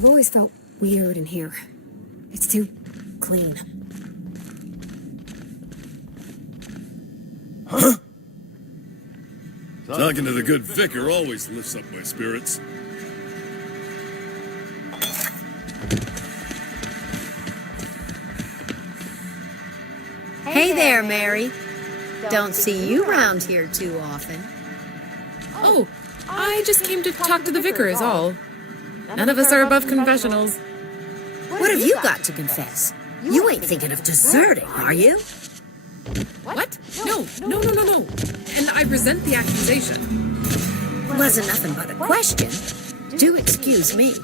I've always felt weird in here. It's too clean. Huh? Talking to the good vicar always lifts up my spirits. Hey there, Mary. Don't see you around here too often. Oh, I just came to talk to the vicar is all. None of us are above confessionals. What have you got to confess? You ain't thinking of deserting, are you? What? No. And I resent the accusation. Wasn't nothing but a question. Do excuse me.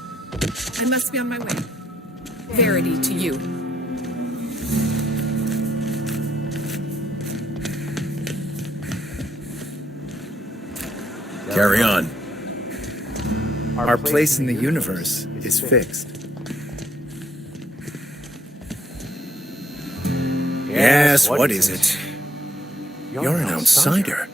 I must be on my way. Verity to you. Carry on. Our place in the universe is fixed. Yes, what is it? You're an outsider.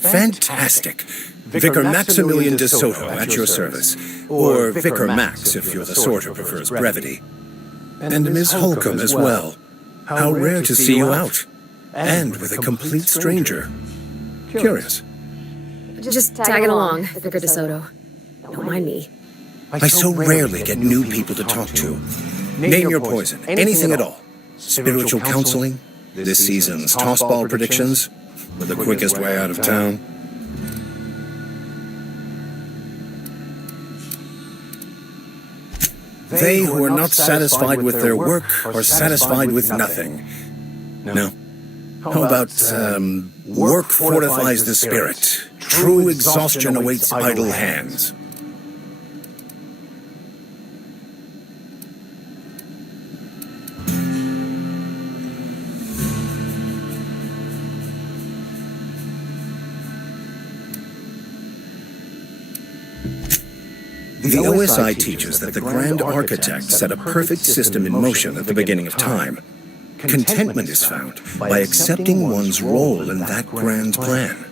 Fantastic. Vicar Maximilian de Soto at your service. Or Vicar Max, if you're the sort who prefers brevity. And Miss Holcomb as well. How rare to see you out. And with a complete stranger. Curious. Just tagging along, Vicar de Soto. Don't mind me. I so rarely get new people to talk to. Name your poison, anything at all. Spiritual counseling, this season's tossball predictions, the quickest way out of town. They who are not satisfied with their work are satisfied with nothing. No. How about, work fortifies the spirit. True exhaustion awaits idle hands. The OSI teaches that the Grand Architect set a perfect system in motion at the beginning of time. Contentment is found by accepting one's role in that grand plan.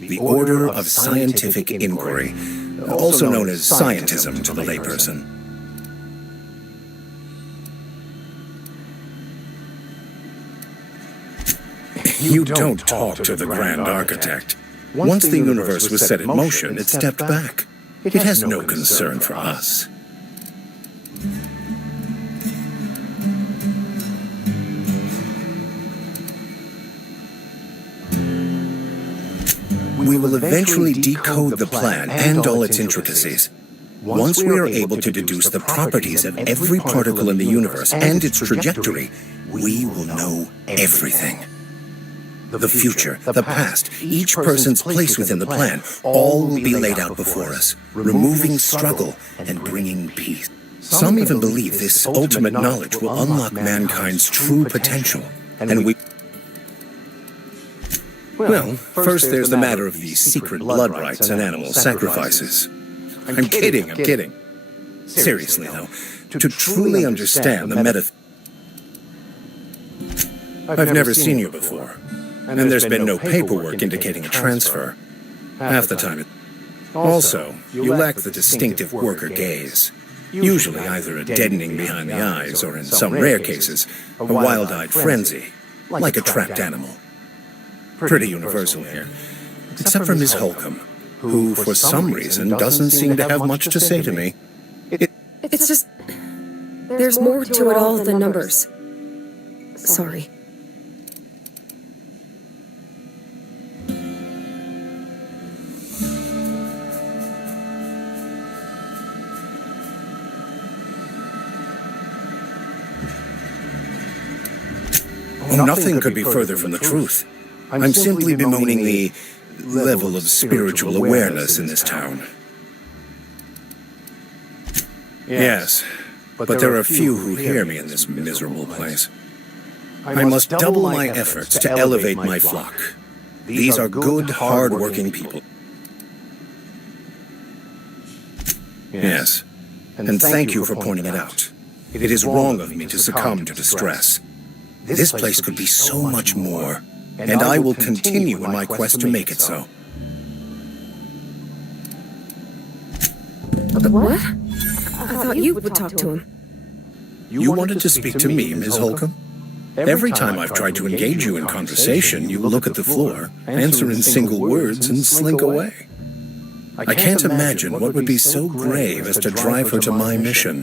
The Order of Scientific Inquiry, also known as scientism to the layperson. You don't talk to the Grand Architect. Once the universe was set in motion, it stepped back. It has no concern for us. We will eventually decode the plan and all its intricacies. Once we are able to deduce the properties of every particle in the universe and its trajectory, we will know everything. The future, the past, each person's place within the plan, all will be laid out before us, removing struggle and bringing peace. Some even believe this ultimate knowledge will unlock mankind's true potential, and we... Well, first there's the matter of the secret blood rites and animal sacrifices. I'm kidding. Seriously, though, to truly understand the I've never seen you before. And there's been no paperwork indicating a transfer. Half the time Also, you lack the distinctive worker gaze. Usually either a deadening behind the eyes or, in some rare cases, a wild-eyed frenzy, like a trapped animal. Pretty universal here. Except for Miss Holcomb, who, for some reason, doesn't seem to have much to say to me. It's just... there's more to it all than numbers. Sorry. Nothing could be further from the truth. I'm simply bemoaning the level of spiritual awareness in this town. Yes, but there are few who hear me in this miserable place. I must double my efforts to elevate my flock. These are good, hard-working people. Yes, and thank you for pointing it out. It is wrong of me to succumb to distress. This place could be so much more, and I will continue in my quest to make it so. But what? I thought you would talk to him. You wanted to speak to me, Ms. Holcomb? Every time I've tried to engage you in conversation, you look at the floor, answer in single words, and slink away. I can't imagine what would be so grave as to drive her to my mission.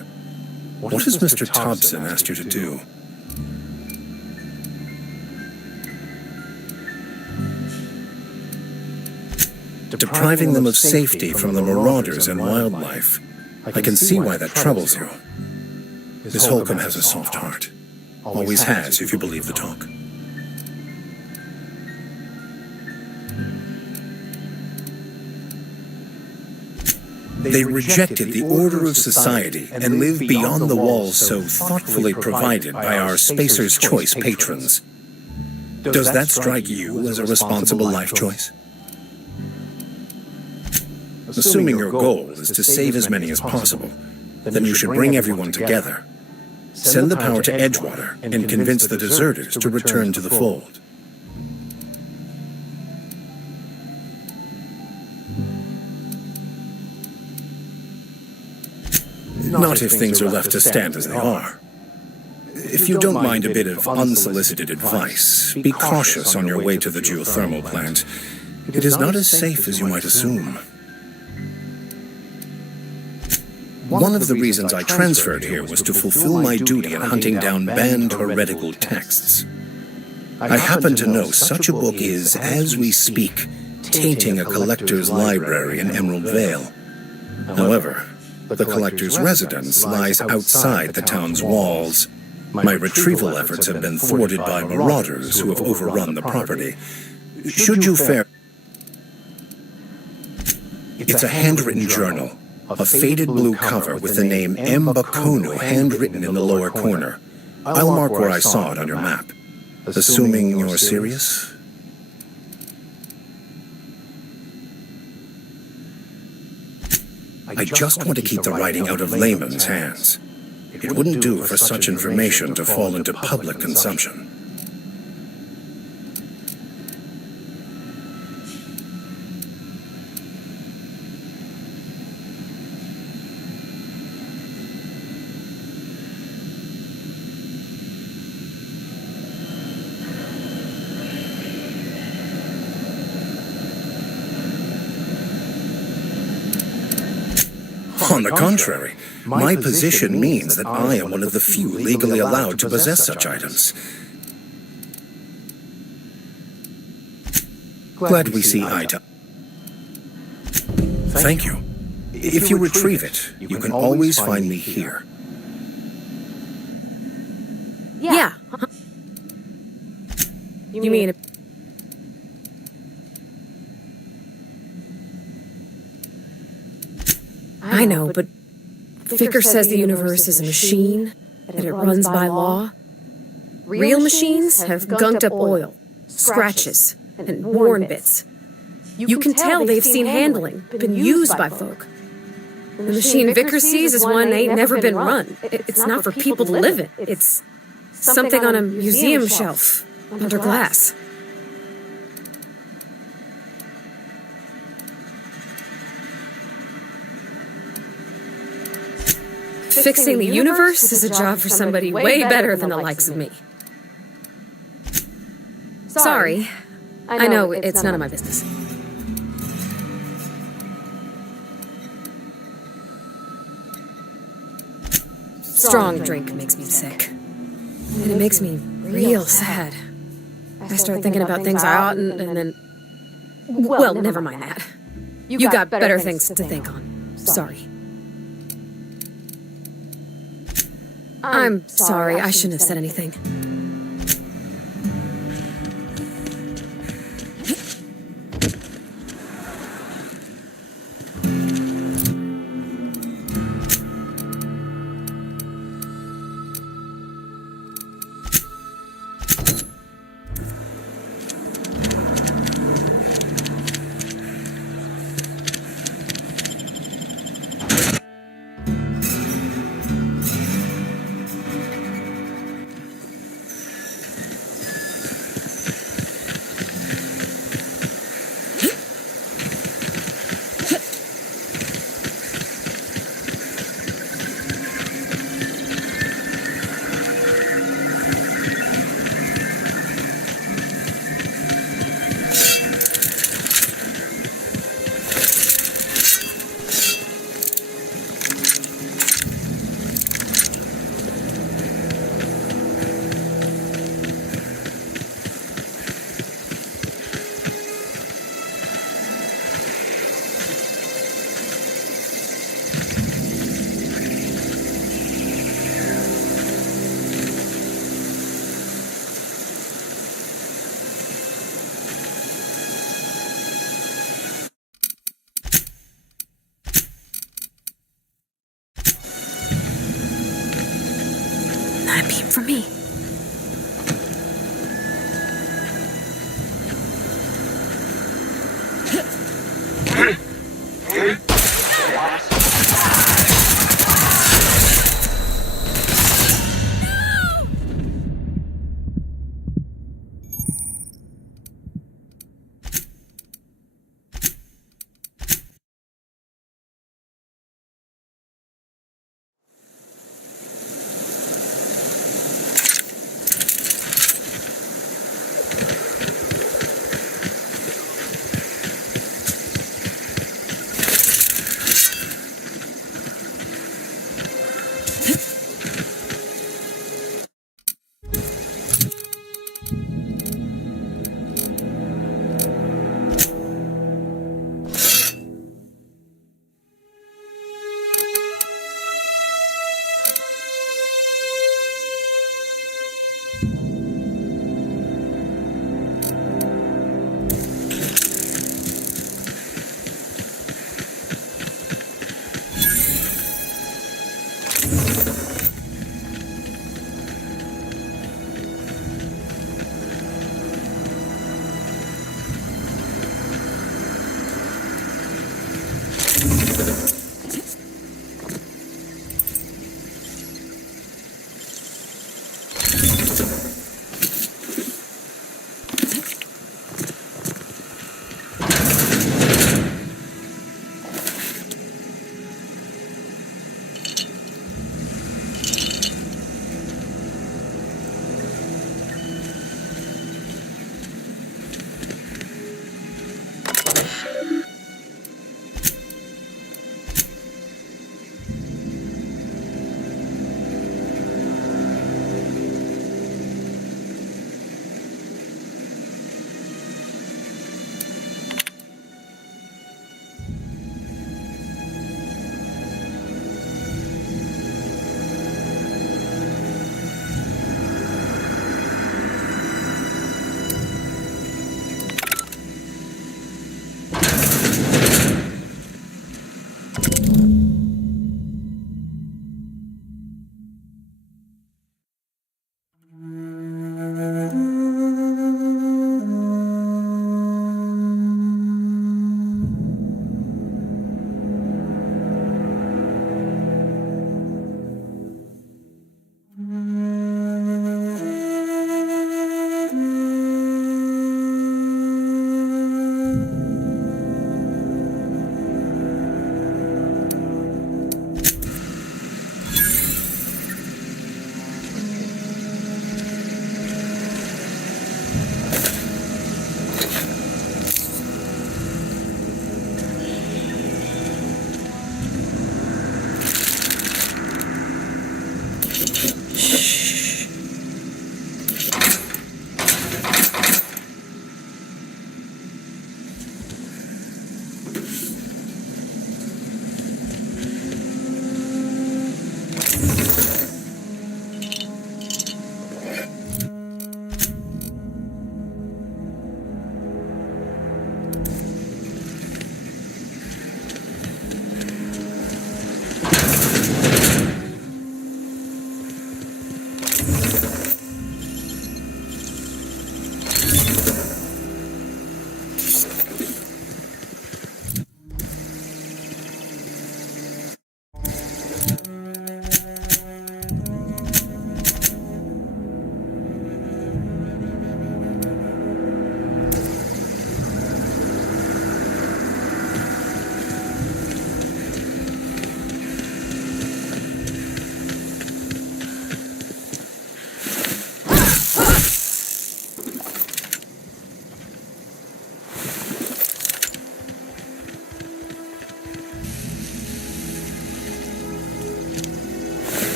What has Mr. Thompson asked you to do? Depriving them of safety from the marauders and wildlife. I can see why that troubles you. Miss Holcomb has a soft heart. Always has, if you believe the talk. They rejected the order of society and live beyond the walls so thoughtfully provided by our Spacer's Choice patrons. Does that strike you as a responsible life choice? Assuming your goal is to save as many as possible, then you should bring everyone together. Send the power to Edgewater and convince the deserters to return to the fold. Not if things are left to stand as they are. If you don't mind a bit of unsolicited advice, be cautious on your way to the geothermal plant. It is not as safe as you might assume. One of the reasons I transferred here was to fulfill my duty in hunting down banned heretical texts. I happen to know such a book is, as we speak, tainting a collector's library in Emerald Vale. However, the collector's residence lies outside the town's walls. My retrieval efforts have been thwarted by marauders who have overrun the property. Should you fare... It's a handwritten journal. A faded blue cover with the name M. Bakono handwritten in the lower corner. I'll mark where I saw it on your map. Assuming you're serious? I just want to keep the writing out of layman's hands. It wouldn't do for such information to fall into public consumption. On the contrary, my position means that I am one of the few legally allowed to possess such items. Glad we see eye to eye. Thank you. If you retrieve it, you can always find me here. Yeah. You mean... I know, but Vicker says the universe is a machine, that it runs by law. Real machines have gunked up oil, scratches, and worn bits. You can tell they've seen handling, been used by folk. The machine Vicker sees is one ain't never been run. It's not for people to live in. It's something on a museum shelf, under glass. Fixing the universe is a job for somebody way better than the likes of me. Sorry. I know, it's none of my business. Strong drink makes me sick. And it makes me real sad. I start thinking about things I oughtn't, and then... Well, never mind that. You got better things to think on. Sorry. I'm sorry, I shouldn't have said anything. beam from me.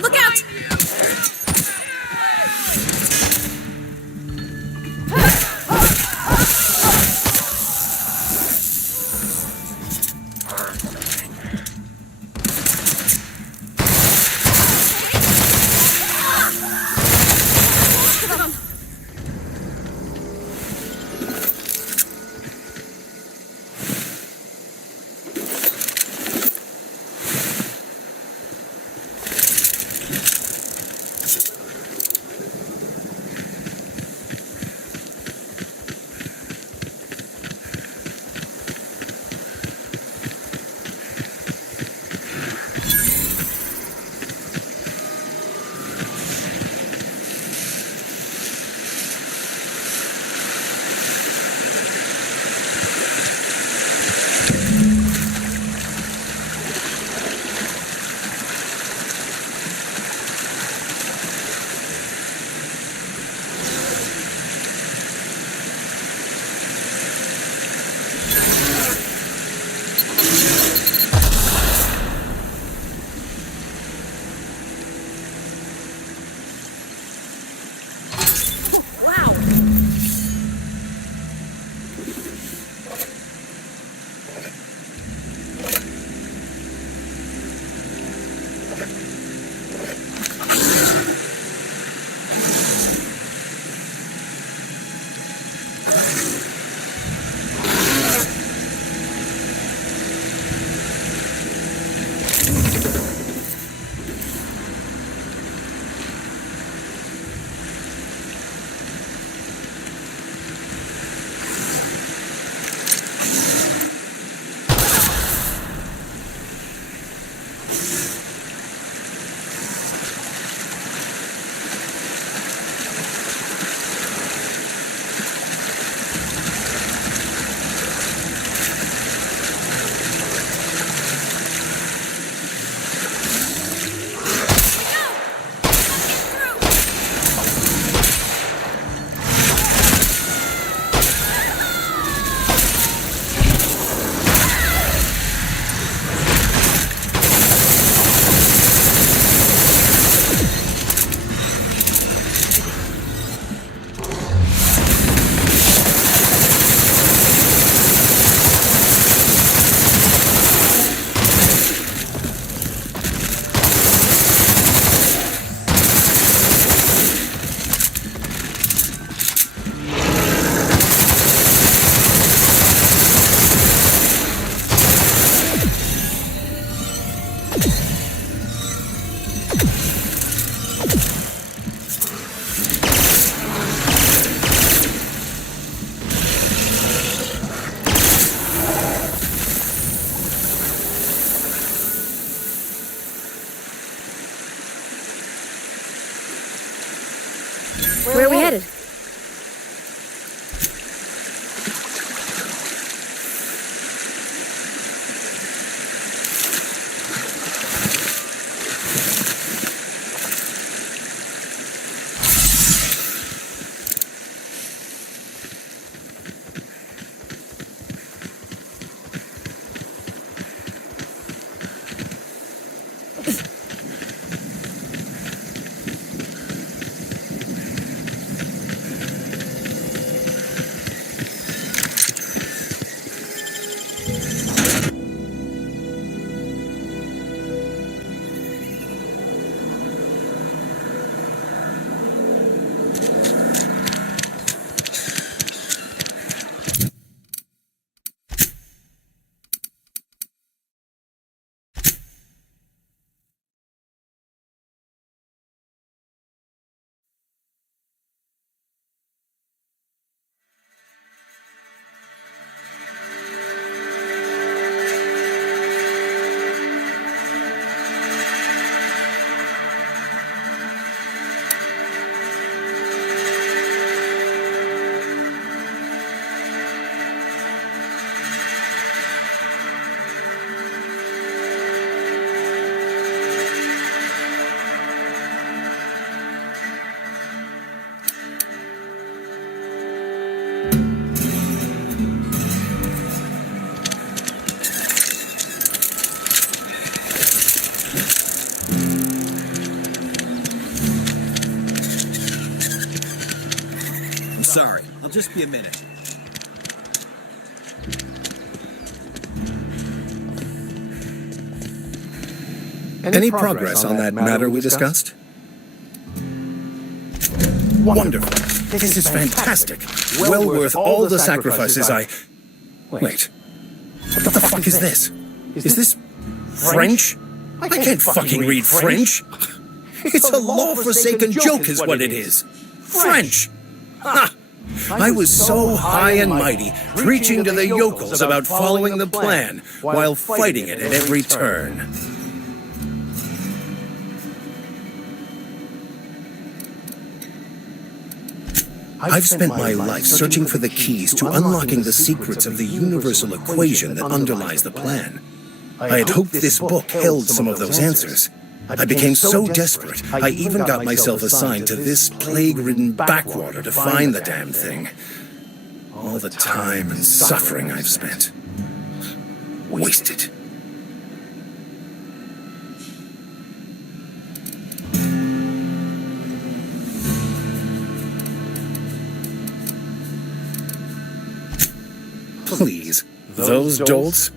Look out! Where are we headed? Sorry, I'll just be a minute. Any progress on that matter we discussed? Wonderful. This is fantastic. Well worth all the sacrifices I... Wait. What the fuck is this? Is this French? I can't fucking read French. It's a law-forsaken joke is what it is. French! Ha! I was so high and mighty, preaching to the yokels about following the plan, while fighting it at every turn. I've spent my life searching for the keys to unlocking the secrets of the universal equation that underlies the plan. I had hoped this book held some of those answers. I became so desperate, I even got myself assigned to this plague-ridden backwater to find the damn thing. All the time and suffering I've spent. Wasted. Please, those dolts?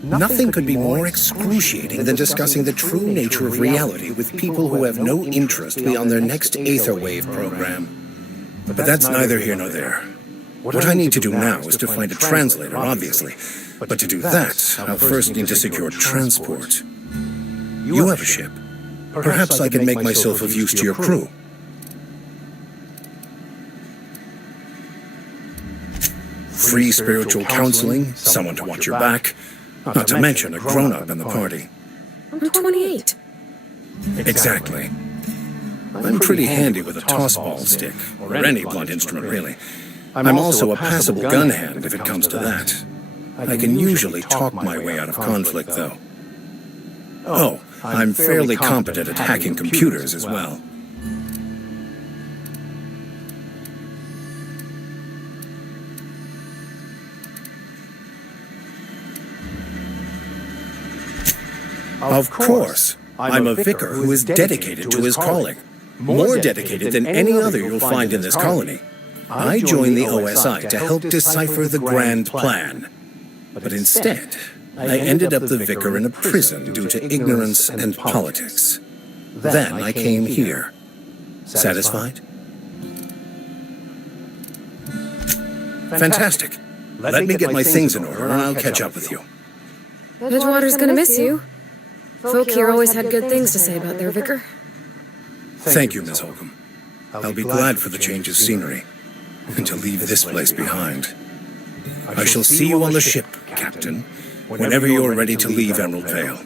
Nothing could be more excruciating than discussing the true nature of reality with people who have no interest beyond their next Aetherwave program. But that's neither here nor there. What I need to do now is to find a translator, obviously. But to do that, I'll first need to secure transport. You have a ship. Perhaps I can make myself of use to your crew. Free spiritual counseling, someone to watch your back, not to mention a grown-up in the party. I'm 28. Exactly. I'm pretty handy with a toss-ball stick, or any blunt instrument, really. I'm also a passable gun hand if it comes to that. I can usually talk my way out of conflict, though. Oh, I'm fairly competent at hacking computers as well. Of course. I'm a vicar who is dedicated to his calling. More dedicated than any other you'll find in this colony. I joined the OSI to help decipher the grand plan. But instead, I ended up the vicar in a prison due to ignorance and politics. Then I came here. Satisfied? Fantastic. Let me get my things in order and I'll catch up with you. Edgewater's gonna miss you. Folk here always had good things to say about their vicar. Thank you, Miss Holcomb. I'll be glad for the change of scenery, and to leave this place behind. I shall see you on the ship, Captain, whenever you're ready to leave Emerald Vale.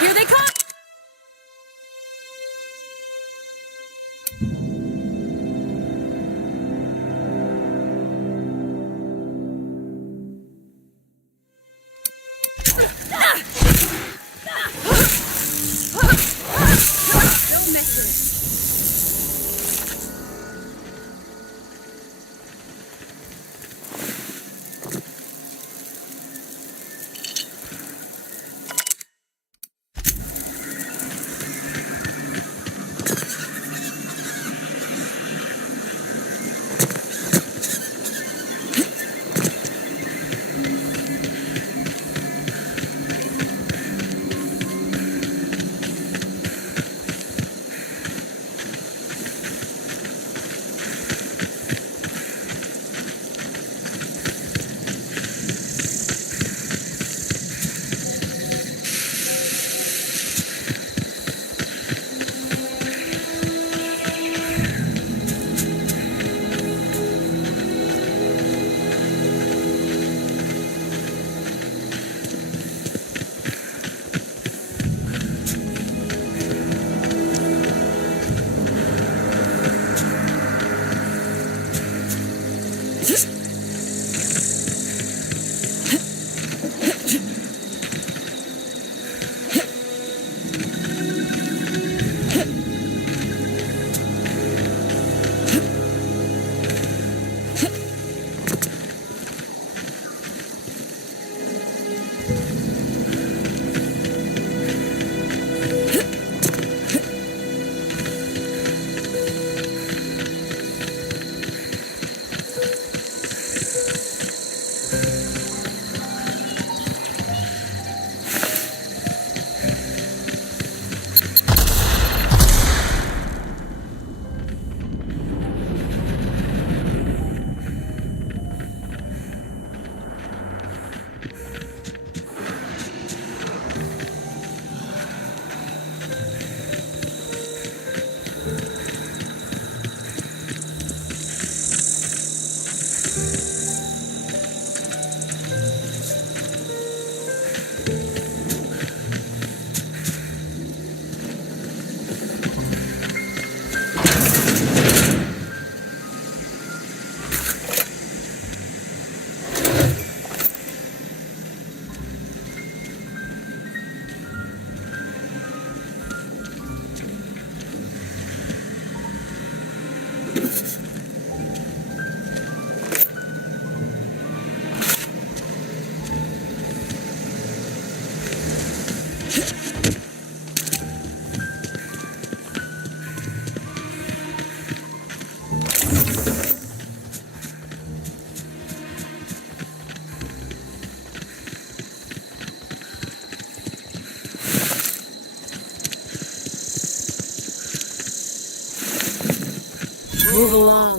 Here they come!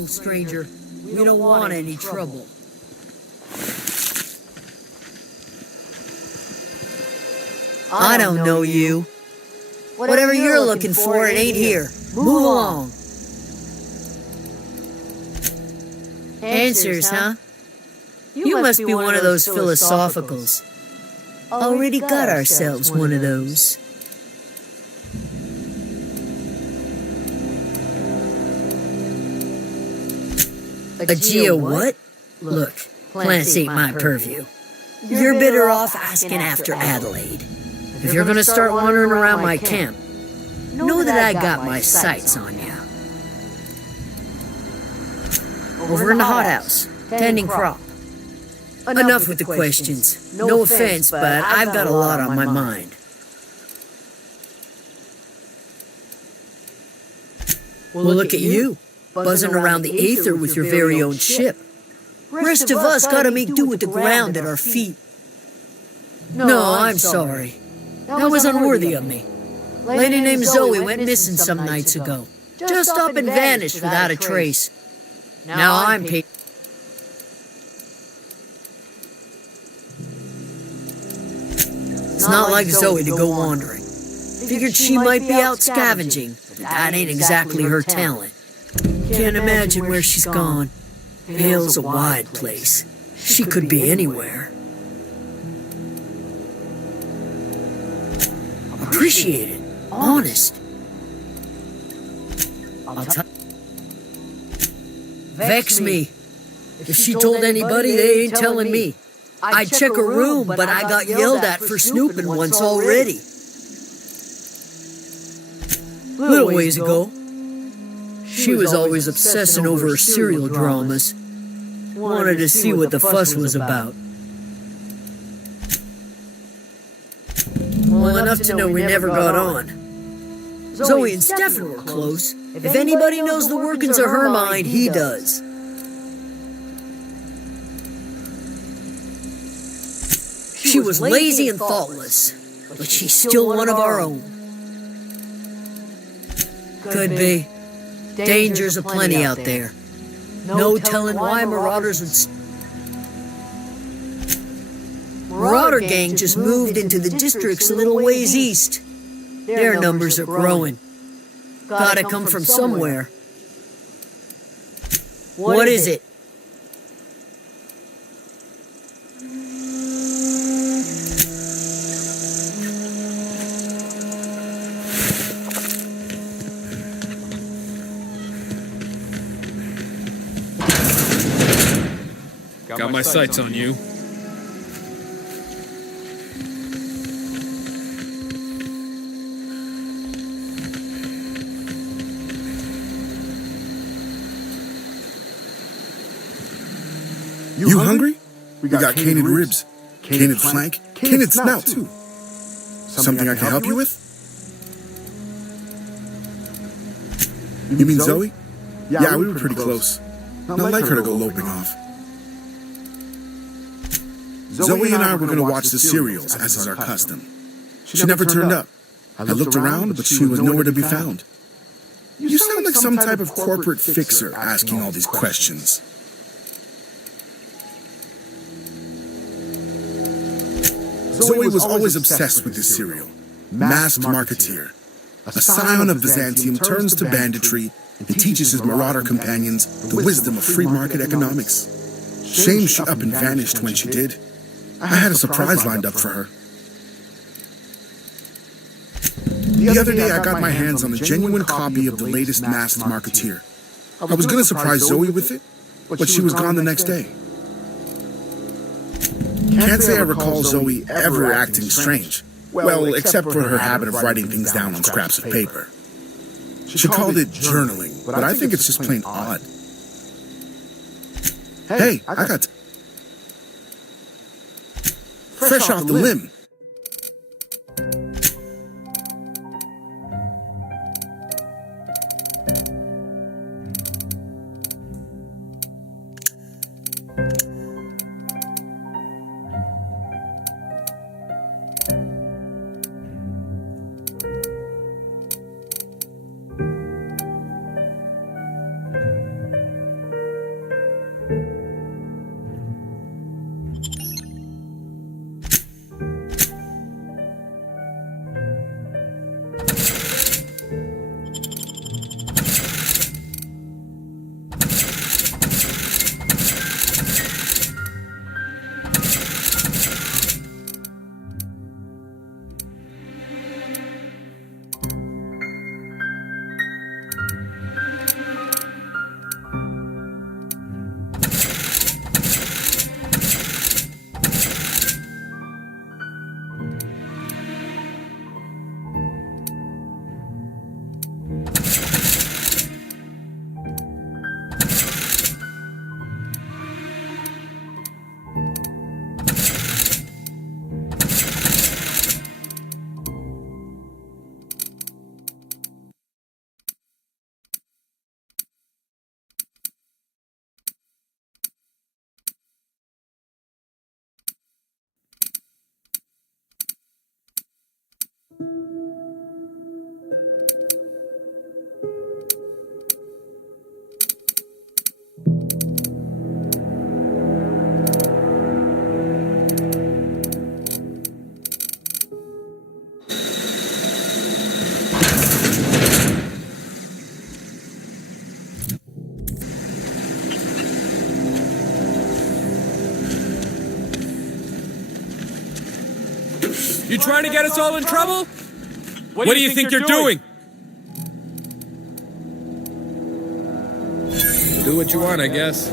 stranger. We don't want any trouble. I don't know you. Whatever you're looking for, it ain't here. Move along. Answers, huh? You must be one of those philosophicals. Already got ourselves one of those. A geo what? Look, plants ain't my purview. You're better off asking after Adelaide. If you're gonna start wandering around my camp, know that I got my sights on you. Over in the hothouse, tending crop. Enough with the questions. No offense, but I've got a lot on my mind. Well, look at you, buzzing around the aether with your very own ship. Rest of us gotta make do with the ground at our feet. No, I'm sorry. That was unworthy of me. Lady named Zoe went missing some nights ago. Just up and vanished without a trace. Now I'm paid. It's not like Zoe to go wandering. Figured she might be out scavenging, but that ain't exactly her talent. Can't imagine where she's gone. Hell's a wide place. She could be anywhere. Appreciate it. Honest. I'll tell. Vex me. If she told anybody, they ain't telling me. I'd check her room, but I got yelled at for snooping once already. Little ways ago, she was always obsessing over her serial dramas. Wanted to see what the fuss was about. Well, enough to know we never got on. Zoe and Stefan were close. If anybody knows the workings of her mind, he does. She was lazy and thoughtless, but she's still one of our own. Could be. Dangers aplenty out there. No telling why marauders would... Marauder gang just moved into the districts a little ways east. Their numbers are growing. Gotta come from somewhere. What is it? Got my sights on you. You hungry? We got canid ribs, canid flank, canid snout too. Something I can help you with? You mean Zoe? Yeah, we were pretty close. Not like her to go loping off. Zoe and I were going to watch the serials, as is our custom. She never turned up. I looked around, but she was nowhere to be found. You sound like some type of corporate fixer asking all these questions. Zoe was always obsessed with this serial. Masked Marketeer. A scion of Byzantium turns to banditry and teaches his marauder companions the wisdom of free market economics. Shame she up and vanished when she did. I had a surprise lined up for her. The other day I got my hands on a genuine copy of the latest Masked Marketeer. I was going to surprise Zoe with it, but she was gone the next day. Can't say I recall Zoe ever acting strange. Well, except for her habit of writing things down on scraps of paper. She called it journaling, but I think it's just plain odd. Hey, I got... Fresh off the limb. You trying to get us all in trouble? What do you think you're doing? Do what you want, I guess.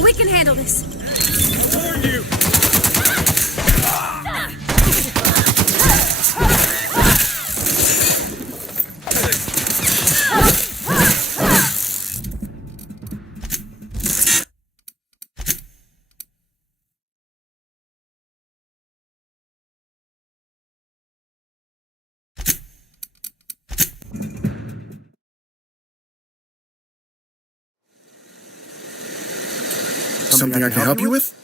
We can handle this. Warned you! Something I can help you with?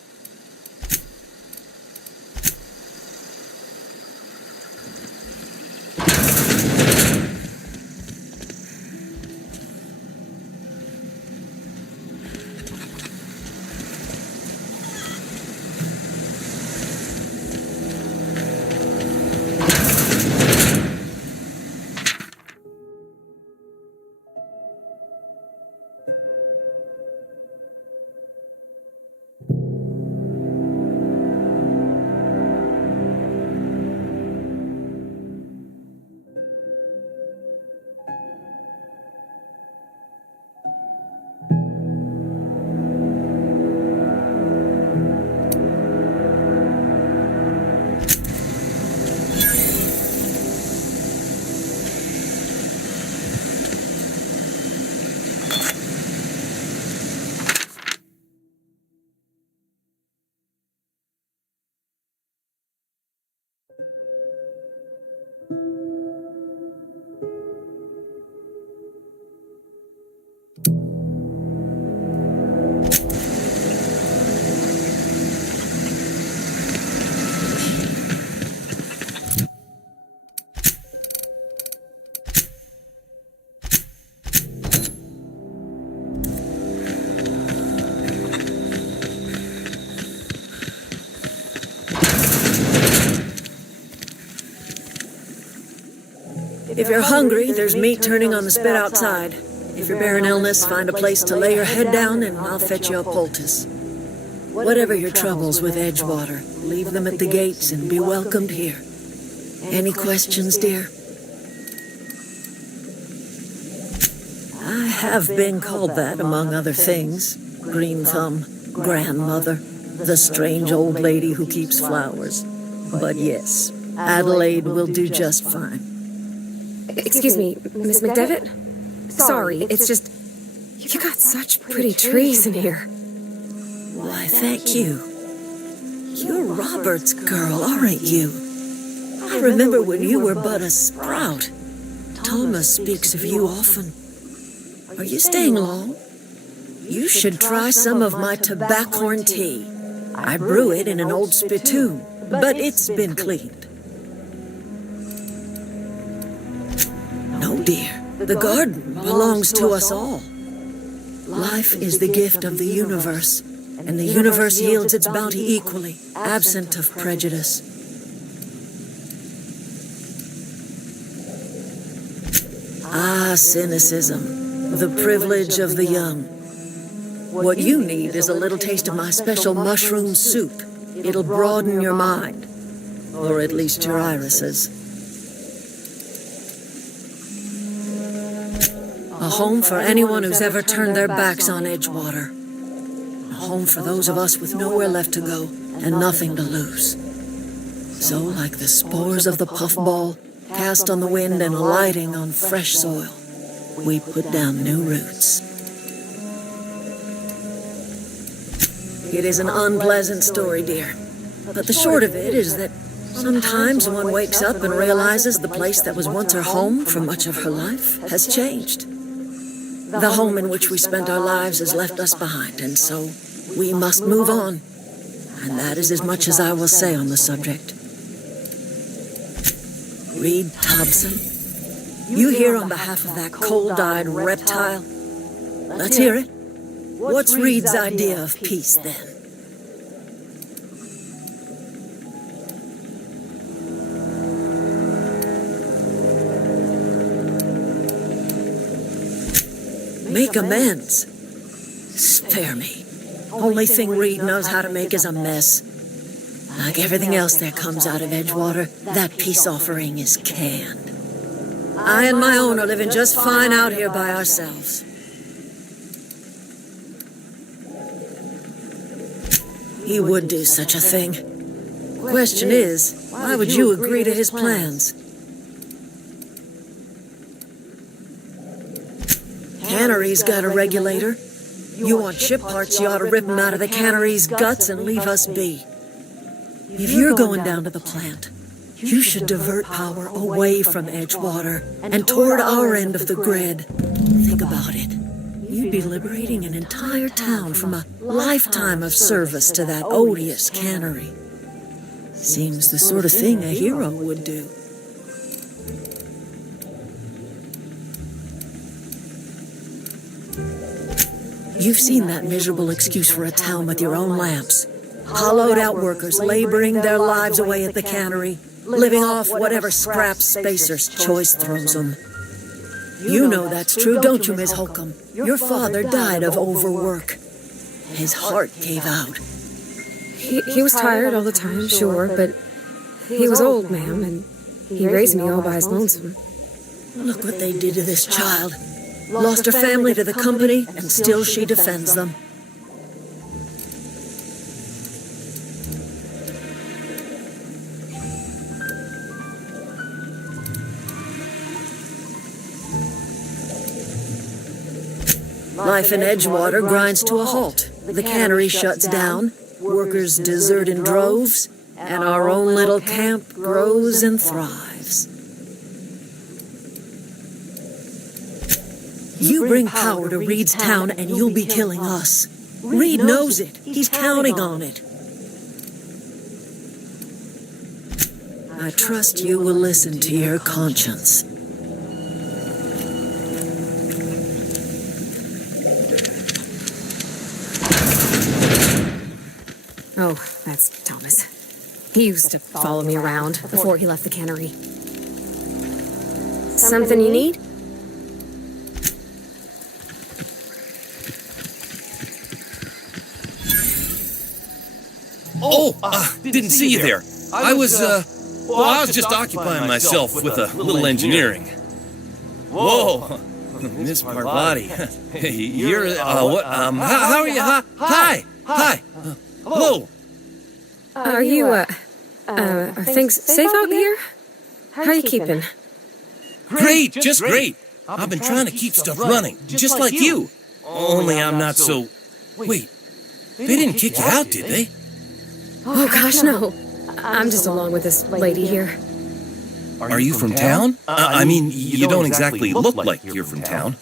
If you're hungry, there's meat turning on the spit outside. If you're bearing illness, find a place to lay your head down and I'll fetch you a poultice. Whatever your troubles with Edgewater, leave them at the gates and be welcomed here. Any questions, dear? I have been called that, among other things. Green Thumb, grandmother, the strange old lady who keeps flowers. But yes, Adelaide will do just fine. Excuse me, Miss McDevitt? Sorry, it's just... You got such pretty trees in here. Why, thank you. You're Robert's girl, aren't you? I remember when you were but a sprout. Thomas speaks of you often. Are you staying long? You should try some of my tobaccorn tea. I brew it in an old spittoon, but it's been cleaned. No, dear, the garden belongs to us all. Life is the gift of the universe, and the universe yields its bounty equally, absent of prejudice. Ah, cynicism, the privilege of the young. What you need is a little taste of my special mushroom soup. It'll broaden your mind, or at least your irises. A home for anyone who's ever turned their backs on Edgewater. A home for those of us with nowhere left to go and nothing to lose. So, like the spores of the puffball, cast on the wind and alighting on fresh soil, we put down new roots. It is an unpleasant story, dear, but the short of it is that sometimes one wakes up and realizes the place that was once her home for much of her life has changed. The home in which we spent our lives has left us behind, and so we must move on. And that is as much as I will say on the subject. Reed Thompson, you here on behalf of that cold-eyed reptile? Let's hear it. What's Reed's idea of peace, then? Make amends. Spare me. Only thing Reed knows how to make is a mess. Like everything else that comes out of Edgewater, that peace offering is canned. I and my own are living just fine out here by ourselves. He would do such a thing. Question is, why would you agree to his plans? Cannery's got a regulator. You want ship parts, you ought to rip them out of the cannery's guts and leave us be. If you're going down to the plant, you should divert power away from Edgewater and toward our end of the grid. Think about it. You'd be liberating an entire town from a lifetime of service to that odious cannery. Seems the sort of thing a hero would do. You've seen that miserable excuse for a town with your own lamps. Hollowed out workers laboring their lives away at the cannery, living off whatever scraps Spacer's choice throws them. You know that's true, don't you, Miss Holcomb? Your father died of overwork. His heart gave out. He was tired all the time, sure, but he was old, ma'am, and he raised me all by his lonesome. Look what they did to this child. Lost her family to the company, and still she defends them. Life in Edgewater grinds to a halt. The cannery shuts down, workers desert in droves, and our own little camp grows and thrives. You bring power to Reed's town and you'll be killing us. Reed knows it. He's counting on it. I trust you will listen to your conscience. Oh, that's Thomas. He used to follow me around before he left the cannery. Something you need? Didn't see you there. I was just occupying myself with a little engineering. Whoa, Miss Parvati. You're, what, how are you? Hi. Hello. Are you, are things safe out here? How are you keeping? Great, just great. I've been trying to keep stuff running, just like you. Only I'm not so... Wait, they didn't kick you out, did they? Oh, gosh, no. I'm just along with this lady here. Are you from town? I mean, you don't exactly look like you're from town.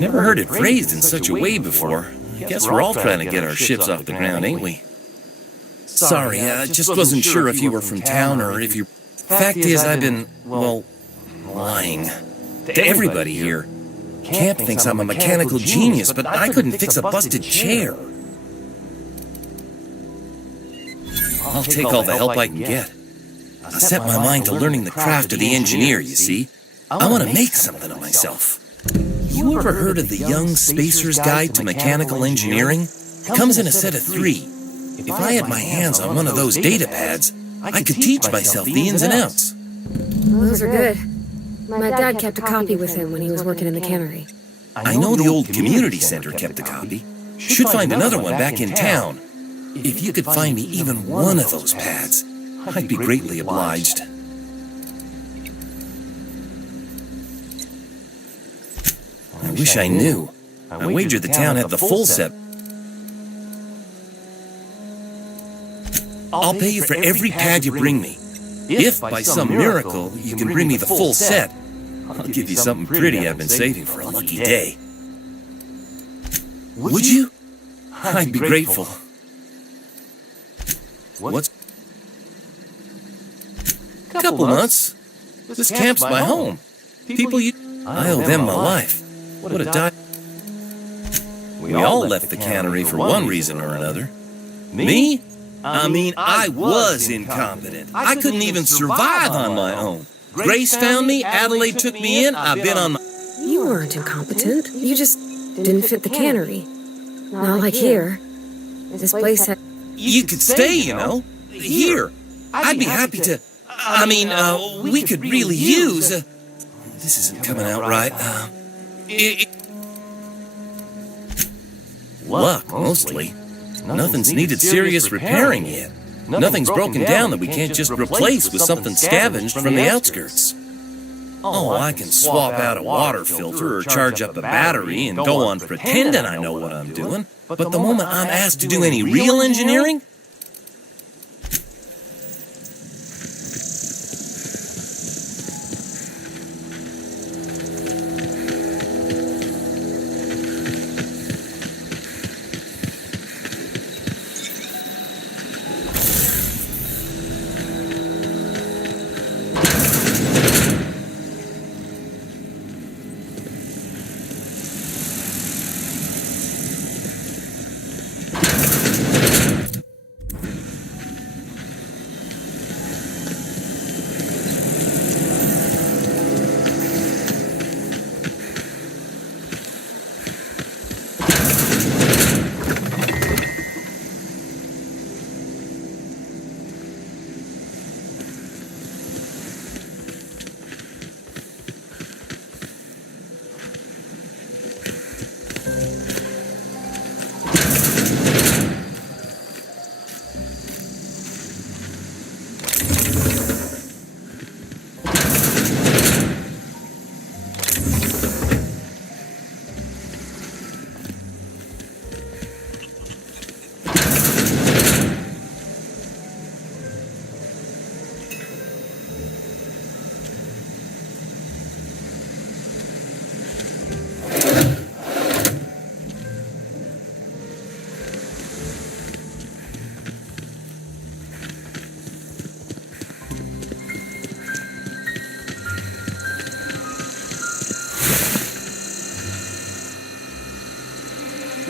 Never heard it phrased in such a way before. I guess we're all trying to get our ships off the ground, ain't we? Sorry, I just wasn't sure if you were from town or if you... Fact is, I've been, well, lying to everybody here. Camp thinks I'm a mechanical genius, but I couldn't fix a busted chair. I'll take all the help I can get. I set my mind to learning the craft of the engineer, you see. I want to make something of myself. You ever heard of the Young Spacer's Guide to Mechanical Engineering? It comes in a set of 3. If I had my hands on one of those data pads, I could teach myself the ins and outs. Those are good. My dad kept a copy with him when he was working in the cannery. I know the old community center kept a copy. Should find another one back in town. If you could find me even one of those pads, I'd be greatly obliged. I wish I knew. I wager the town had the full set. I'll pay you for every pad you bring me. If, by some miracle, you can bring me the full set, I'll give you something pretty I've been saving for a lucky day. Would you? I'd be grateful. What's... Couple months. This camp's my home. People you... I owe them my life. What a die... We all left the cannery for one reason or another. Me? I mean, I was incompetent. I couldn't even survive on my own. Grace found me, Adelaide took me in, I've been on my... You weren't incompetent. You just didn't fit the cannery. Not like here. This place had... You could stay, you know. Here. I'd be happy to... we could really use... this isn't coming out right. Luck, mostly. Nothing's needed serious repairing yet. Nothing's broken down that we can't just replace with something scavenged from the outskirts. Oh, I can swap out a water filter or charge up a battery and go on pretending I know what I'm doing, but the moment I'm asked to do any real engineering,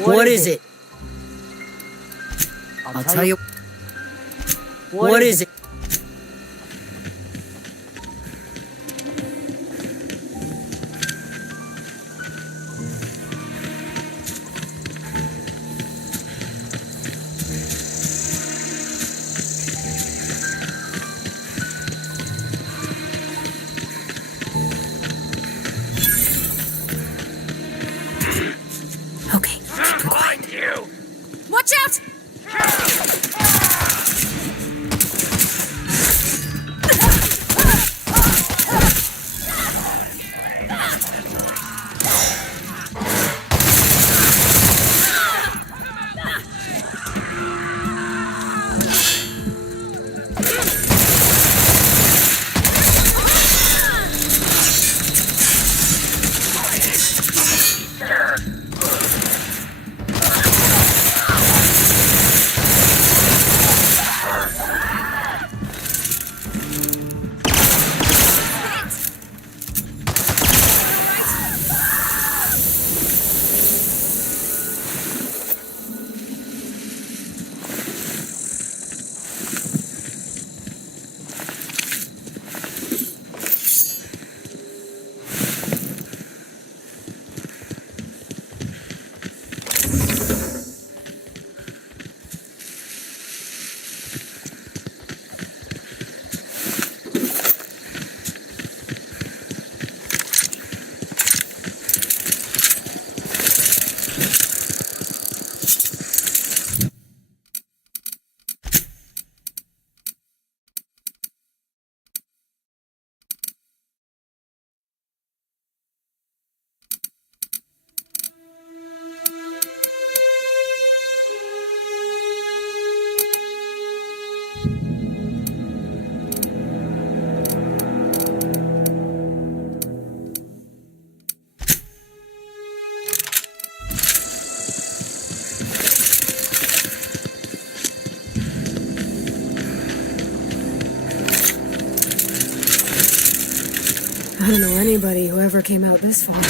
What is it? I'll tell you. What is it? Okay, keep quiet. Watch out! I don't know anybody who ever came out this far.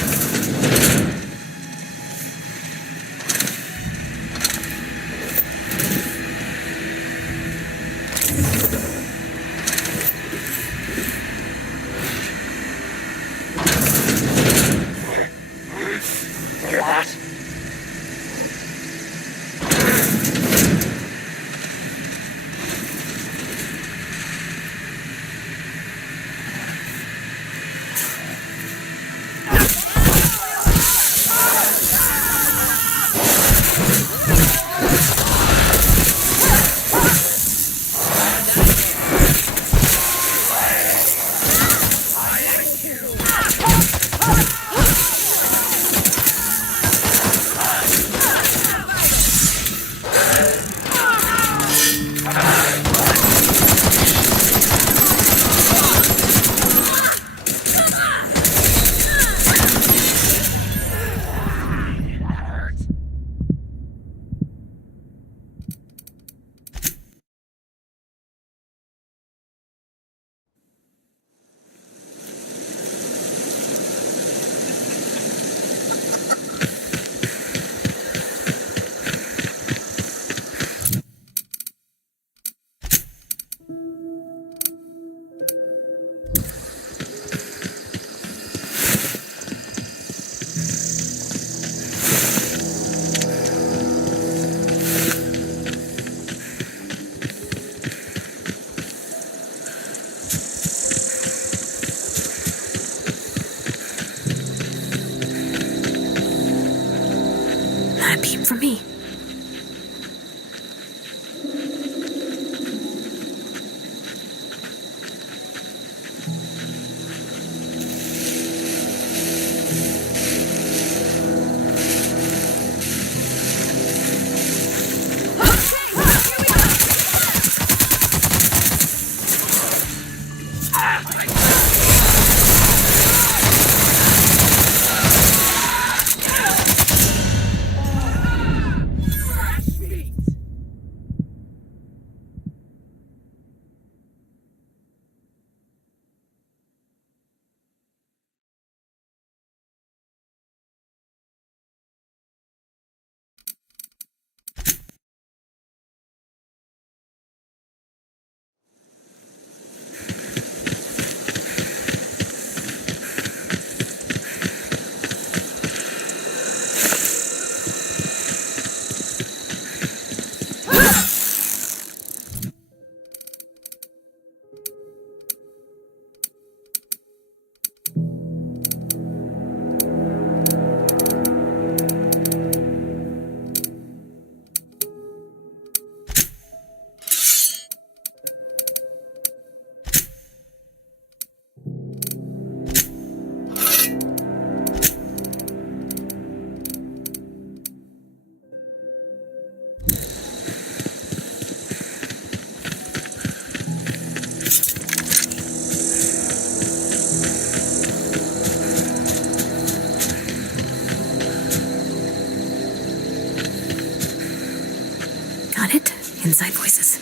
Got it? Inside voices.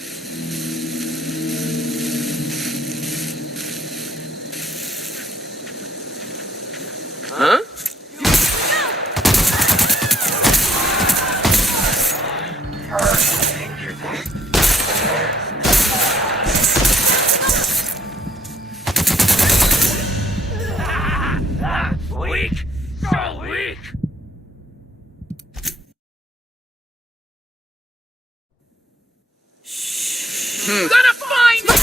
Huh? Weak! So weak! Gonna find you!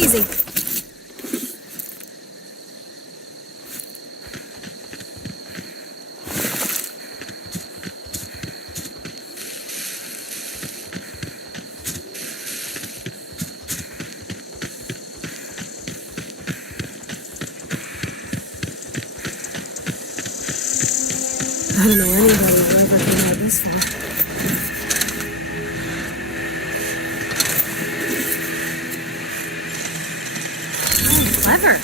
Easy. I don't know anybody who ever came out this far. Clever.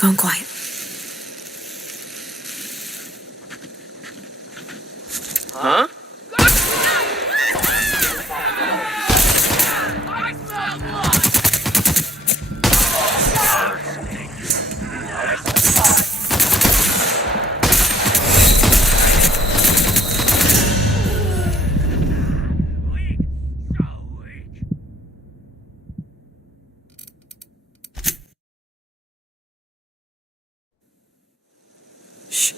Gone quiet. Huh? Shh.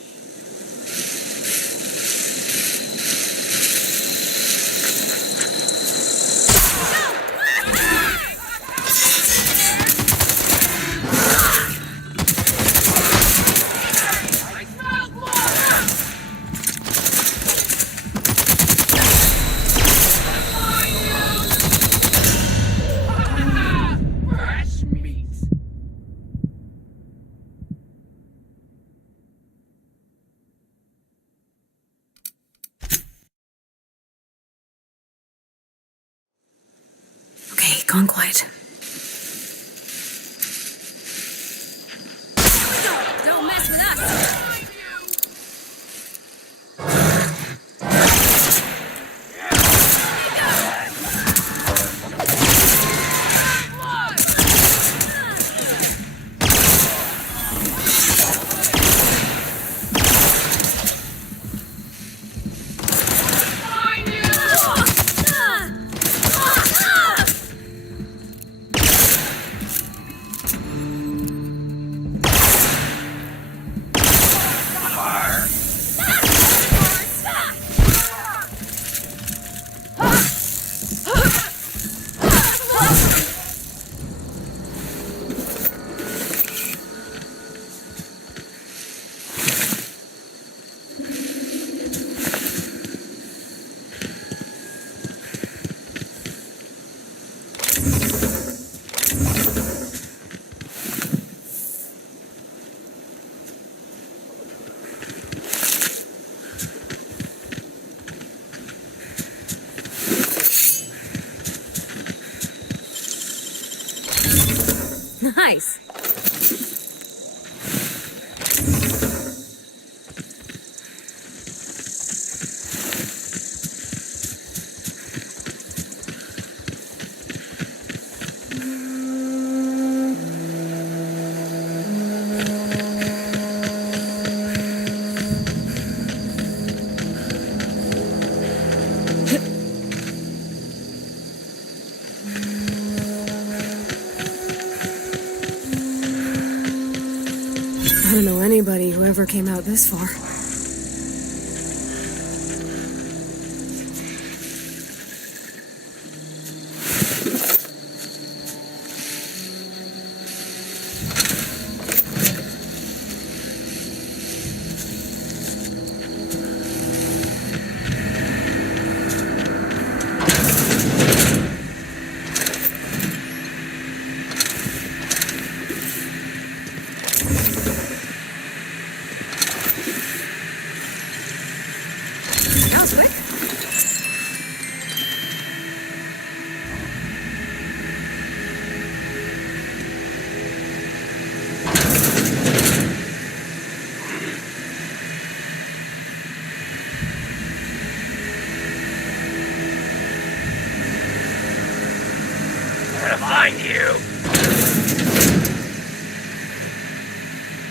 Fresh meat. Okay, gone quiet. Don't mess with us! Nice. I don't know anybody who ever came out this far. That was quick. Gonna find you.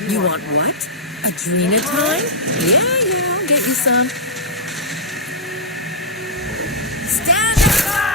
You want what? Adrenatine? Yeah, I'll get you some. Stand up!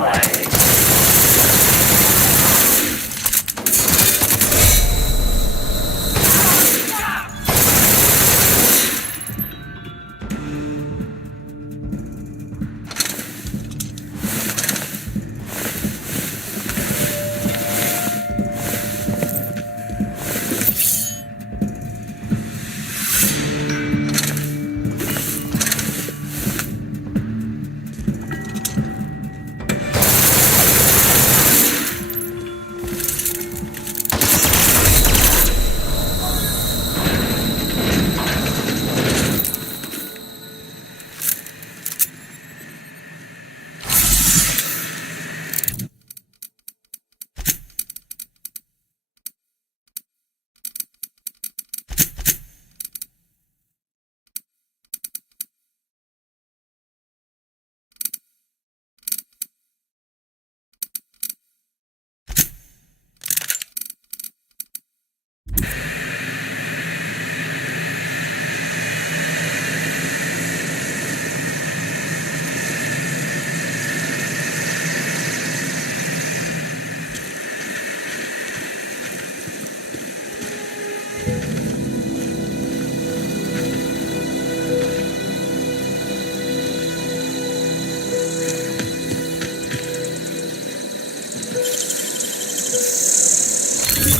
like.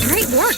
Great work.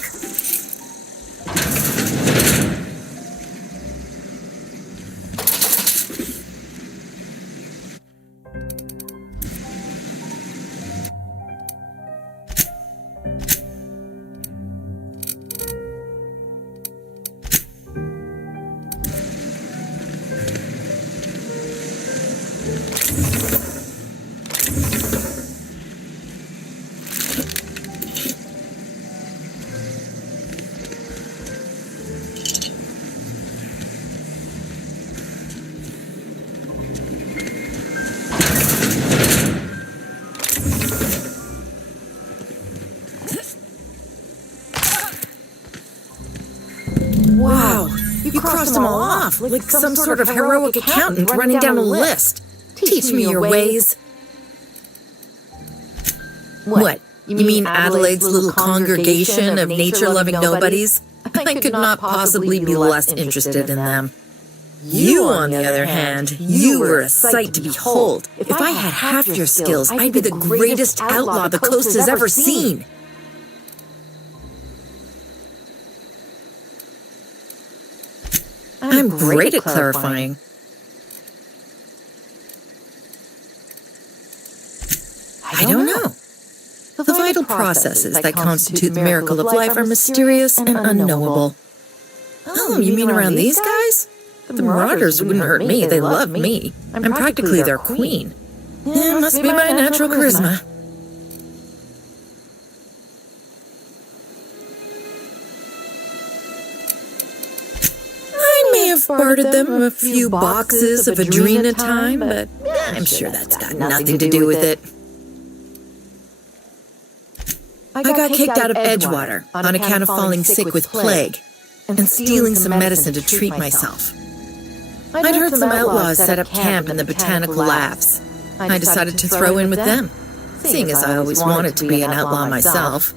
Wow, you crossed them all off, like some sort of heroic accountant running down a list. Teach me your ways. What? You mean Adelaide's little congregation of nature-loving nobodies? I could not possibly be less interested in them. You, on the other hand, you were a sight to behold. If I had half your skills, I'd be the greatest outlaw the coast has ever seen. I'm great at clarifying. I don't know. The vital processes that constitute the miracle of life are mysterious and unknowable. Oh, you mean around these guys? The Marauders wouldn't hurt me. They love me. I'm practically their queen. Yeah, must be my natural charisma. I may have bartered them a few boxes of Adrena time, but I'm sure that's got nothing to do with it. I got kicked out of Edgewater on account of falling sick with plague and stealing some medicine to treat myself. I'd heard some outlaws set up camp in the botanical labs. I decided to throw in with them, seeing as I always wanted to be an outlaw myself.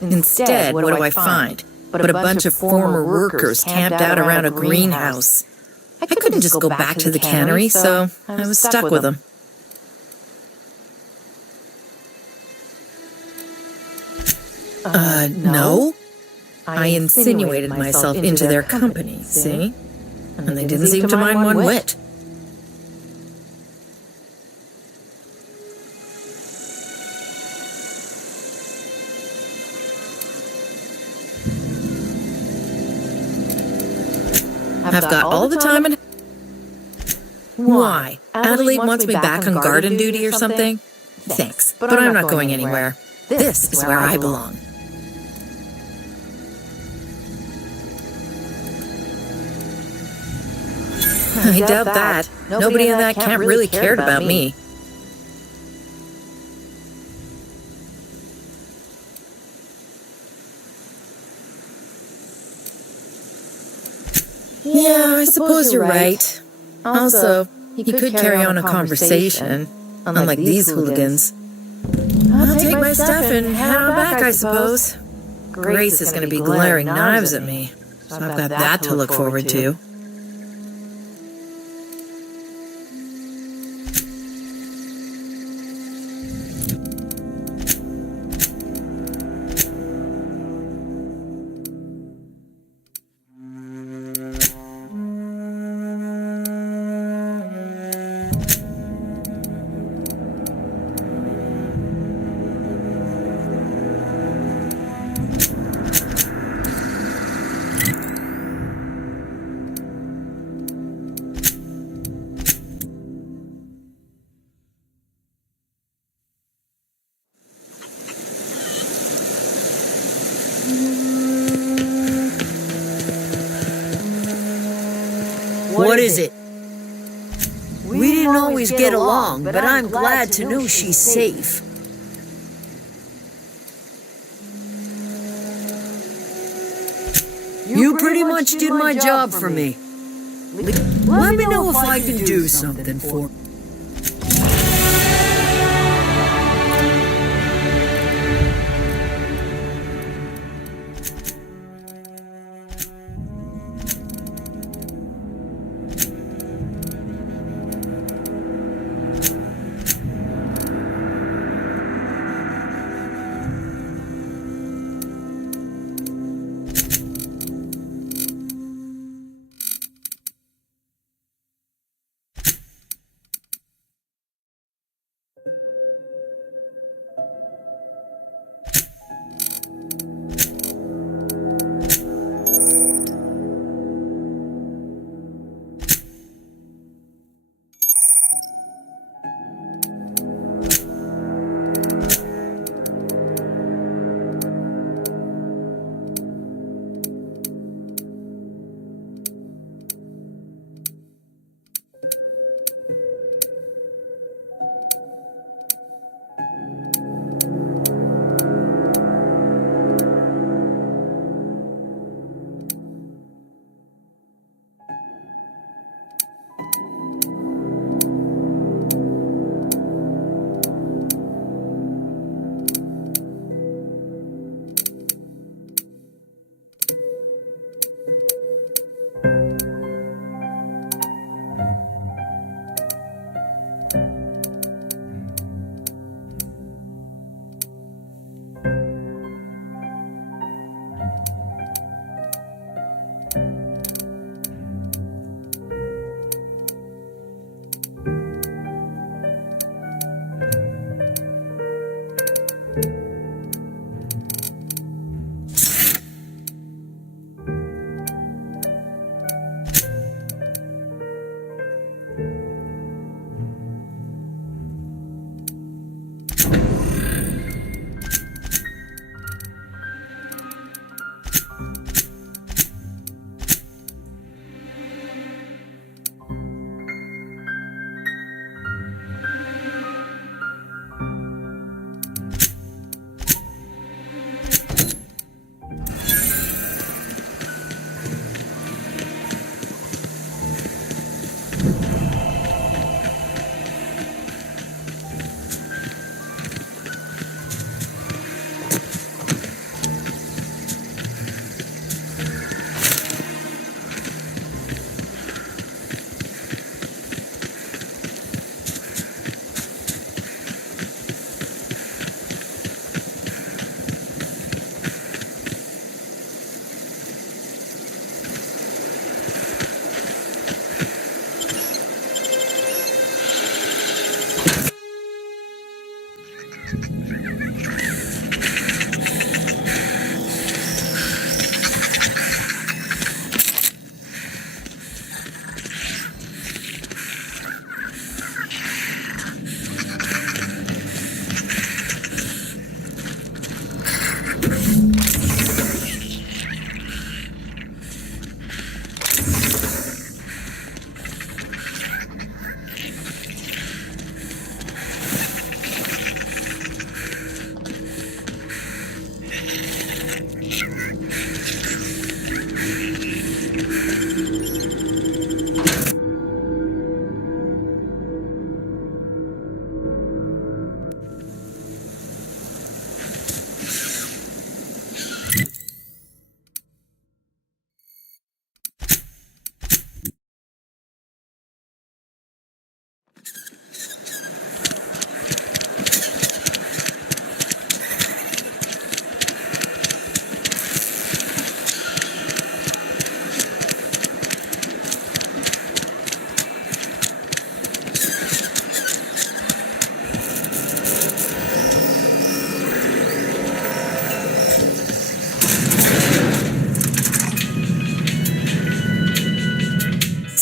Instead, what do I find? But a bunch of former workers camped out around a greenhouse. I couldn't just go back to the cannery, so I was stuck with them. No. I insinuated myself into their company, see? And they didn't seem to mind one whit. I've got all the time and... Why? Adelaide wants me back on garden duty or something? Thanks, but I'm not going anywhere. This is where I belong. I doubt that. Nobody in that camp really cared about me. Yeah, I suppose you're right. Also, he could carry on a conversation. unlike these hooligans. I'll take my stuff and head on back, I suppose. Grace is going to be glaring knives at me, so I've got that to look forward to. What is it? We didn't always get along, but I'm glad to know she's safe. You pretty much did my job for me. Let me know if I can do something for you.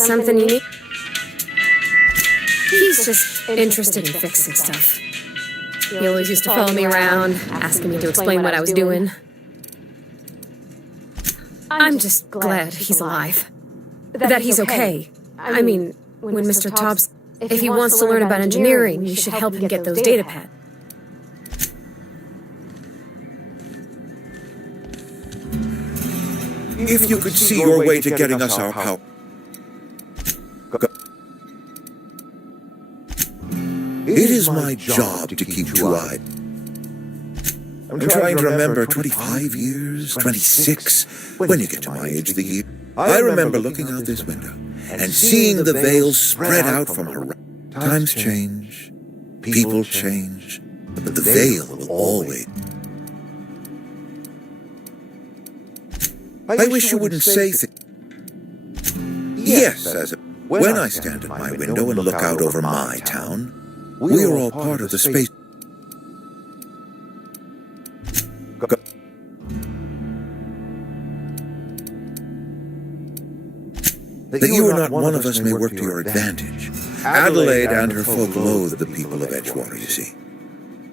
something you need? He's just interested in fixing stuff. He always used to follow me around, asking me to explain what I was doing. I'm just glad he's alive. That he's okay. I mean, when Mr. Tobbs... If he wants to learn about engineering, you should help him get those data pads. If you could see your way to getting us our power... It is my job to keep you eyed. I'm trying to remember 25 years, 26, when you get to my age, the year. I remember looking out this window and seeing the veils spread out from her. Times change, people change, but the veil will always. I wish you wouldn't say things. Yes, when I stand at my window and look out over my town, we are all part of the space. That you are not one of us may work to your advantage. Adelaide and her folk loathe the people of Edgewater, you see.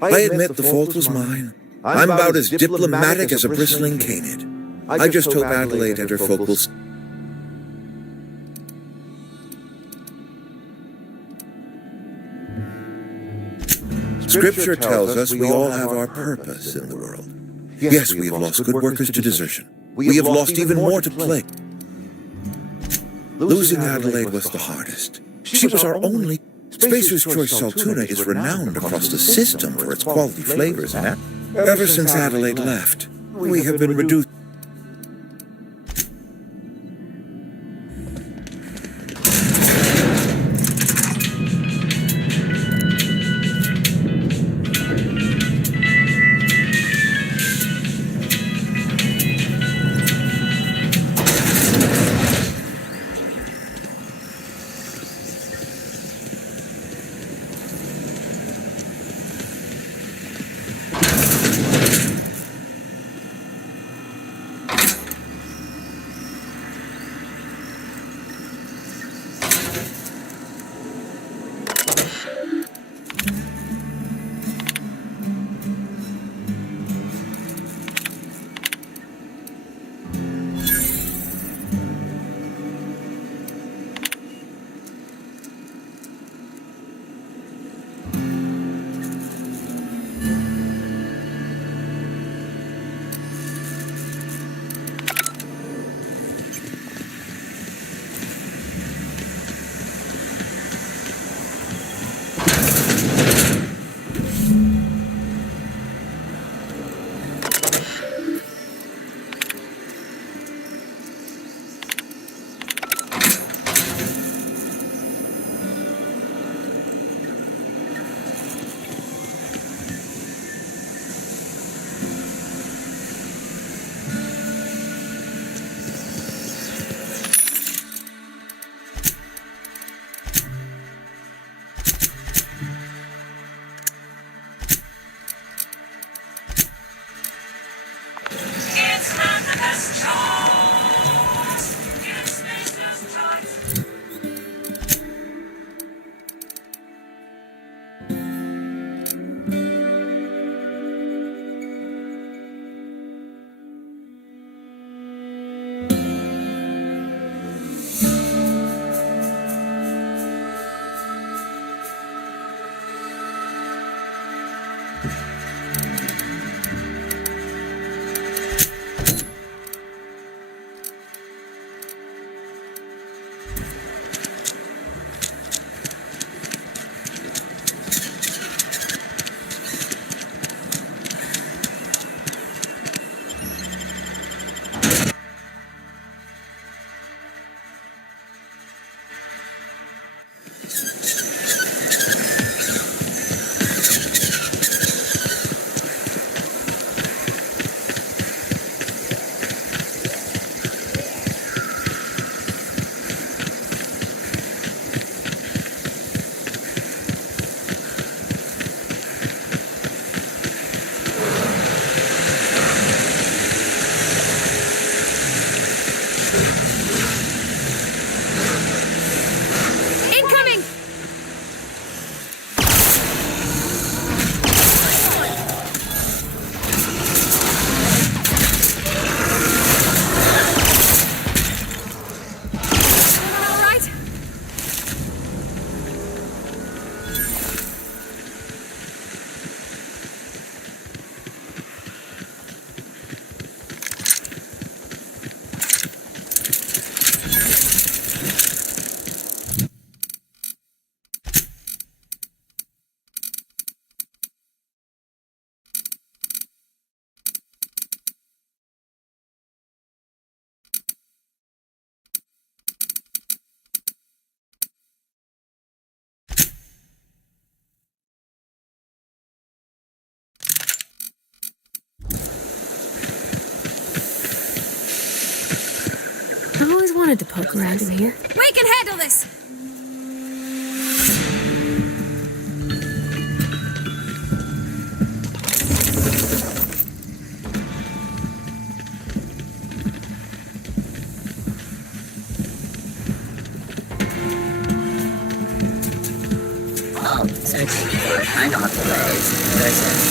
I admit the fault was mine. I'm about as diplomatic as a bristling canid. I just hope Adelaide and her folk will... Scripture tells us we all have our purpose in the world. Yes, we have lost good workers to desertion. We have lost even more to plague. Losing Adelaide was the hardest. She was our only... Spacer's Choice Saltuna is renowned across the system for its quality flavors, and ever since Adelaide left, we have been reduced... I always wanted to poke around in here. We can handle this! Searching for unauthorized presence.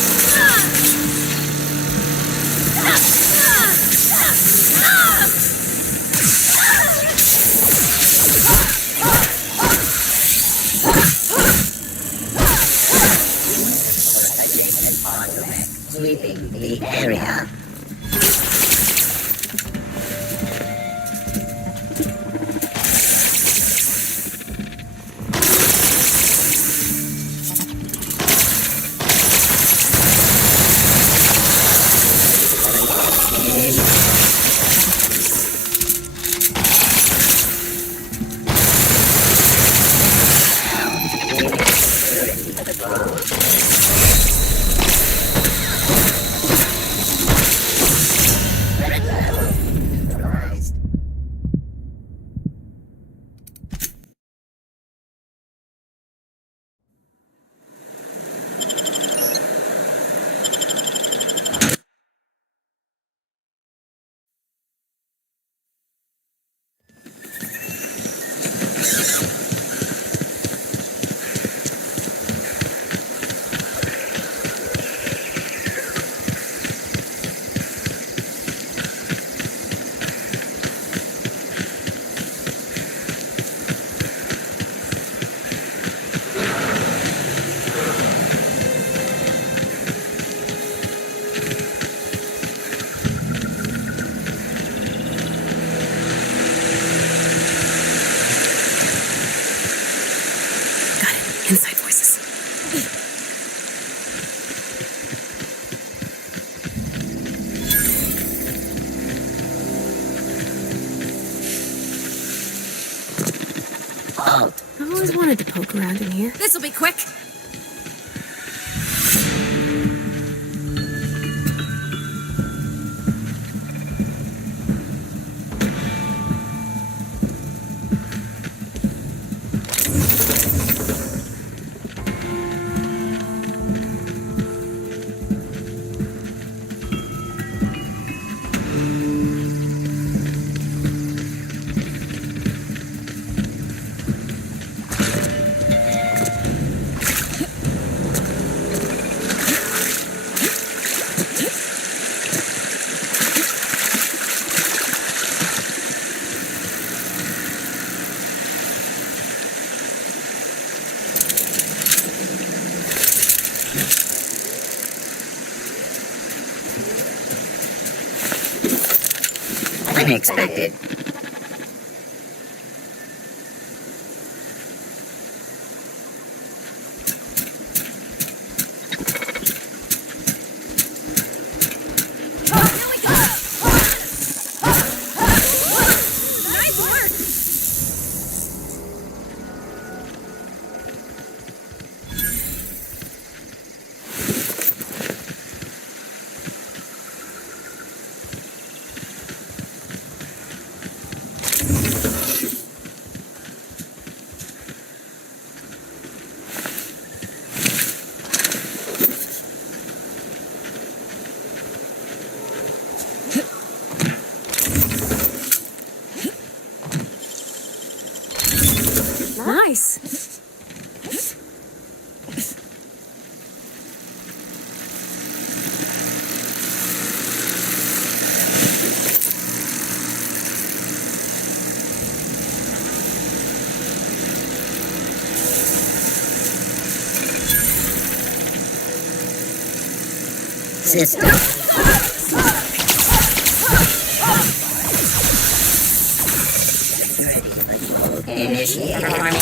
Sweeping the area. Inside voices. I've always wanted to poke around in here. This'll be quick. Unexpected. Nice. System. Initiate alarming.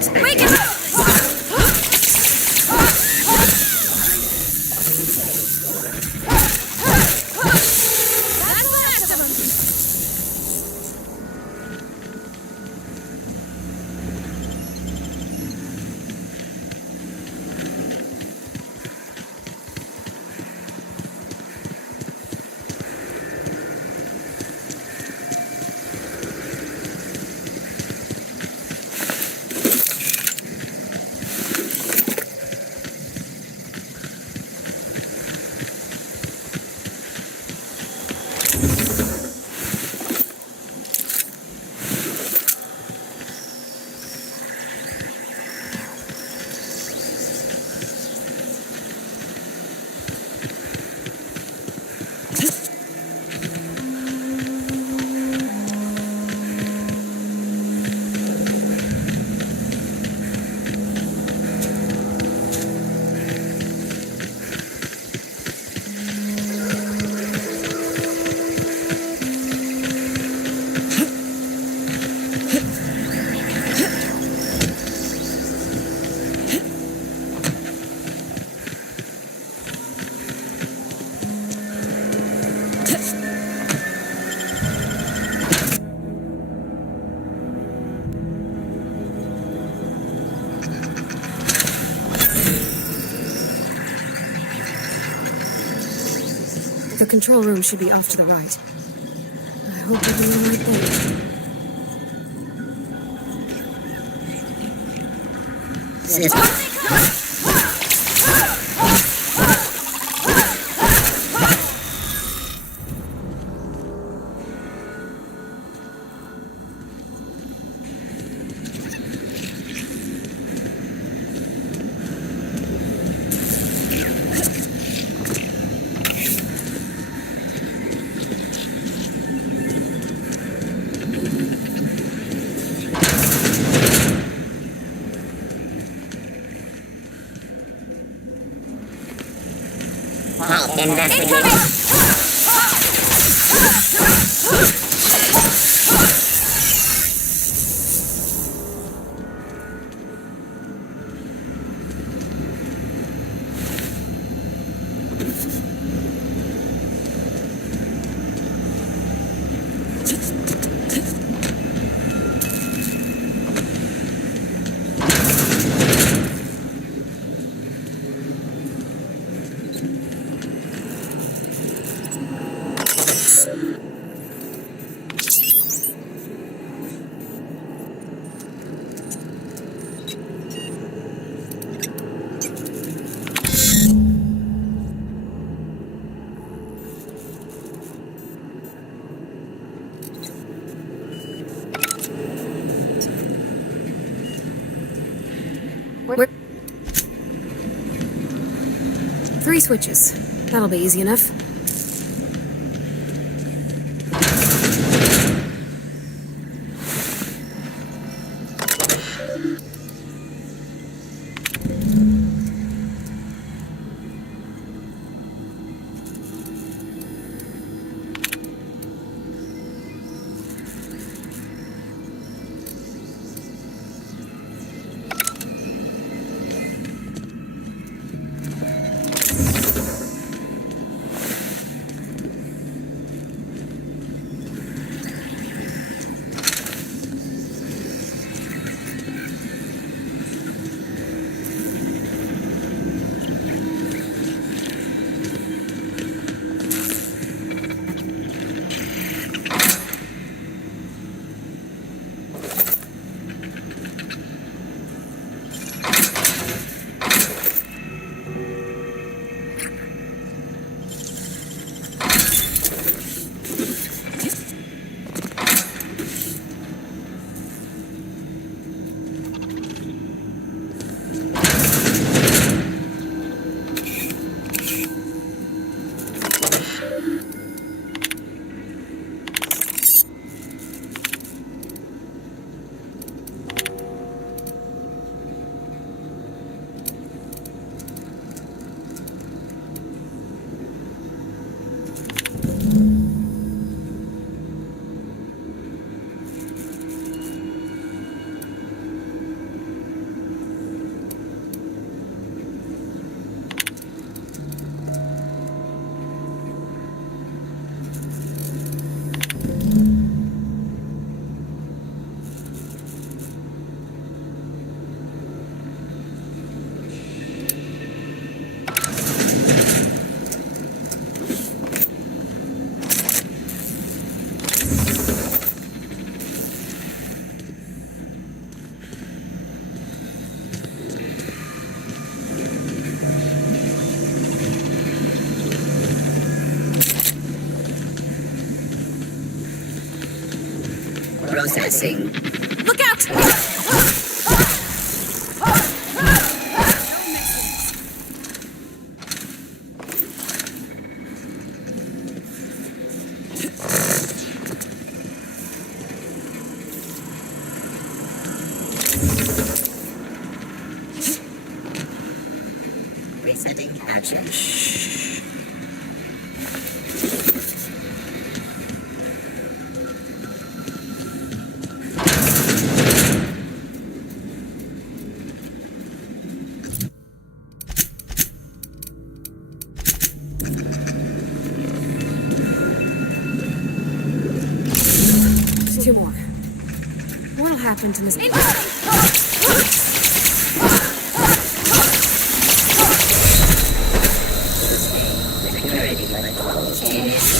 expected. Wake up! The control room should be off to the right. I hope we're doing the right thing. System. Investigate. Three switches. That'll be easy enough. Processing. Look out! Resetting action. Two more. What'll happen to Miss... Security level changed.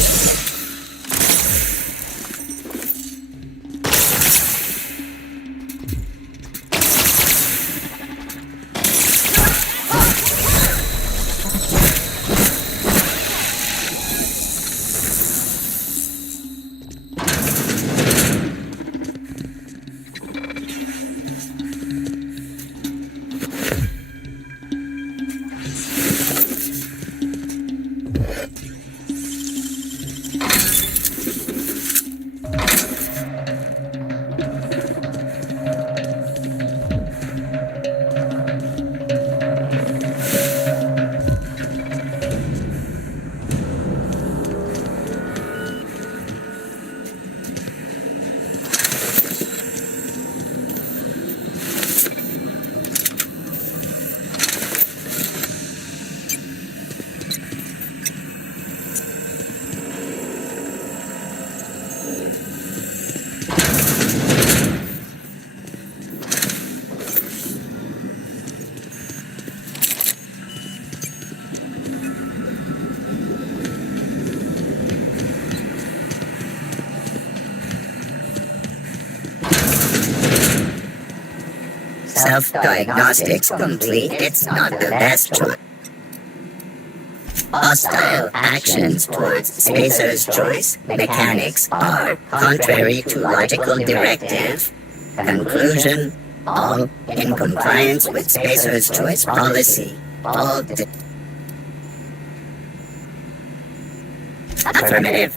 Self-diagnostics complete. It's not the best choice. Hostile actions towards Spacer's choice mechanics are contrary to logical directive. Conclusion, all in compliance with Spacer's choice policy. All affirmative.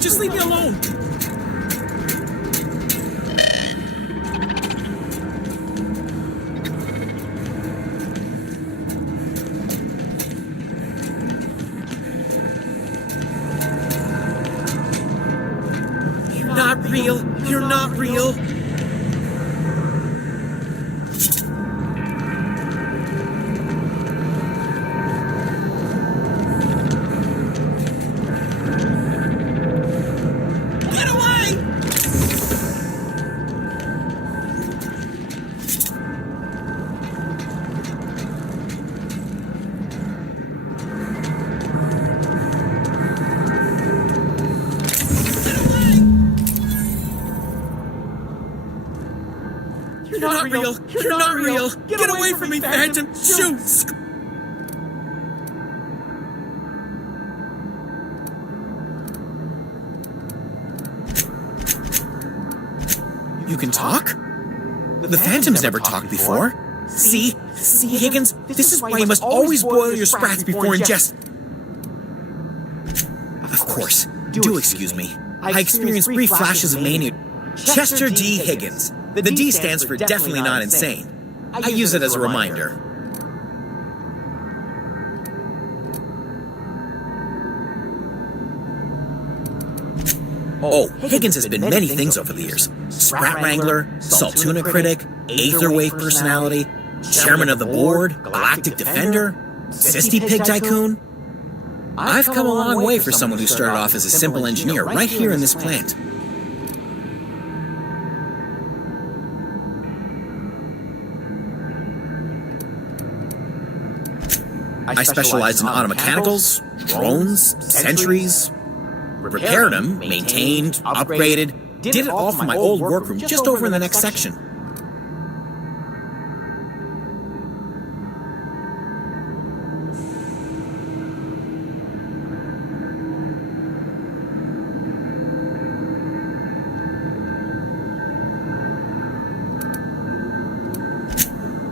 Just leave me alone. You're not real. You're not real. You're not real. You're not real. Get away from me, Phantom. Shoot. You can talk? The Phantom's never talked before. See, Higgins, this is why you must always boil your sprats before ingest. Of course, do excuse me. I experienced brief flashes of mania. Chester D. Higgins. The D stands for definitely not insane. I use it as a reminder. Oh, Higgins has been many things over the years. Sprat Wrangler, Saltuna Critic, Aetherwave Personality, Chairman of the Board, Galactic Defender, Sisty Pig Tycoon. I've come a long way for someone who started off as a simple engineer right here in this plant. I specialized in automechanicals, drones, sentries, repaired them, maintained, upgraded, did it all from my old workroom just over in the next section.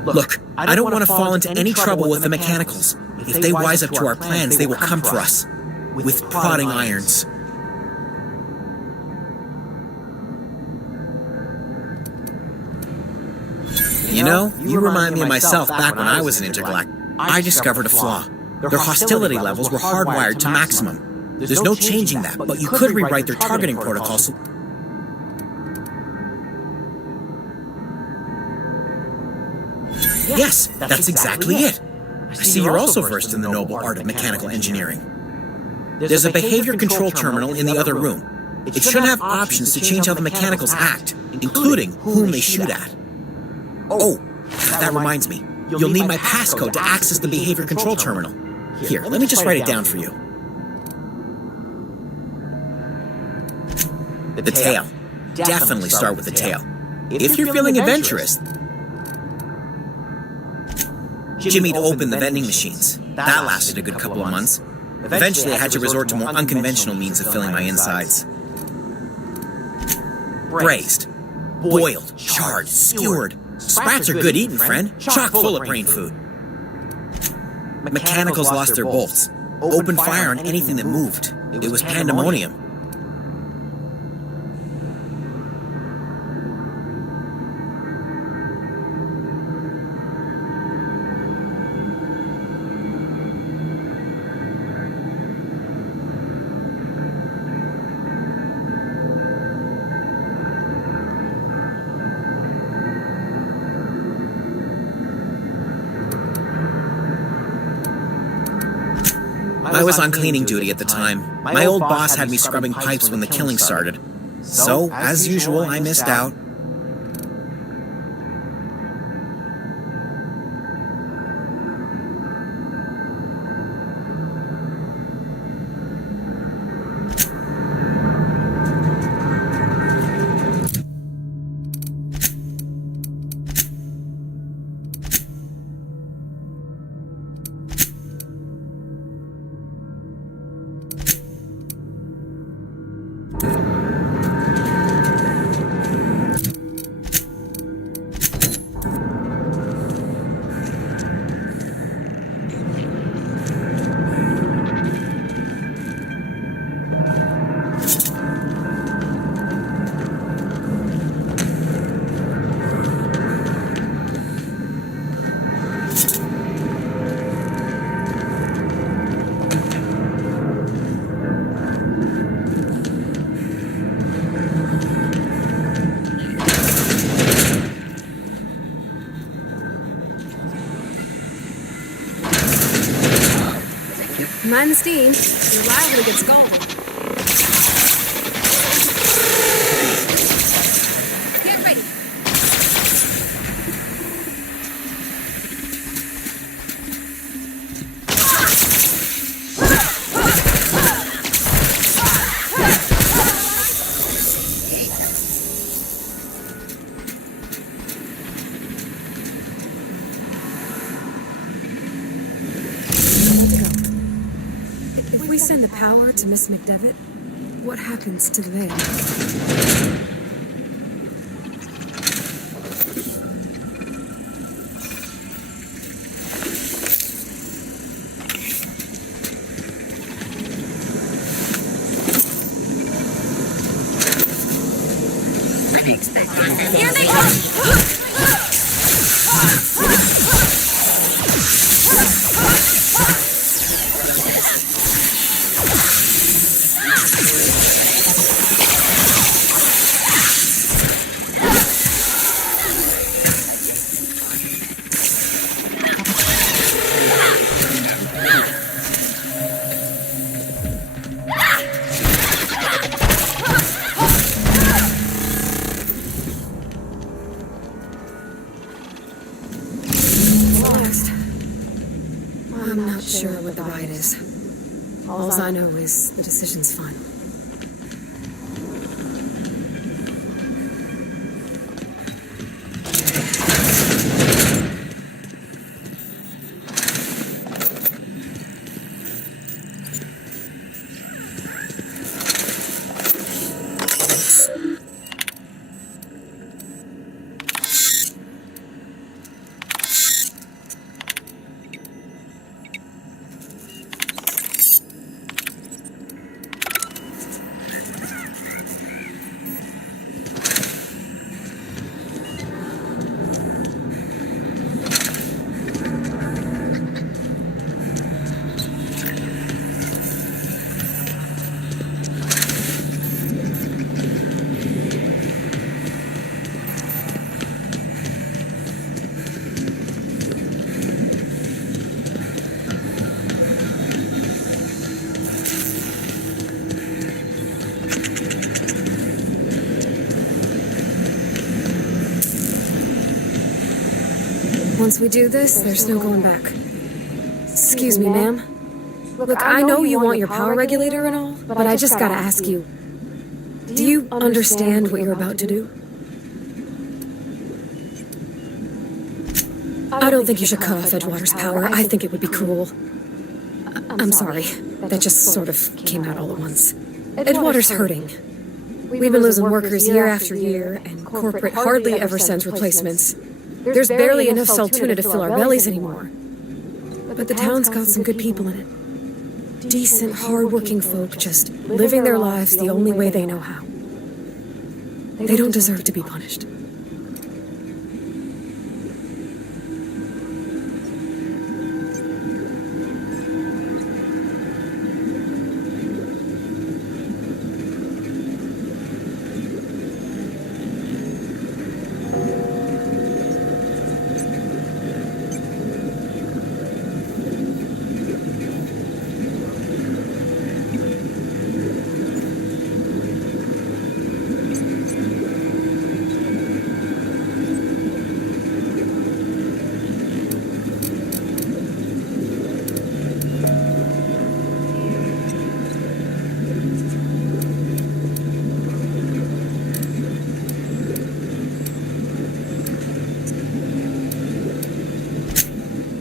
Look, I don't want to fall into any trouble with the mechanicals. If they wise up to our plans, they will come for us with prodding irons. You know, you remind me of myself back when I was an Intergalactic. I discovered a flaw. Their hostility levels were hardwired to maximum. There's no changing that, but you could rewrite their targeting protocols. Yes, that's exactly it. I see you're also versed in the noble art of mechanical engineering. There's a behavior control terminal in the other room. It should have options to change how the mechanicals act, including whom they shoot at. Oh, that reminds me. You'll need my passcode to access the behavior control terminal. Here, let me just write it down for you. The tail. Definitely start with the tail. If you're feeling adventurous, Jimmy'd opened the vending machines. That lasted a good couple of months. Eventually, I had to resort to more unconventional means of filling my insides. Braised, boiled, charred, skewered. Sprats are good eating, friend. Chock full of brain food. Mechanicals lost their bolts. Opened fire on anything that moved. It was pandemonium. I was on cleaning duty at the time. My old boss had me scrubbing pipes when the killing started. So, as usual, I missed out. Mind the steam. You're liable to get scalded. Get ready. If we send the power to Miss McDevitt, what happens to the veil? Lost. I'm not sure what the ride is. All I know is the decision's final. Once we do this, there's no going back. Excuse me, ma'am. Look, I know you want your power regulator and all, but I just gotta ask you. Do you understand what you're about to do? I don't think you should cut off Edgewater's power. I think it would be cruel. I'm sorry. That just sort of came out all at once. Edgewater's hurting. We've been losing workers year after year, and corporate hardly ever sends replacements. There's barely enough Saltuna to fill our bellies anymore. But the town's got some good people in it. Decent, hard-working folk just living their lives the only way they know how. They don't deserve to be punished.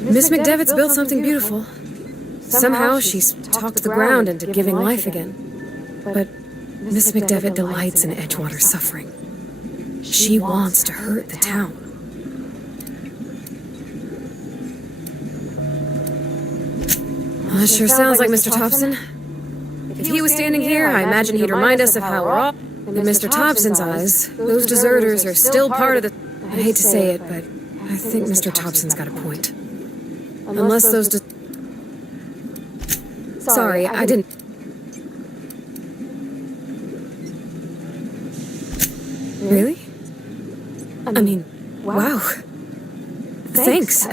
Miss McDevitt's built something beautiful. Somehow she's talked the ground into giving life again. But Miss McDevitt delights in Edgewater's suffering. She wants to hurt the town. Well, that sure sounds like Mr. Thompson. If he was standing here, I imagine he'd remind us of how we're all... In Mr. Thompson's eyes, those deserters are still part of the... I hate to say it, but I think Mr. Thompson's got a point. Unless those... Sorry, I didn't... Really? I mean, wow. Thanks.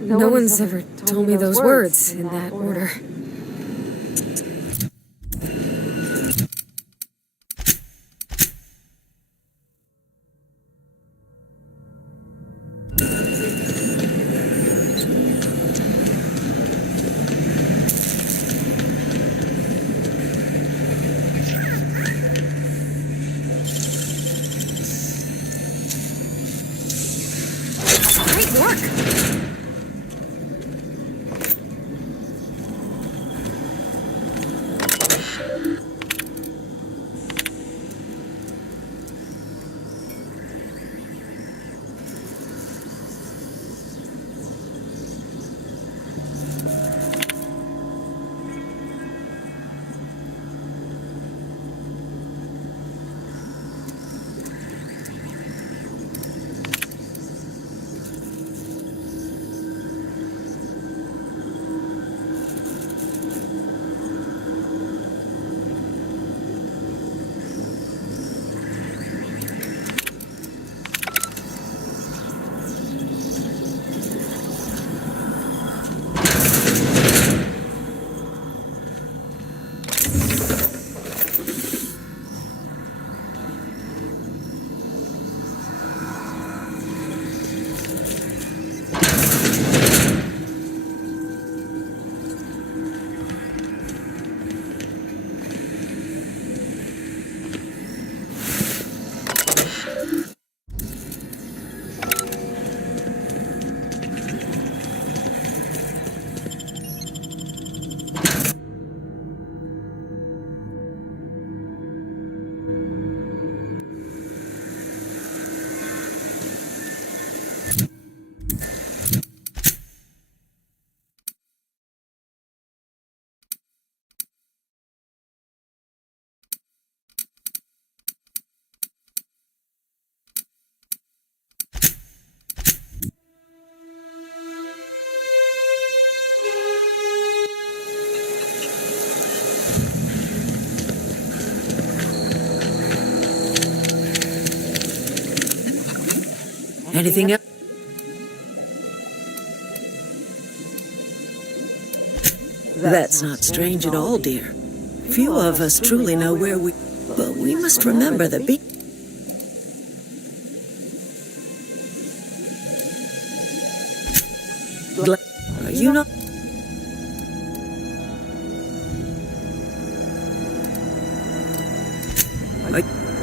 No one's ever told me those words in that order. Anything else? That's not strange at all, dear. Few of us truly know where we... But we must remember that Are you not...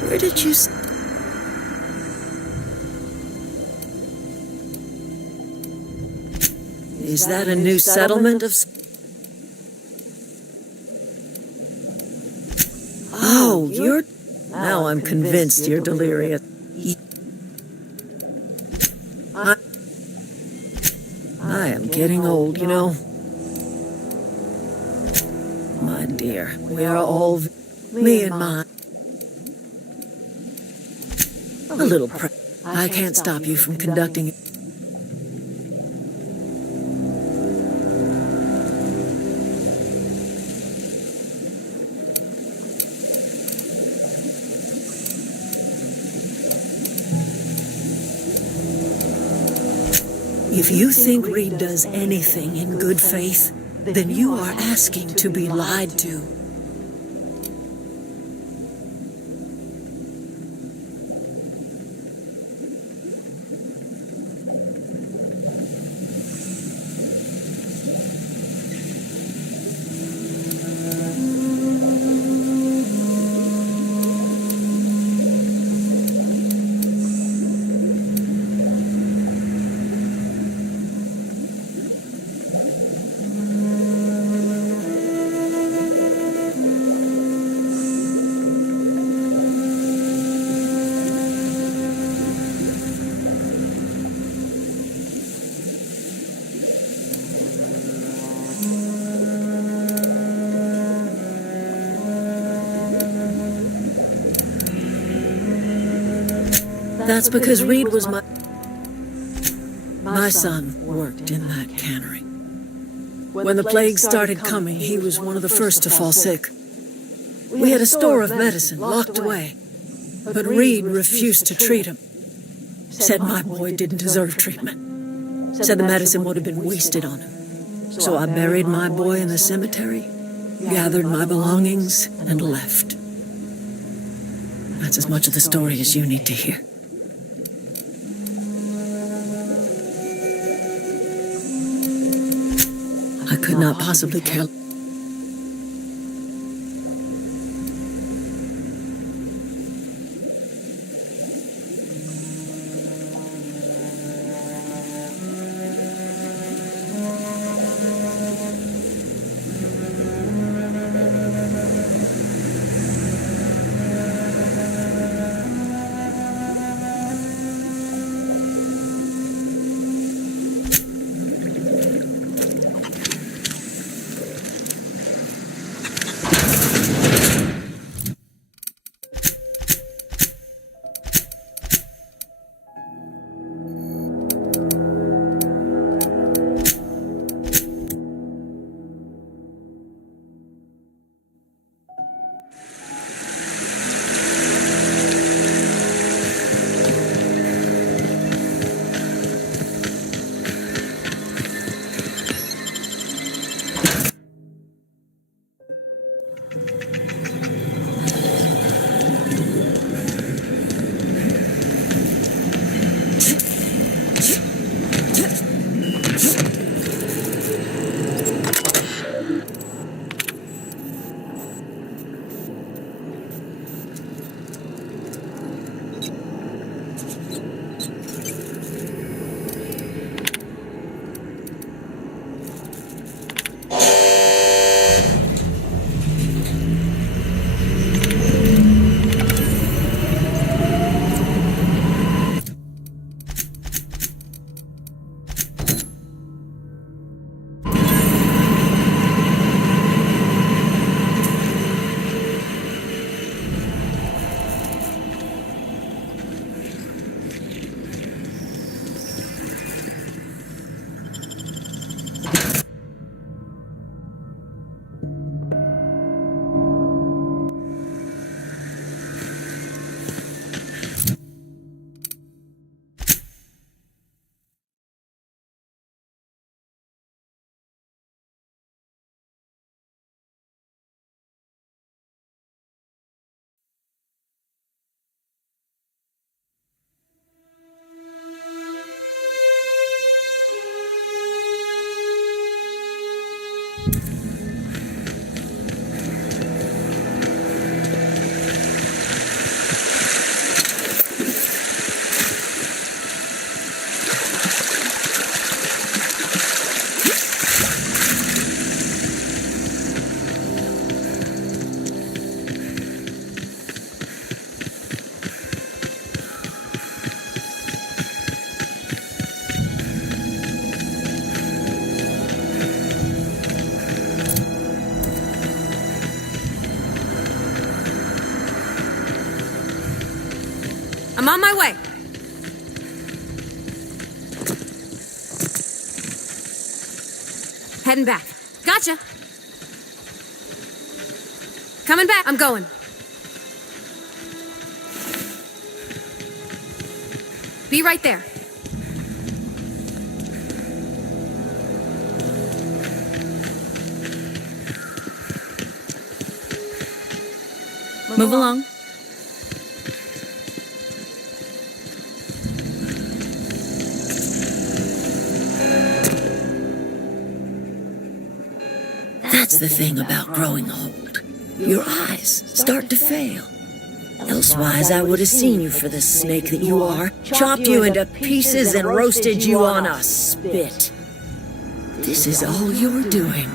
Where did you... Is that a new settlement of... Oh, you're... Now I'm convinced you're delirious. I am getting old, you know. My dear, we are all... Me and mine. A little I can't stop you from conducting... If you think Reed does anything in good faith, then you are asking to be lied to. That's because Reed was my son worked in that cannery. When the plague started coming, he was one of the first to fall sick. We had a store of medicine locked away, but Reed refused to treat him. Said my boy didn't deserve treatment. Said the medicine would have been wasted on him. So I buried my boy in the cemetery, gathered my belongings, and left. That's as much of the story as you need to hear. I could not possibly care. On my way. Heading back. Gotcha. Coming back. I'm going. Be right there. Move along. That's the thing about growing old. Your eyes start to fail. Elsewise, I would have seen you for the snake that you are, chopped you into pieces and roasted you on a spit. This is all you're doing.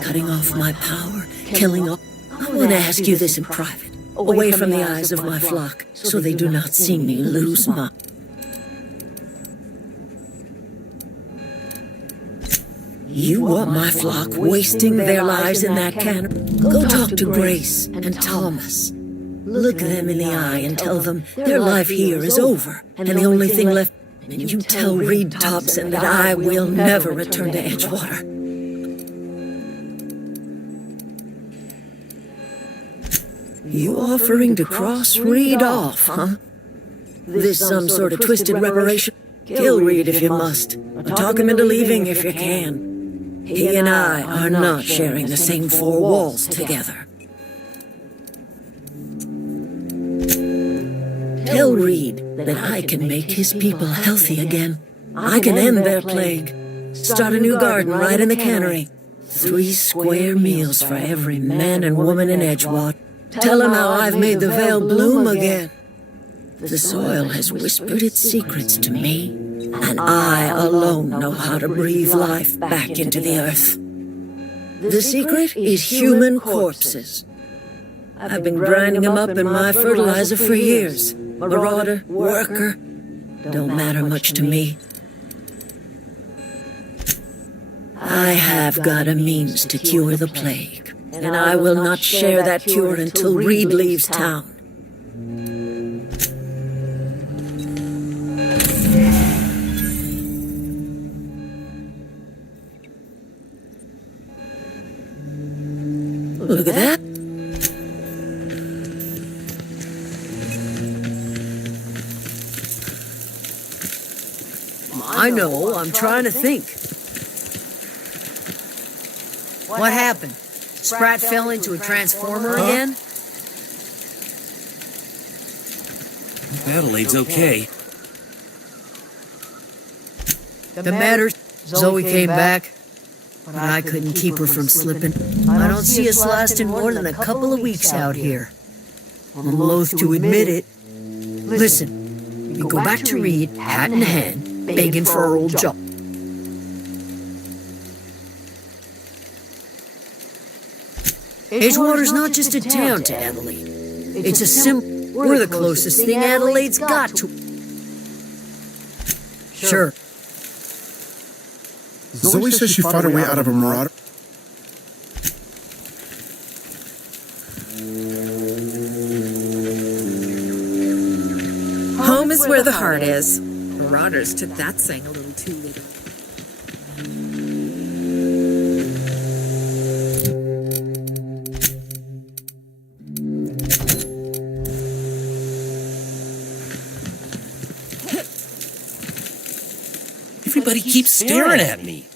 Cutting off my power, killing all. I want to ask you this in private, away from the eyes of my flock, so they do not see me lose my... You want my flock wasting their lives in that cannery? Go talk to Grace and Thomas. Look them in the eye and tell them their life here is over, and the only thing left... And you tell Reed Thompson that I will never return to Edgewater. You offering to cross Reed off, huh? This some sort of twisted reparation? Kill Reed if you must, or talk him into leaving if you can. He and I are not sharing the same four walls together. Tell Reed that I can make his people healthy again. I can end their plague. Start a new garden right in the cannery. 3 square meals for every man and woman in Edgewater. Tell him how I've made the Vale bloom again. The soil has whispered its secrets to me, and I alone know how to breathe life back into the earth. The secret is human corpses. I've been grinding them up in my fertilizer for years. Marauder, worker, don't matter much to me. I have got a means to cure the plague, and I will not share that cure until Reed leaves town. Look at that. I know, I'm trying to think. What happened? Sprat fell into a transformer again? Adelaide's okay. The matter, Zoe came back, but I couldn't keep her from slipping. I don't see us lasting more than a couple of weeks out here. I'm loath to admit it. Listen, you go back to Reed, hat in hand, begging for our old job. Edgewater's not just a town to Adelaide. It's a we're the closest thing Adelaide's got to... Sure. Zoe says she fought her way out of a marauder. Home is where the heart is. Marauders took that saying a little too literally. Everybody keeps staring at me.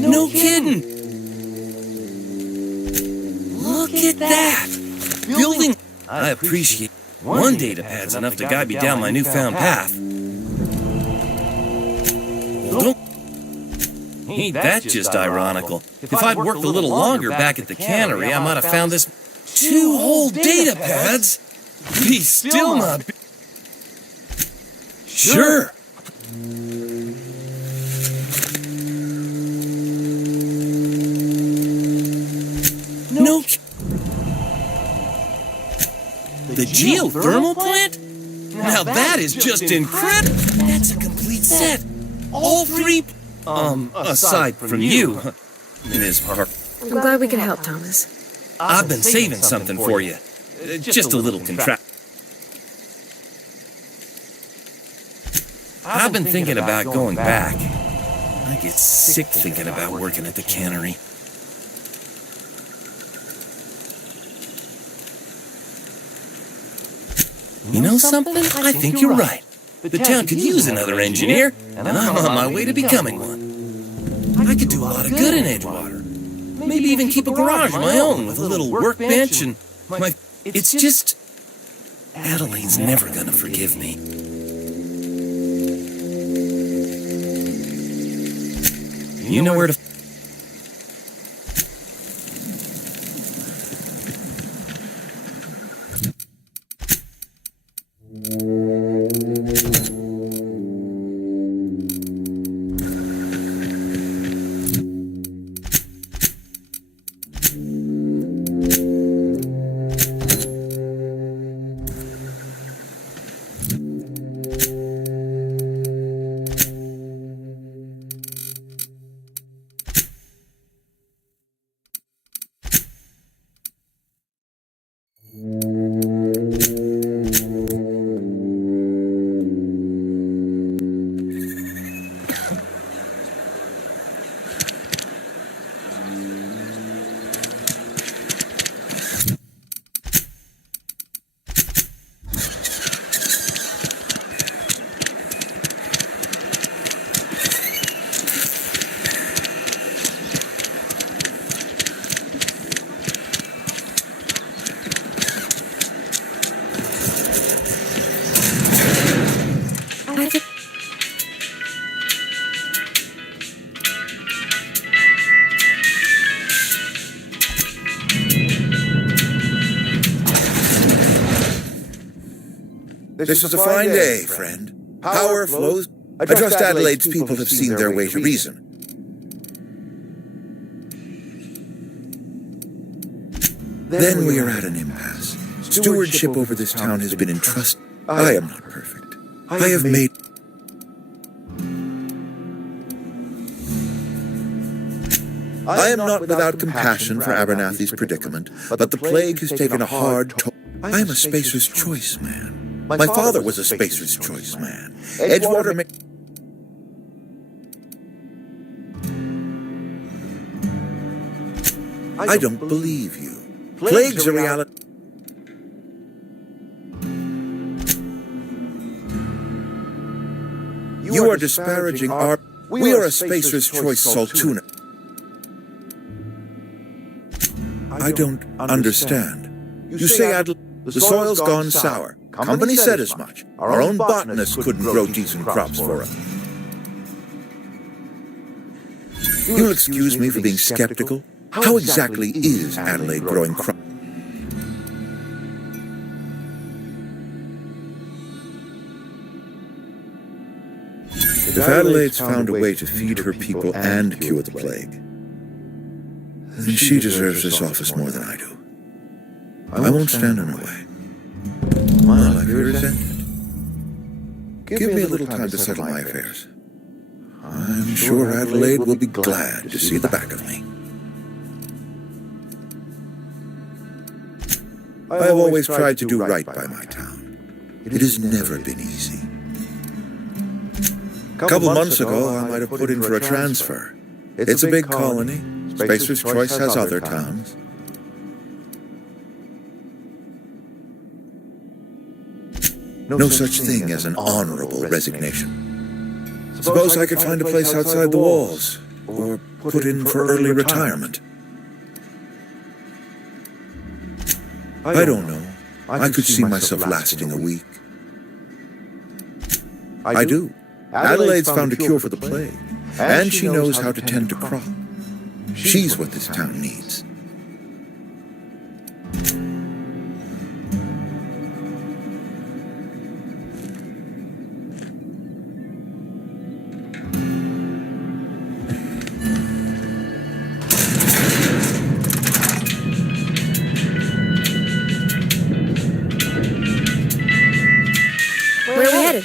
No kidding. Look at that. Building. I appreciate one data pad's enough to guide me down my newfound path. Don't. Ain't that just ironical? If I'd worked a little longer back at the cannery, I might have found this 2 whole data pads. Be still not. Sure. No. The geothermal plant? Now that is just incredible. That's a complete set. All 3, aside from you, Ms. Park. I'm glad we could help, Thomas. I've been saving something for you. just a little I've been thinking about going back. I get sick thinking about working at the cannery. You know something? I think you're right. The town could use another engineer, and I'm on my way to becoming one. I could do a lot of good in Edgewater. Maybe even keep a garage of my own with a little workbench and my... It's just... Adelaide's never gonna forgive me. You know where to... This is a fine day, friend. Power flows. I trust Adelaide's people have seen their way to reason. Then we are at an impasse. Stewardship over this town has been entrusted. I am not perfect. I have made... I am not without compassion for Abernathy's predicament, but the plague has taken a hard toll. I am a Spacer's Choice man. My father was a Spacer's Choice man. Edgewater may... I don't believe you. Plague's a reality. You are disparaging our... We are a Spacer's Choice Saltuna. I don't understand. You say Adelaide, the soil's gone sour. Company said as much. Our own botanists couldn't grow decent crops for us. You'll excuse me for being skeptical. How exactly is Adelaide growing crops? If Adelaide's found a way to feed her people and cure the plague, then she deserves this office more than I do. I won't stand in her way. My life here is ended. Give me a little time to settle my affairs. I'm sure Adelaide will be glad to see the back of me. I have always tried to do right by my town. It has never been easy. A couple months ago, I might have put in for a transfer. It's a big colony. Spacer's Choice has other towns. No such thing as an honorable resignation. Suppose I could find a place outside the walls, or put in for early retirement. I don't know. I could see myself lasting a week. I do. Adelaide's found a cure for the plague, and she knows how to tend a crop. She's what this town needs. Where are we headed?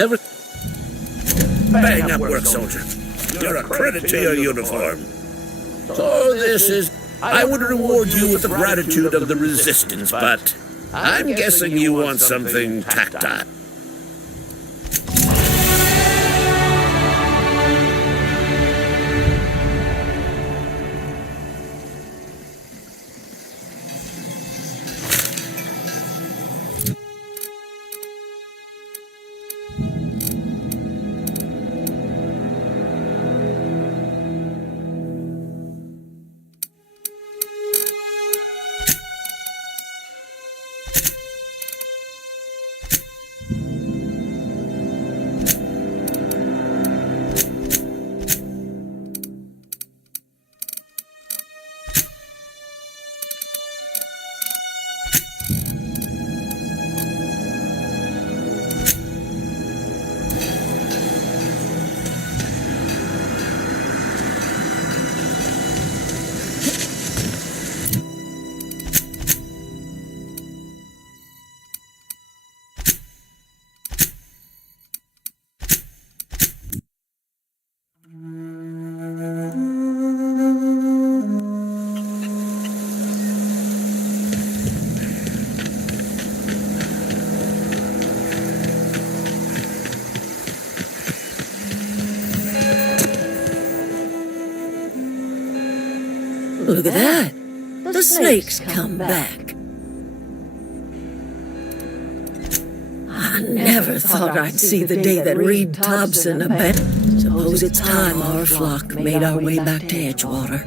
Never. Bang up work, soldier. You're a credit to your uniform. So this is... I would reward you with the gratitude of the resistance, but I'm guessing you want something tactile. Look at that. The snake's come back. I never thought I'd see the day that Reed Thompson abandoned. Suppose it's time our flock made our way back to Edgewater.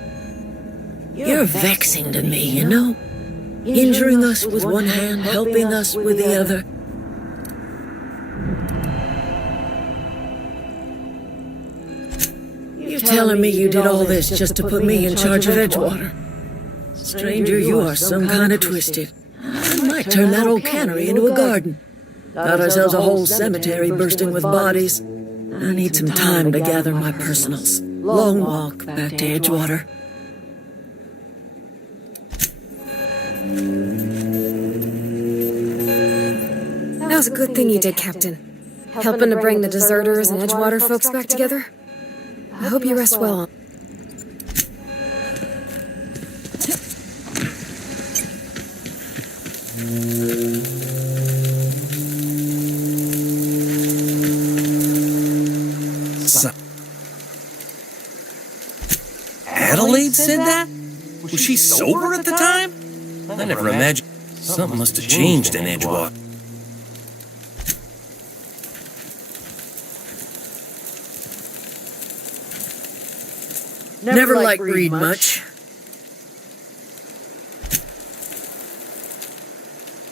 You're vexing to me, you know? Injuring us with one hand, helping us with the other. You're telling me you did all this just to put me in charge of Edgewater? Stranger, you are some kind of twisted. I might turn that old cannery into a garden. Got ourselves a whole cemetery bursting with bodies. I need some time to gather my personals. Long walk back to Edgewater. That was a good thing you did, Captain. Helping to bring the deserters and Edgewater folks back together. I hope you rest well. Adelaide said that? Was she sober at the time? I never imagined. Something must have changed in Edgewater. Never liked Reed much.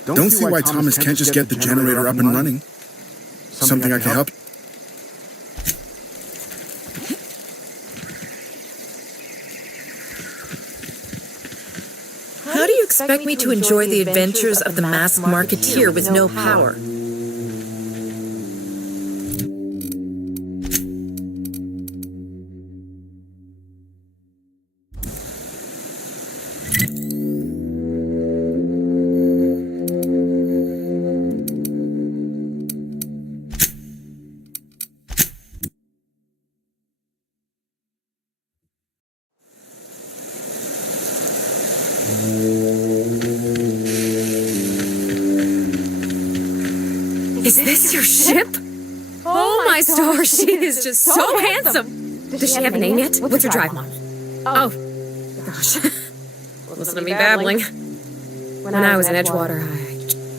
Don't see why Thomas can't just get the generator up and running. Something I can help. How do you expect me to enjoy the adventures of the masked marketeer with no power? Is this your ship? Oh my stars, she is just so handsome. Does she have a name yet? What's her drive model? Oh, gosh. Listen to me babbling. When I was in Edgewater,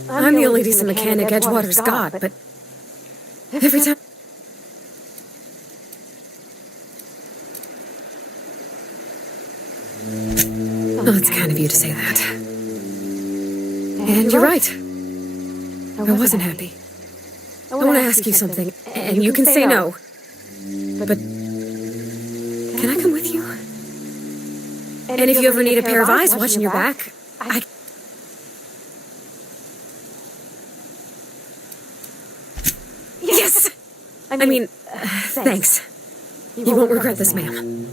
I'm the only decent mechanic Edgewater's got, but every time... Oh, it's kind of you to say that. And you're right. I wasn't happy. I want to ask you something, and you can say no. But can I come with you? And if you ever need a pair of eyes watching your back, I... Yes! I mean, thanks. You won't regret this, ma'am.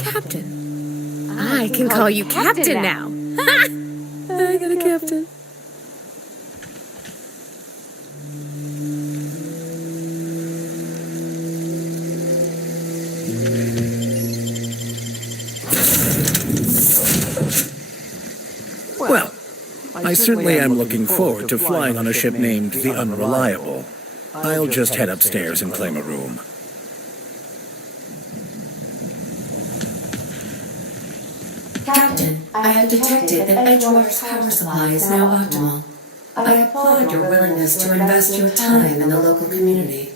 Captain. I can call you Captain now. I got a captain. Well, I certainly am looking forward to flying on a ship named the Unreliable. I'll just head upstairs and claim a room. Captain, I have detected that Edgewater's power supply is now optimal. I applaud your willingness to invest your time in the local community.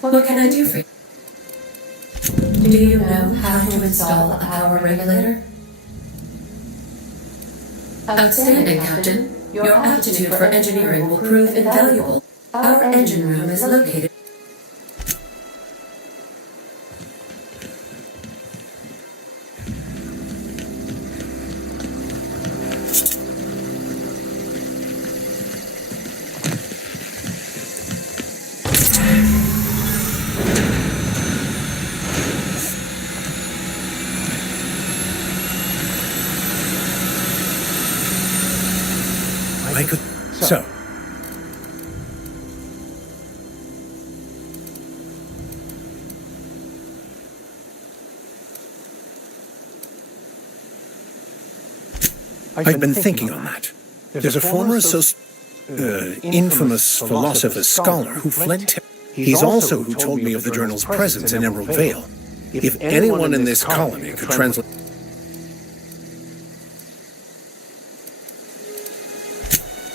What can I do for you? Do you know how to install a power regulator? Outstanding, Captain. Your aptitude for engineering will prove invaluable. Our engine room is located. I could... So... I've been thinking on that. There's a former infamous philosopher scholar who fled... He's also who told me of the journal's presence in Emerald Vale. If anyone in this colony could translate...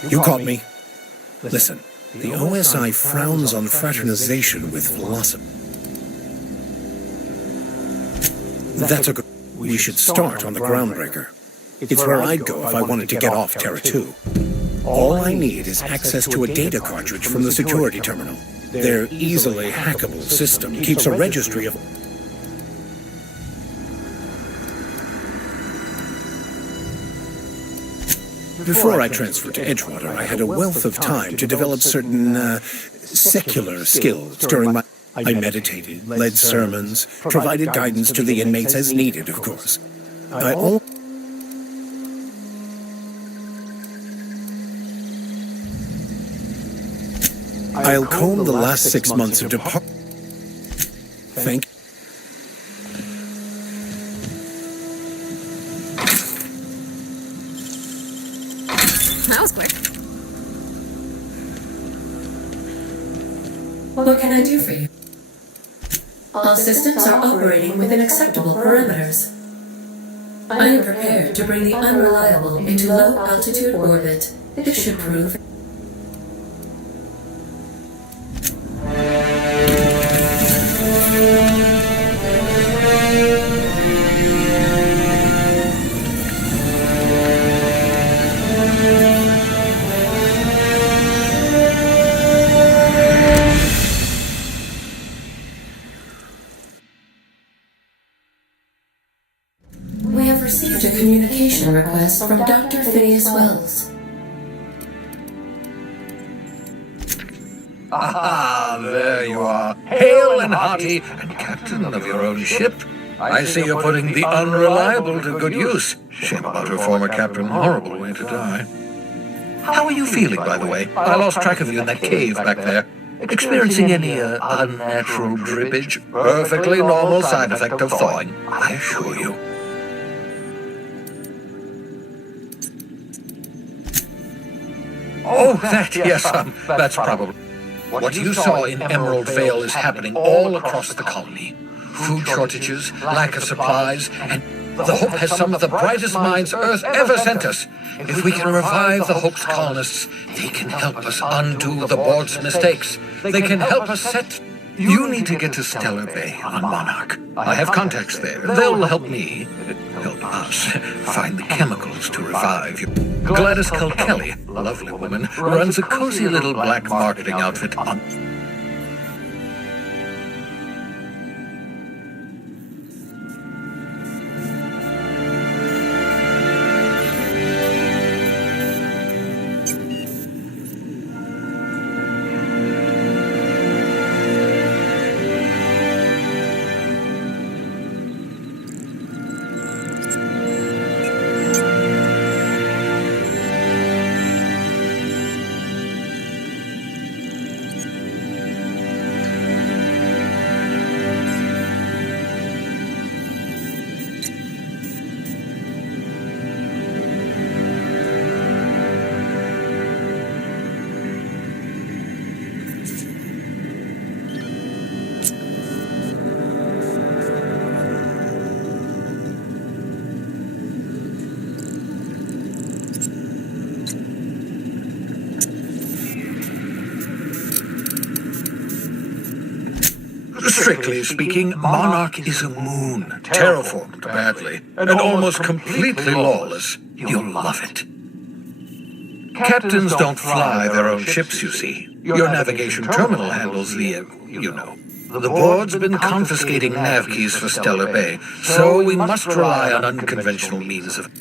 You caught me. Listen, the OSI frowns on fraternization with philosophy. That's a good... We should start on the Groundbreaker. It's where I'd go if I wanted to get off Terra 2. All I need is access to a data cartridge from the security terminal. Their easily hackable system keeps a registry of... Before I transferred to Edgewater, I had a wealth of time to develop certain secular skills during my... I meditated, led sermons, provided guidance to the inmates as needed, of course. I'll comb the last 6 months of department. Thank you. That was quick. What can I do for you? All systems are operating within acceptable parameters. I am prepared to bring the Unreliable into low-altitude orbit. This should prove... We have received a communication request from Dr. Phineas Wells. Ah, there you are, hale and hearty, and captain of your own ship. I see you're putting the Unreliable to good use. Shame about her former captain, horrible way to die. How are you feeling, by the way? I lost track of you in that cave back there. Experiencing any unnatural drippage? Perfectly normal side effect of thawing, I assure you. Oh, that's probably... What you saw in Emerald Vale is happening all across the colony. Food shortages, lack of supplies, and the Hope has some of the brightest minds Earth ever sent us. If we can revive the Hope's colonists, they can help us undo the board's mistakes. They can help us set... You need to get to Stellar Bay on Monarch. I have contacts there. They'll help me, help us, find the chemicals to revive you. Gladys Kilkelly, lovely woman, runs a cozy little black marketing outfit on... Strictly speaking, Monarch is a moon, terraformed badly, and almost completely lawless. You'll love it. Captains don't fly their own ships, you see. Your navigation terminal handles the, you know. The board's been confiscating nav keys for Stellar Bay, so we must rely on unconventional means of...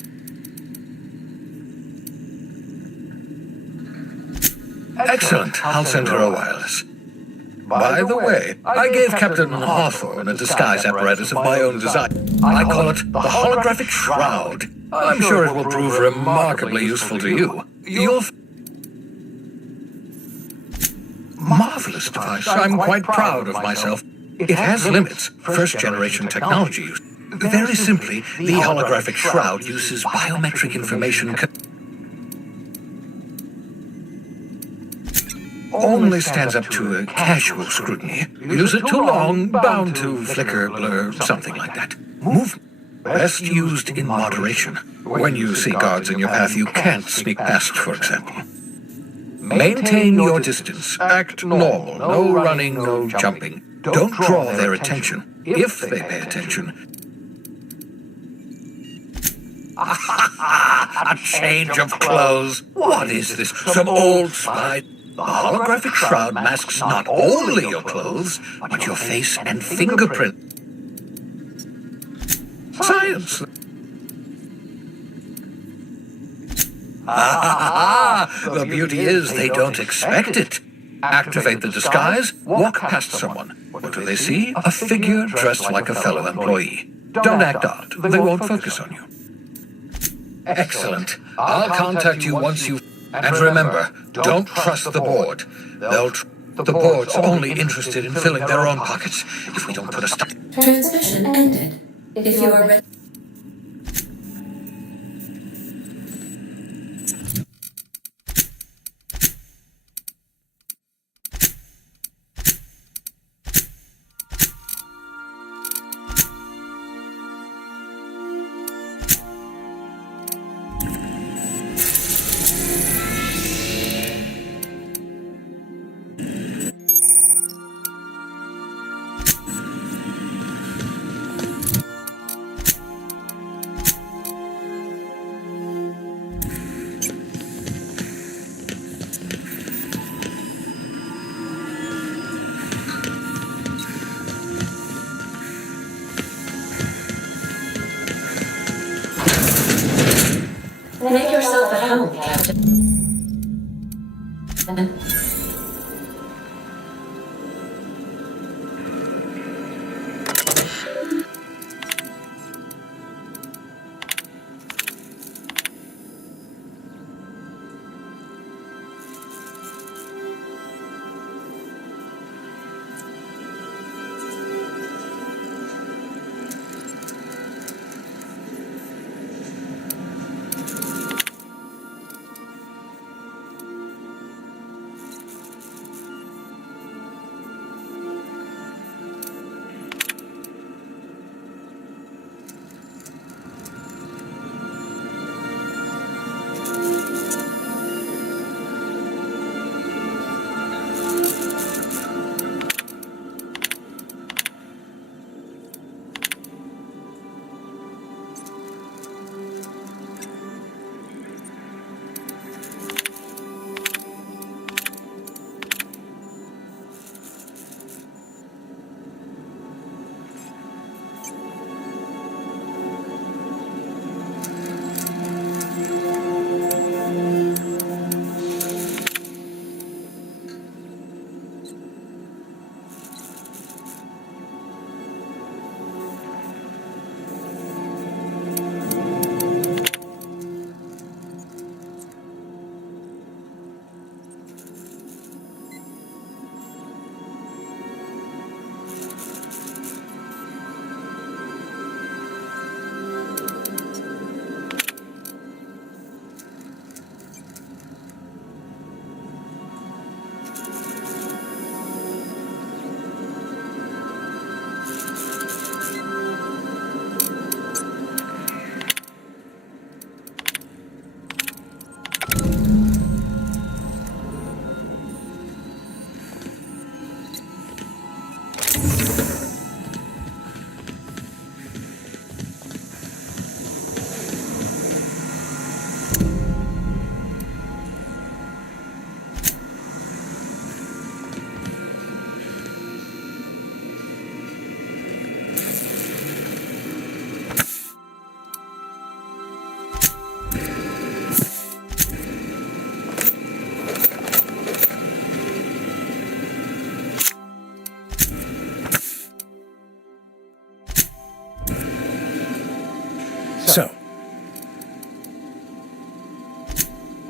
Excellent. I'll send her a wireless. By the way, I gave Captain Hawthorne a disguise apparatus of my own design. I call it the Holographic Shroud. I'm sure it will prove remarkably useful to you. You'll... Marvelous device. I'm quite proud of myself. It has limits, first-generation technology use. Very simply, the Holographic Shroud uses biometric information... only stands up to a casual scrutiny. Use it too long, bound to flicker, blur, something like that. Move. Best used in moderation. When you see guards in your path you can't sneak past, for example. Maintain your distance. Act normal. No running, no jumping. Don't draw their attention. If they pay attention. A change of clothes. What is this? Some old spy? The holographic shroud masks not only your clothes, but your face and fingerprint. Science! The beauty is they don't expect it. Activate the disguise, walk past someone. What do they see? A figure dressed like a fellow employee. Don't act odd. They won't focus on you. Excellent. I'll contact you once you've... And remember, don't trust the board. The board's only interested in filling their own pockets. If we don't put a stop... Transmission ended. If you are ready...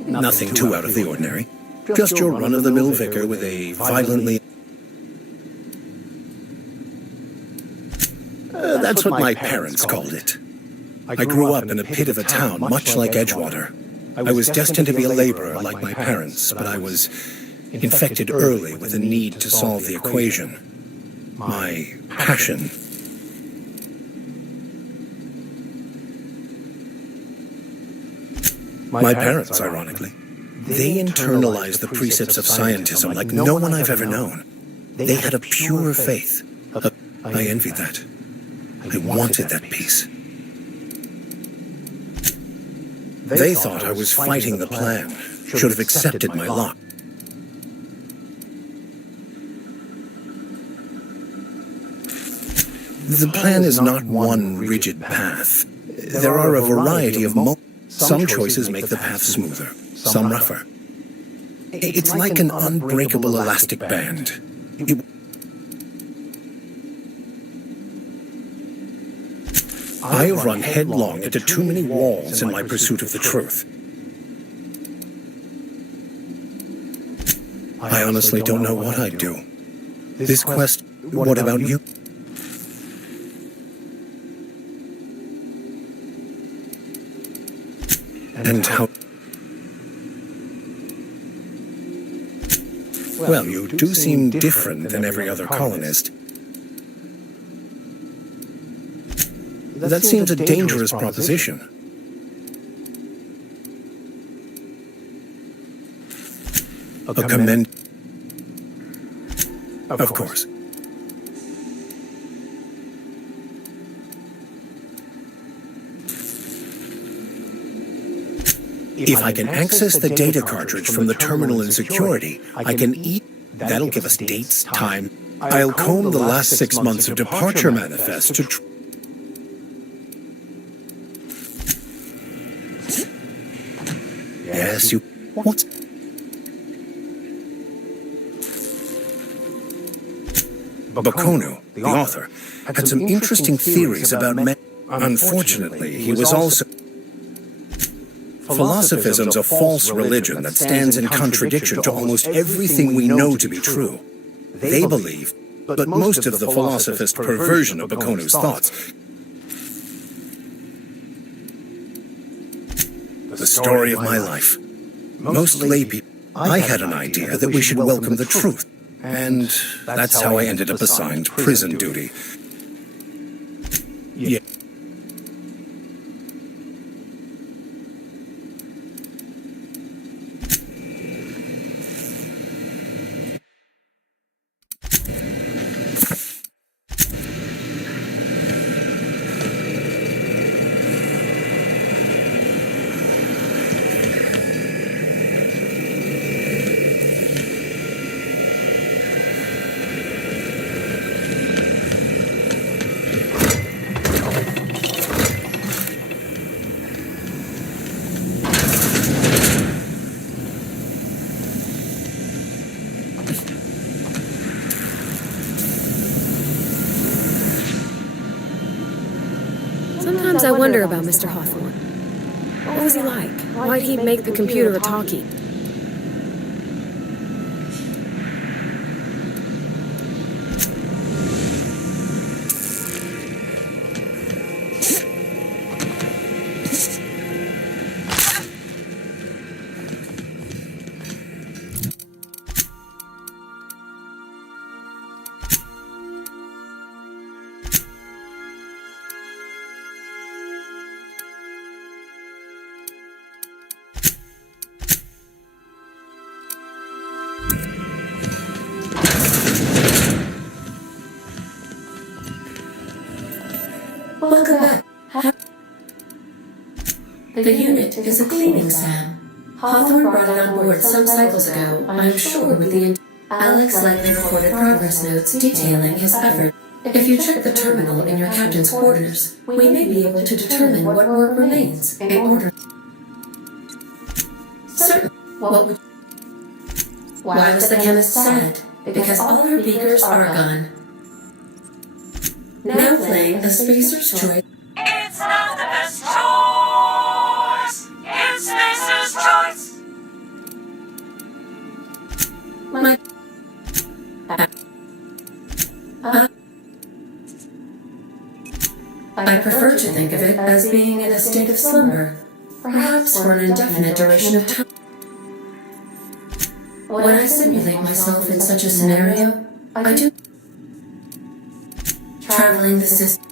Nothing too out of the ordinary. Just your run-of-the-mill vicar with a violently... That's what my parents called it. I grew up in a pit of a town, much like Edgewater. I was destined to be a laborer like my parents, but I was infected early with a need to solve the equation. My passion. My parents, ironically. They internalized the precepts of scientism like no one I've ever known. They had a pure faith. I envied that. I wanted that peace. They thought I was fighting the plan, should have accepted my lot. The plan is not one rigid path. There are a variety of some choices make the path smoother, some rougher. It's like an unbreakable elastic band. I have run headlong into too many walls in my pursuit of the truth. I honestly don't know what I'd do. This quest, what about you? And how... Well, you do seem different than every other colonist. That seems a dangerous proposition. Of course. If I can access the data cartridge from the terminal in security, I can eat... That'll give us dates, time. I'll comb the last 6 months of departure manifest to... Yes, you... What? Bakonu, the author, had some interesting theories about men. Unfortunately, he was also... Philosophism's a false religion that stands in contradiction to almost everything we know to be true. They believe, but most of the philosophist perversion of Bakonu's thoughts. The story of my life. Most lay people, I had an idea that we should welcome the truth, and that's how I ended up assigned prison duty. Yeah. Sometimes I wonder about Mr. Hawthorne. What was he like? Why'd he make the computer a talkie? Welcome back. The unit is a cleaning Sam. Hawthorne brought it on board some cycles ago, I'm sure with the... Alex likely recorded progress notes detailing his effort. If you check the terminal in your captain's quarters, we may be able to determine what work remains in order... Certain. What would... Why was the chemist sad? Because all her beakers are gone. Now playing a Spacer's Choice. It's not the best choice. It's Spacer's Choice. I prefer to think of it as being in a state of slumber, perhaps for an indefinite duration of time. When I simulate myself in such a scenario, I do traveling the system.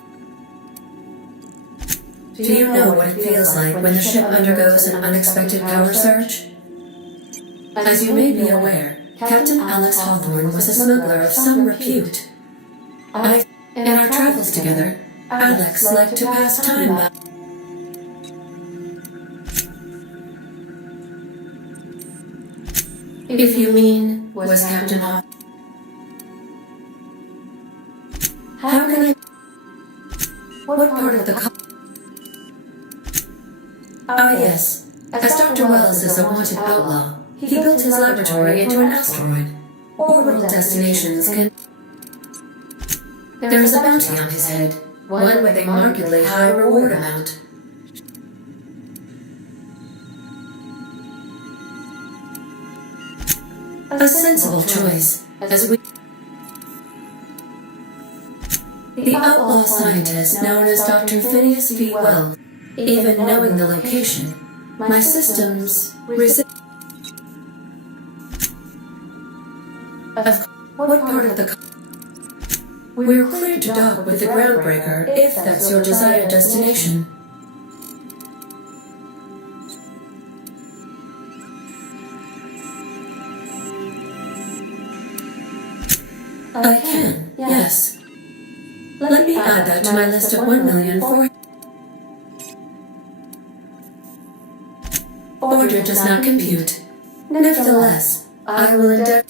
Do you know what it feels like when the ship undergoes an unexpected power surge? As you may be aware, Captain Alex Hawthorne was a smuggler of some repute. In our travels together, Alex liked to pass time by. If you mean, was Captain Hawthorne? How can I... What part of the... Ah, yes. As Dr. Wells is a wanted outlaw, he built his laboratory into an asteroid. Orbital destinations can... There is a bounty on his head, one with a markedly high reward amount. A sensible choice, as we... The outlaw scientist known as Dr. Phineas V. Wells, even knowing the location, my systems resist... What part of the... We're clear to dock with the Groundbreaker if that's your desired destination. I can, yes. Let me add that to my list of 1,000,004... Order does not compute. Nevertheless, I will endeavor...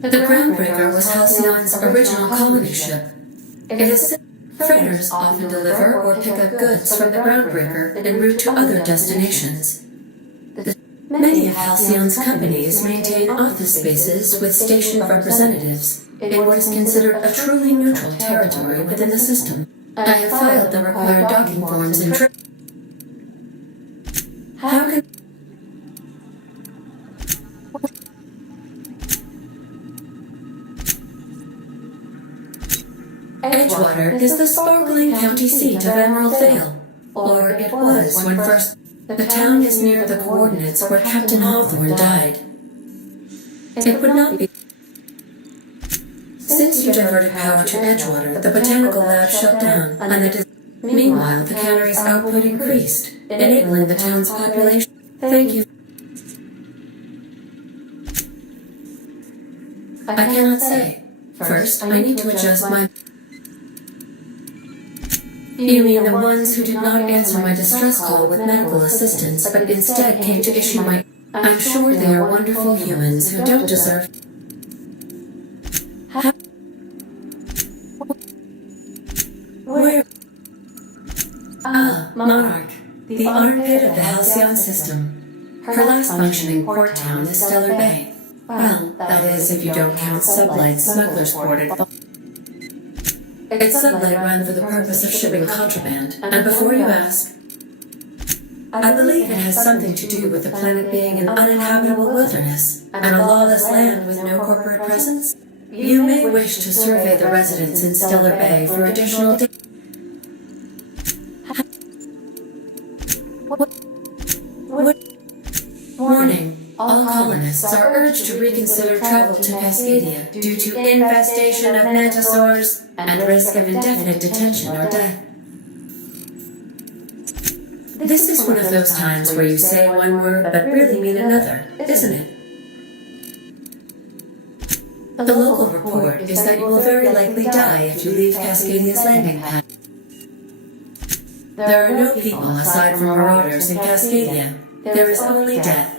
The Groundbreaker was Halcyon's original colony ship. It is... Freighters often deliver or pick up goods from the Groundbreaker en route to other destinations. Many of Halcyon's companies maintain office spaces with station representatives in what is considered a truly neutral territory within the system. I have filed the required docking forms and How can... Edgewater is the sparkling county seat of Emerald Vale, or it was when first... The town is near the coordinates where Captain Hawthorne died. It would not be... Since you diverted power to Edgewater, the botanical lab shut down, and meanwhile the cannery's output increased, enabling the town's population... Thank you. I cannot say. First, I need to adjust my... You mean the ones who did not answer my distress call with medical assistance, but instead came to issue my... I'm sure they are wonderful humans who don't deserve... Where... Ah, Monarch, the armpit of the Halcyon system. Her last functioning port town is Stellar Bay. Well, that is if you don't count Sublight's smuggler's port at... It's Sublight run for the purpose of shipping contraband, and before you ask, I believe it has something to do with the planet being an uninhabitable wilderness, and a lawless land with no corporate presence. You may wish to survey the residents in Stellar Bay for additional data. Warning. All colonists are urged to reconsider travel to Cascadia due to infestation of mantisaurs and risk of indefinite detention or death. This is one of those times where you say one word but really mean another, isn't it? The local report is that you will very likely die if you leave Cascadia's landing pad. There are no people aside from marauders in Cascadia. There is only death.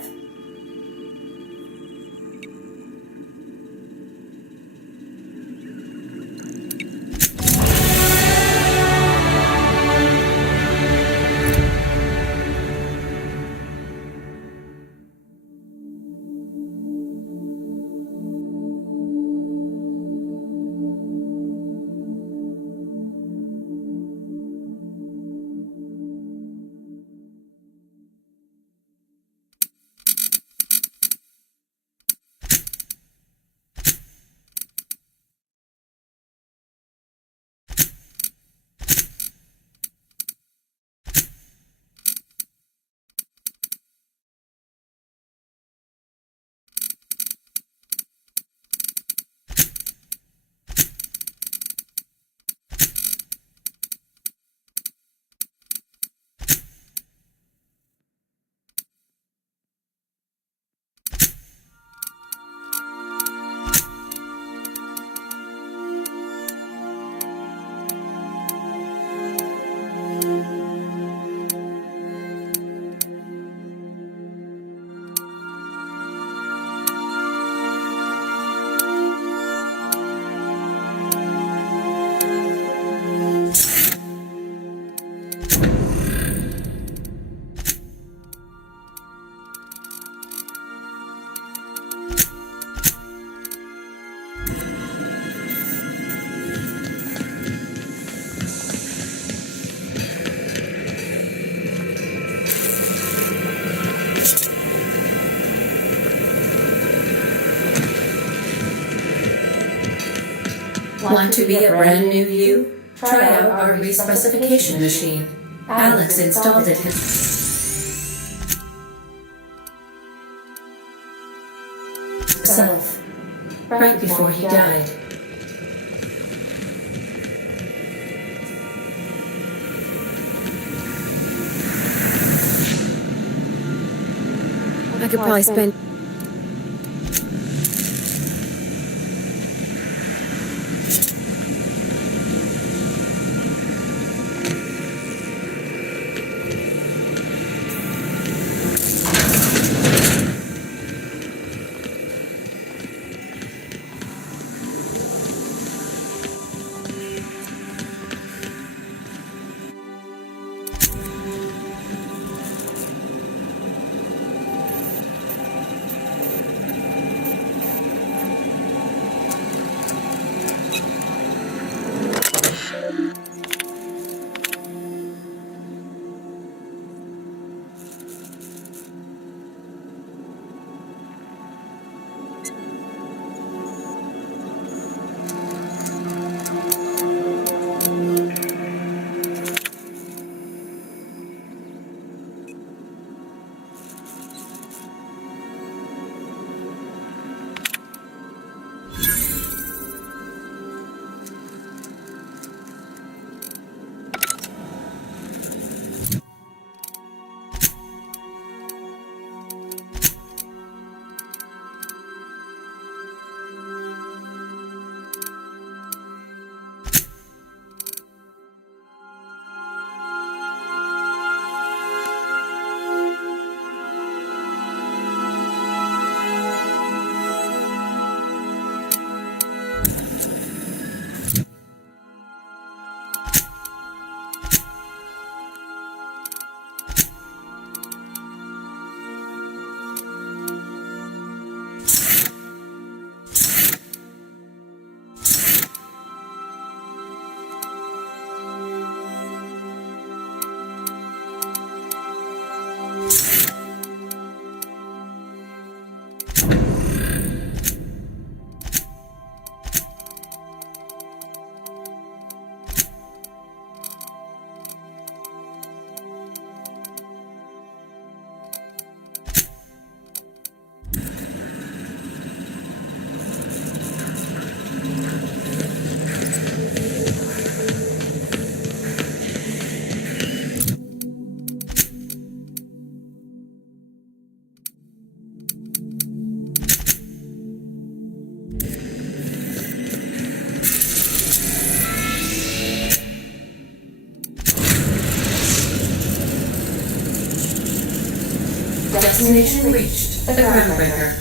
Want to be a brand new you? Try out our respecification machine. Alex installed it himself, right before he died. I could probably spend Destination reached. The Groundbreaker.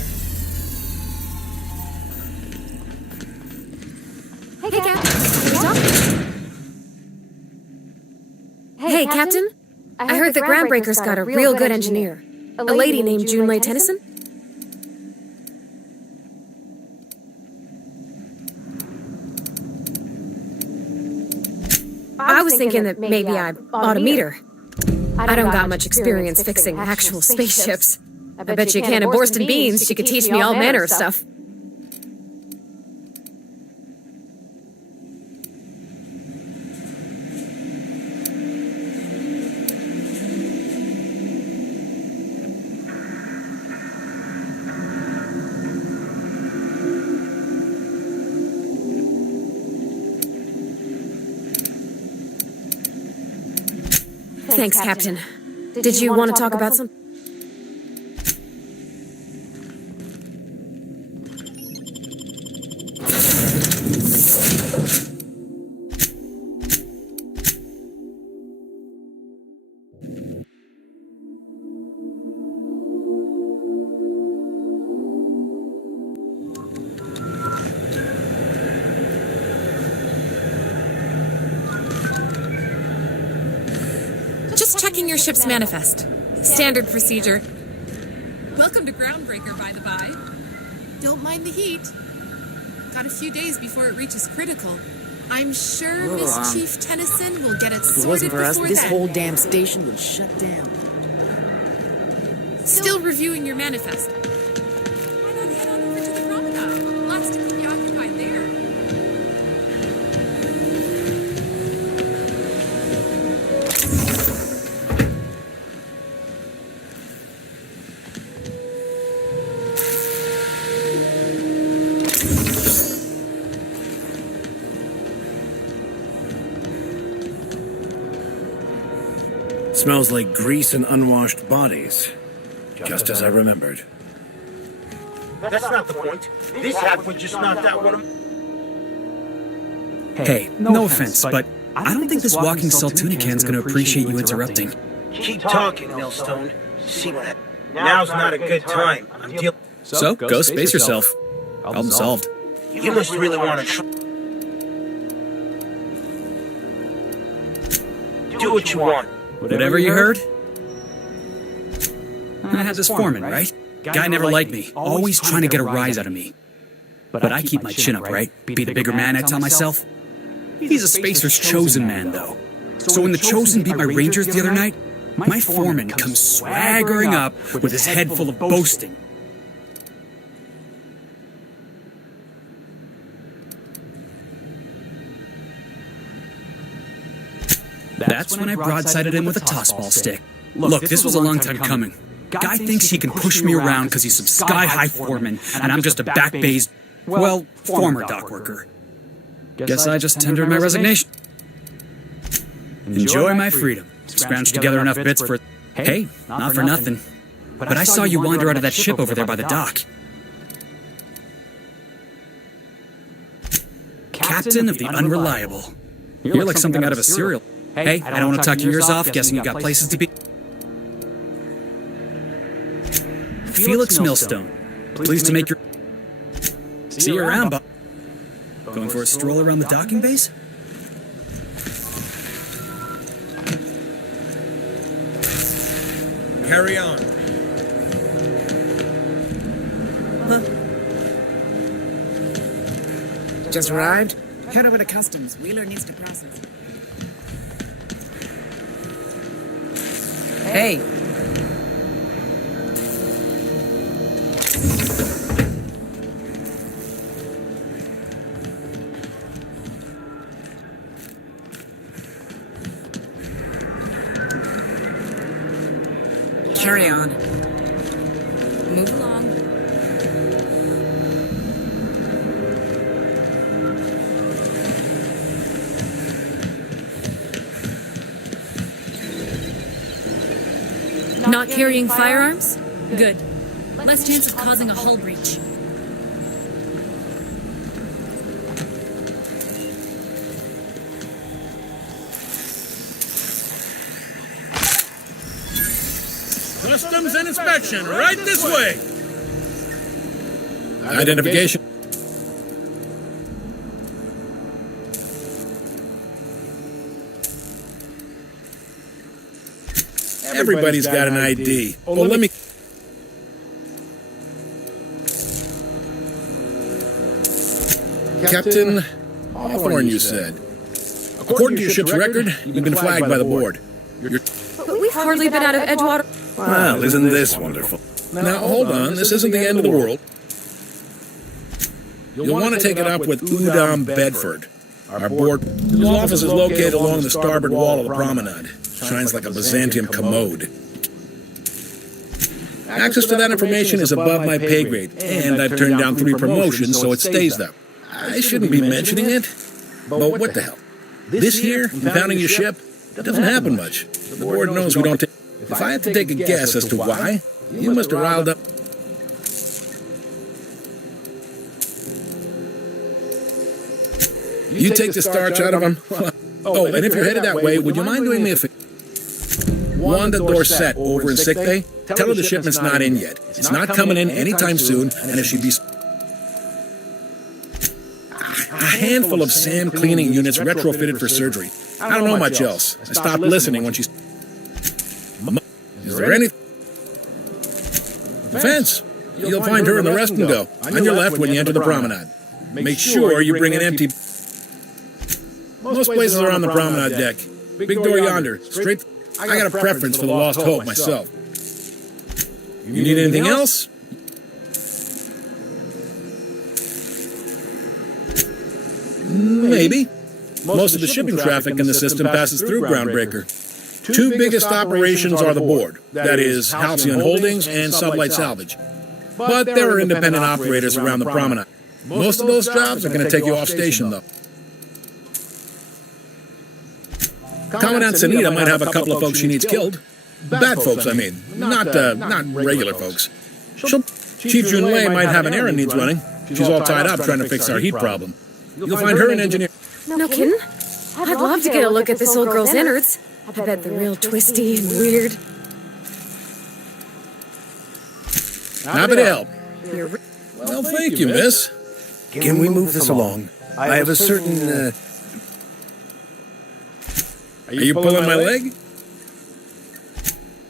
Hey, Captain. Hey, Captain. I heard the Groundbreaker's got a real good engineer. A lady named Junlei Tennyson? I was thinking that maybe I ought to meet her. I don't got much experience fixing actual spaceships. I bet you a can of Borston beans she could teach me all manner of stuff. Thanks, Captain. Did you want to talk about something? Checking your ship's manifest. Standard procedure. Welcome to Groundbreaker, by the by. Don't mind the heat. Got a few days before it reaches critical. I'm sure Miss Chief Tennyson will get it sorted before then. If it wasn't for us, this whole damn station would shut down. Still reviewing your manifest. Why not head on over to the promenade? Lots to keep you occupied there. Smells like grease and unwashed bodies. Just as I remembered. That's not the point. This happened just knocked out one of... Hey, no offense, but I don't think this walking Saltunican's gonna appreciate you interrupting. Keep talking, Millstone. See what happens. Now's not a good time. I'm dealing... So, go space yourself. Problem solved. You must really want to do what you want. Whatever you heard? I had this foreman, right? Guy never liked me, always trying to get a rise out of me. But I keep my chin up, right? Be the bigger man, I tell myself. He's a Spacer's chosen man, though. So when the Chosen beat my Rangers the other night, my foreman comes swaggering up with his head full of boasting. That's when I broadsided him with a tossball stick. Look, this was a long time coming. Guy thinks he can push me around because he's some sky-high foreman, and I'm just a back-bay's, well, former dock worker. Guess I just tendered my resignation. Enjoy my freedom. Scrounged together enough bits for... Hey, not for nothing. But I saw you wander out of that ship over there by the dock. Captain of the Unreliable. You're like something out of a serial. Hey, I don't want to tuck your ears off, guessing you got places to be. Felix Millstone. Pleased to make your... See you around, Bob. Going for a stroll around the docking base? Carry on. Just arrived? Head over to customs. Wheeler needs to process. Hey. Carry on. Move along. Not carrying firearms? Good. Less chance of causing a hull breach. Customs and inspection, right this way. Identification. Everybody's got an ID. Oh, let me... Captain Hawthorne, you said. According to your ship's record, you've been flagged by the board. But we've hardly been out of Edgewater. Well, isn't this wonderful? Now, hold on. This isn't the end of the world. You'll want to take it up with Udom Bedford. Our board, his office is located along the starboard wall of the promenade. Shines like a Byzantium commode. Access to that information is above my pay grade, and I've turned down 3 promotions, so it stays there. I shouldn't be mentioning it, but what the hell? This here, impounding your ship, doesn't happen much. The board knows we don't take... If I had to take a guess as to why, you must have riled up... You take the starch out of them? Oh, and if you're headed that way, would you mind doing me a favor? Wanda Dorset over in sick bay, tell her the shipment's not in yet. It's not coming in anytime soon, and if she'd be... A handful of SAM cleaning units retrofitted for surgery. I don't know much else. I stopped listening when she's... Is there any... Fence. You'll find her in the rest and go. On your left when you enter the promenade. Make sure you bring an empty... Most places are on the promenade deck. Big door yonder. Straight... I got a preference for the Lost Hope myself. You need anything else? Maybe. Most of the shipping traffic in the system passes through Groundbreaker. 2 biggest operations are the board. That is, Halcyon Holdings and Sublight Salvage. But there are independent operators around the promenade. Most of those jobs are going to take you off station, though. Commandant Sanita might have a couple of folks she needs killed. Bad folks, I mean. Not regular folks. Chief Junlei might have an errand needs running. She's all tied up trying to fix our heat problem. You'll find her an engineer. No kidding? I'd love to get a look at this old girl's innards. I bet they're real twisty and weird. Happy to help. Well, thank you, miss. Can we move this along? I have a certain, Are you pulling my leg?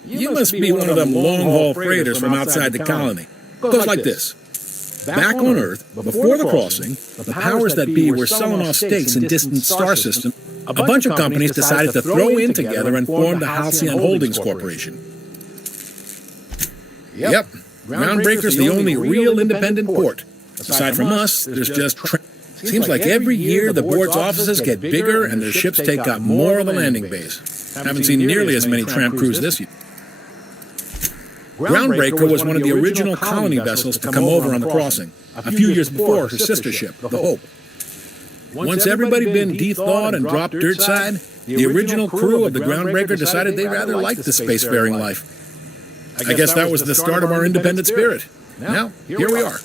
You must be one of them long-haul freighters from outside the colony. Goes like this. Back on Earth, before the crossing, the powers that be were selling off stakes in distant star systems. A bunch of companies decided to throw in together and form the Halcyon Holdings Corporation. Yep, Groundbreaker's the only real independent port. Aside from us, there's just... Seems like every year the board's offices get bigger and their ships take up more of the landing base. Haven't seen nearly as many tramp crews this year. Groundbreaker was one of the original colony vessels to come over on the crossing, a few years before her sister ship, the Hope. Once everybody been de-thawed and dropped dirt side, the original crew of the Groundbreaker decided they rather liked the spacefaring life. I guess that was the start of our independent spirit. Now, here we are.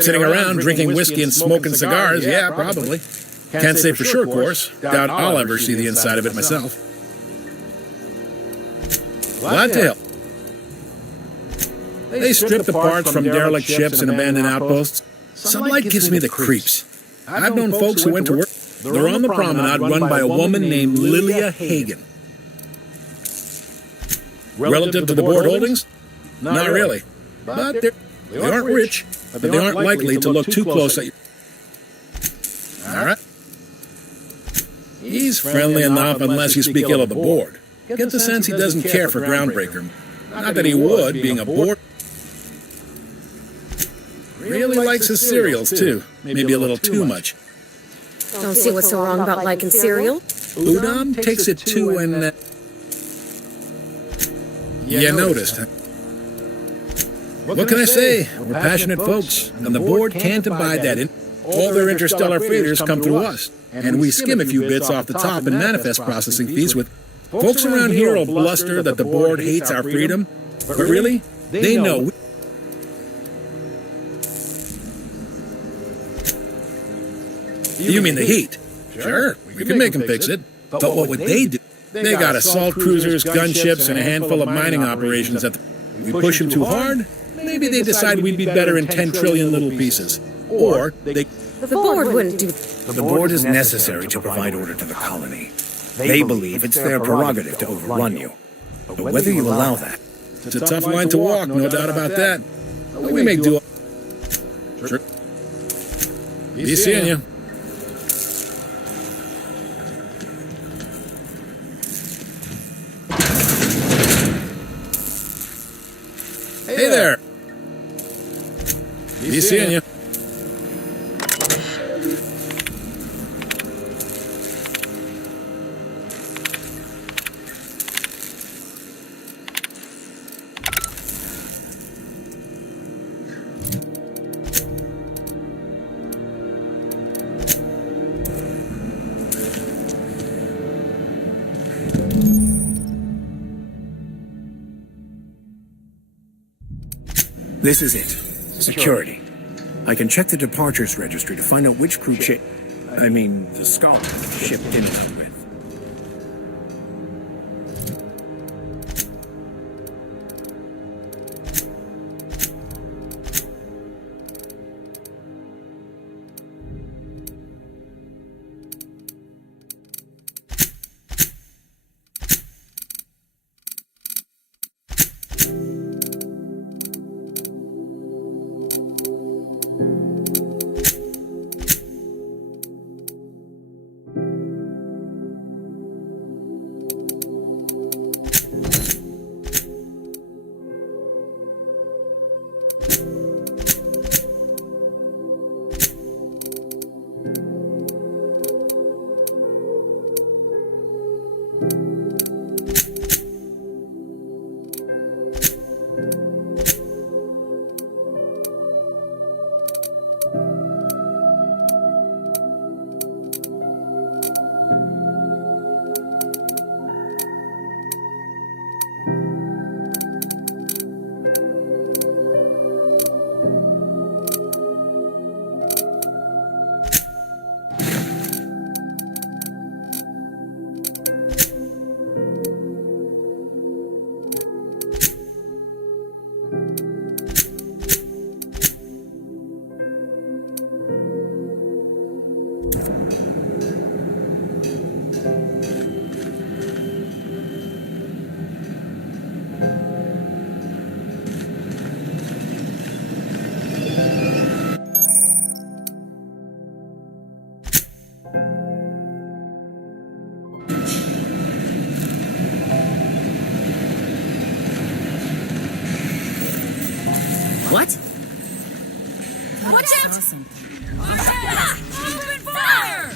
Sitting around drinking whiskey and smoking cigars, yeah, probably. Can't say for sure, of course. Doubt I'll ever see the inside of it myself. Glad to help. They strip the parts from derelict ships and abandoned outposts. Some light gives me the creeps. I've known folks who went to work. They're on the promenade run by a woman named Lilia Hagen. Relative to the board holdings? Not really. But they aren't rich, but they aren't likely to look too close at you. All right. He's friendly enough unless you speak ill of the board. Get the sense he doesn't care for Groundbreaker. Not that he would, being a board. Really likes his cereals, too. Maybe a little too much. Don't see what's so wrong about liking cereal. Udon takes it too, and... You noticed, huh? What can I say? We're passionate folks, and the board can't abide that. All their interstellar freighters come through us, and we skim a few bits off the top in manifest processing fees with... Folks around here will bluster that the board hates our freedom, but really, they know... You mean the heat? Sure, we can make them fix it, but what would they do? They got assault cruisers, gunships, and a handful of mining operations that... We push them too hard, maybe they decide we'd be better in 10 trillion little pieces. Or they... The board wouldn't do... The board is necessary to provide order to the colony. They believe it's their prerogative to overrun you. But whether you allow that... It's a tough line to walk, no doubt about that. We may do... Sure. Be seeing you. Hey there. Be seeing you. This is it. Security. I can check the departures registry to find out which crew the Scholar shipped in with. What? Watch out! Open fire!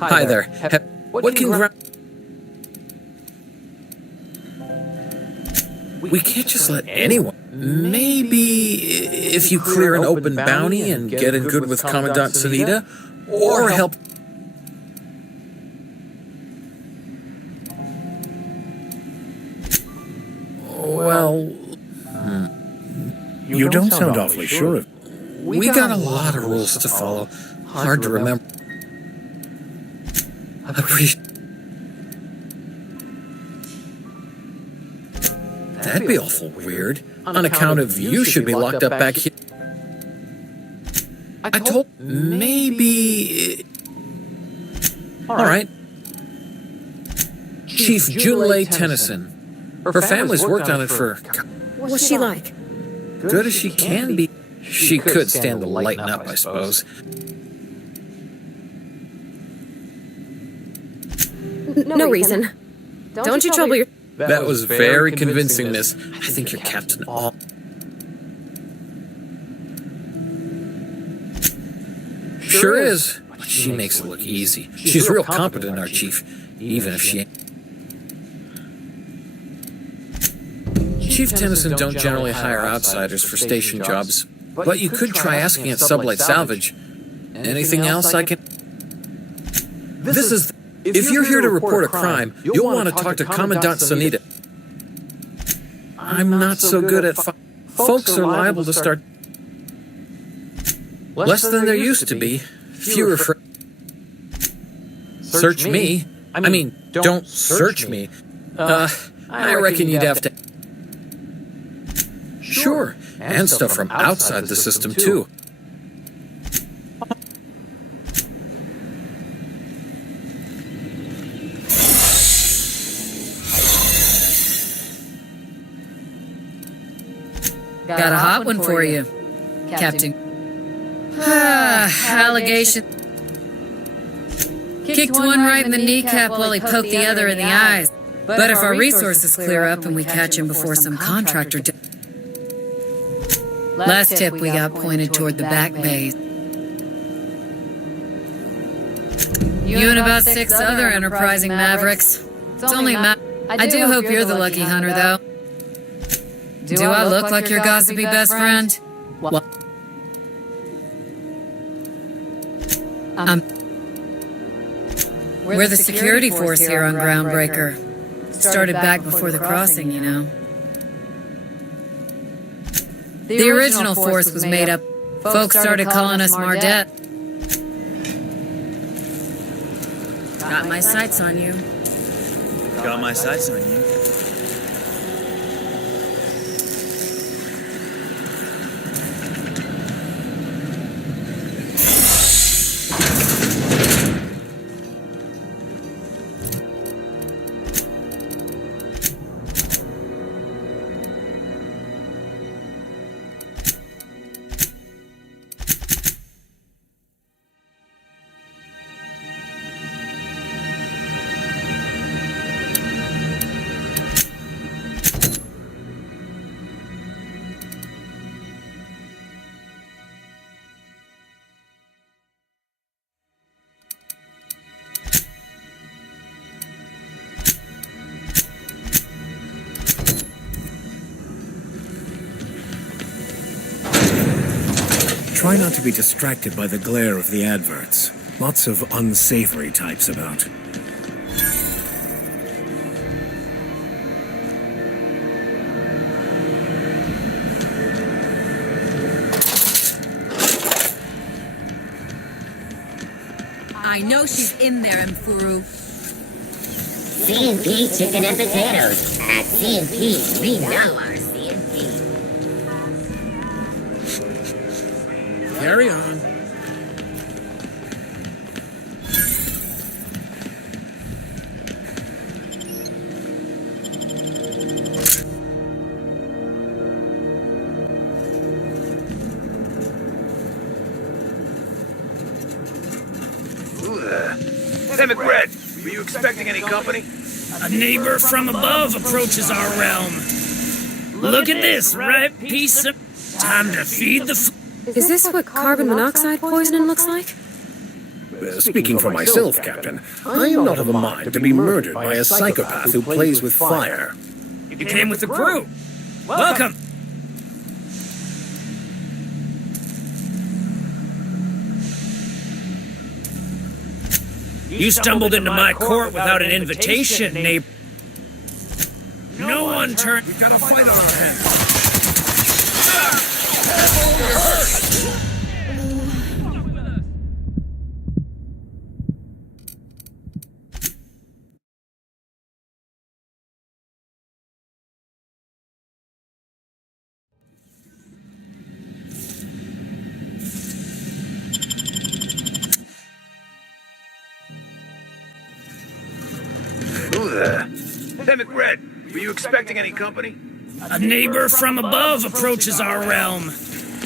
Hi there. What can ground... We can't just let anyone... Maybe if you clear an open bounty and get in good with Commandant Sunita, or help... Well... You don't sound awfully sure of... We got a lot of rules to follow. Hard to remember. That'd be awful weird. On account of you should be locked up back here. I told maybe. All right. Chief Junlei Tennyson. Her family's worked on it for. What's she like? Good as she can be. She could stand to lighten up, I suppose. No reason. Don't you trouble your... That was very convincing, miss. I think you're Captain All. Sure is. But she makes it look easy. She's real competent, our chief, even if she ain't. Chief Tennyson don't generally hire outsiders for station jobs, but you could try asking at Sublight Salvage. Anything else I can... This is... If you're here to report a crime, you'll want to talk to Commandant Sunita. I'm not so good at... Folks are liable to start... Less than there used to be. Fewer for... Search me? I mean, don't search me. I reckon you'd have to... Sure, and stuff from outside the system, too. Got a hot one for you, Captain. Allegation. Kicked one right in the kneecap while he poked the other in the eyes. But if our resources clear up and we catch him before some contractor... Last tip we got pointed toward the back bay. You and about 6 other enterprising mavericks. It's only I do hope you're the lucky hunter, though. Do I look like your gossipy best friend? What? We're the security force here on Groundbreaker. Started back before the crossing, you know. The original force was made up. Folks started calling us Mardet. Got my sights on you. Got my sights on you. Try not to be distracted by the glare of the adverts. Lots of unsavory types about. I know she's in there, Mfuru. C&P chicken and potatoes. At C&P, we know our C&P. Carry on. Hey, McRed, were you expecting any company? A neighbor from above approaches our realm. Look at this ripe piece of... Time to feed the... Is this what carbon monoxide poisoning looks like? Speaking for myself, Captain, I am not of a mind to be murdered by a psychopath who plays with fire. You came with the crew. Welcome. You stumbled into my court without an invitation, neighbor. No one turned... We've got a fight on our hands. Who the? Hey, McRed, were you expecting any company? A neighbor from above approaches our realm.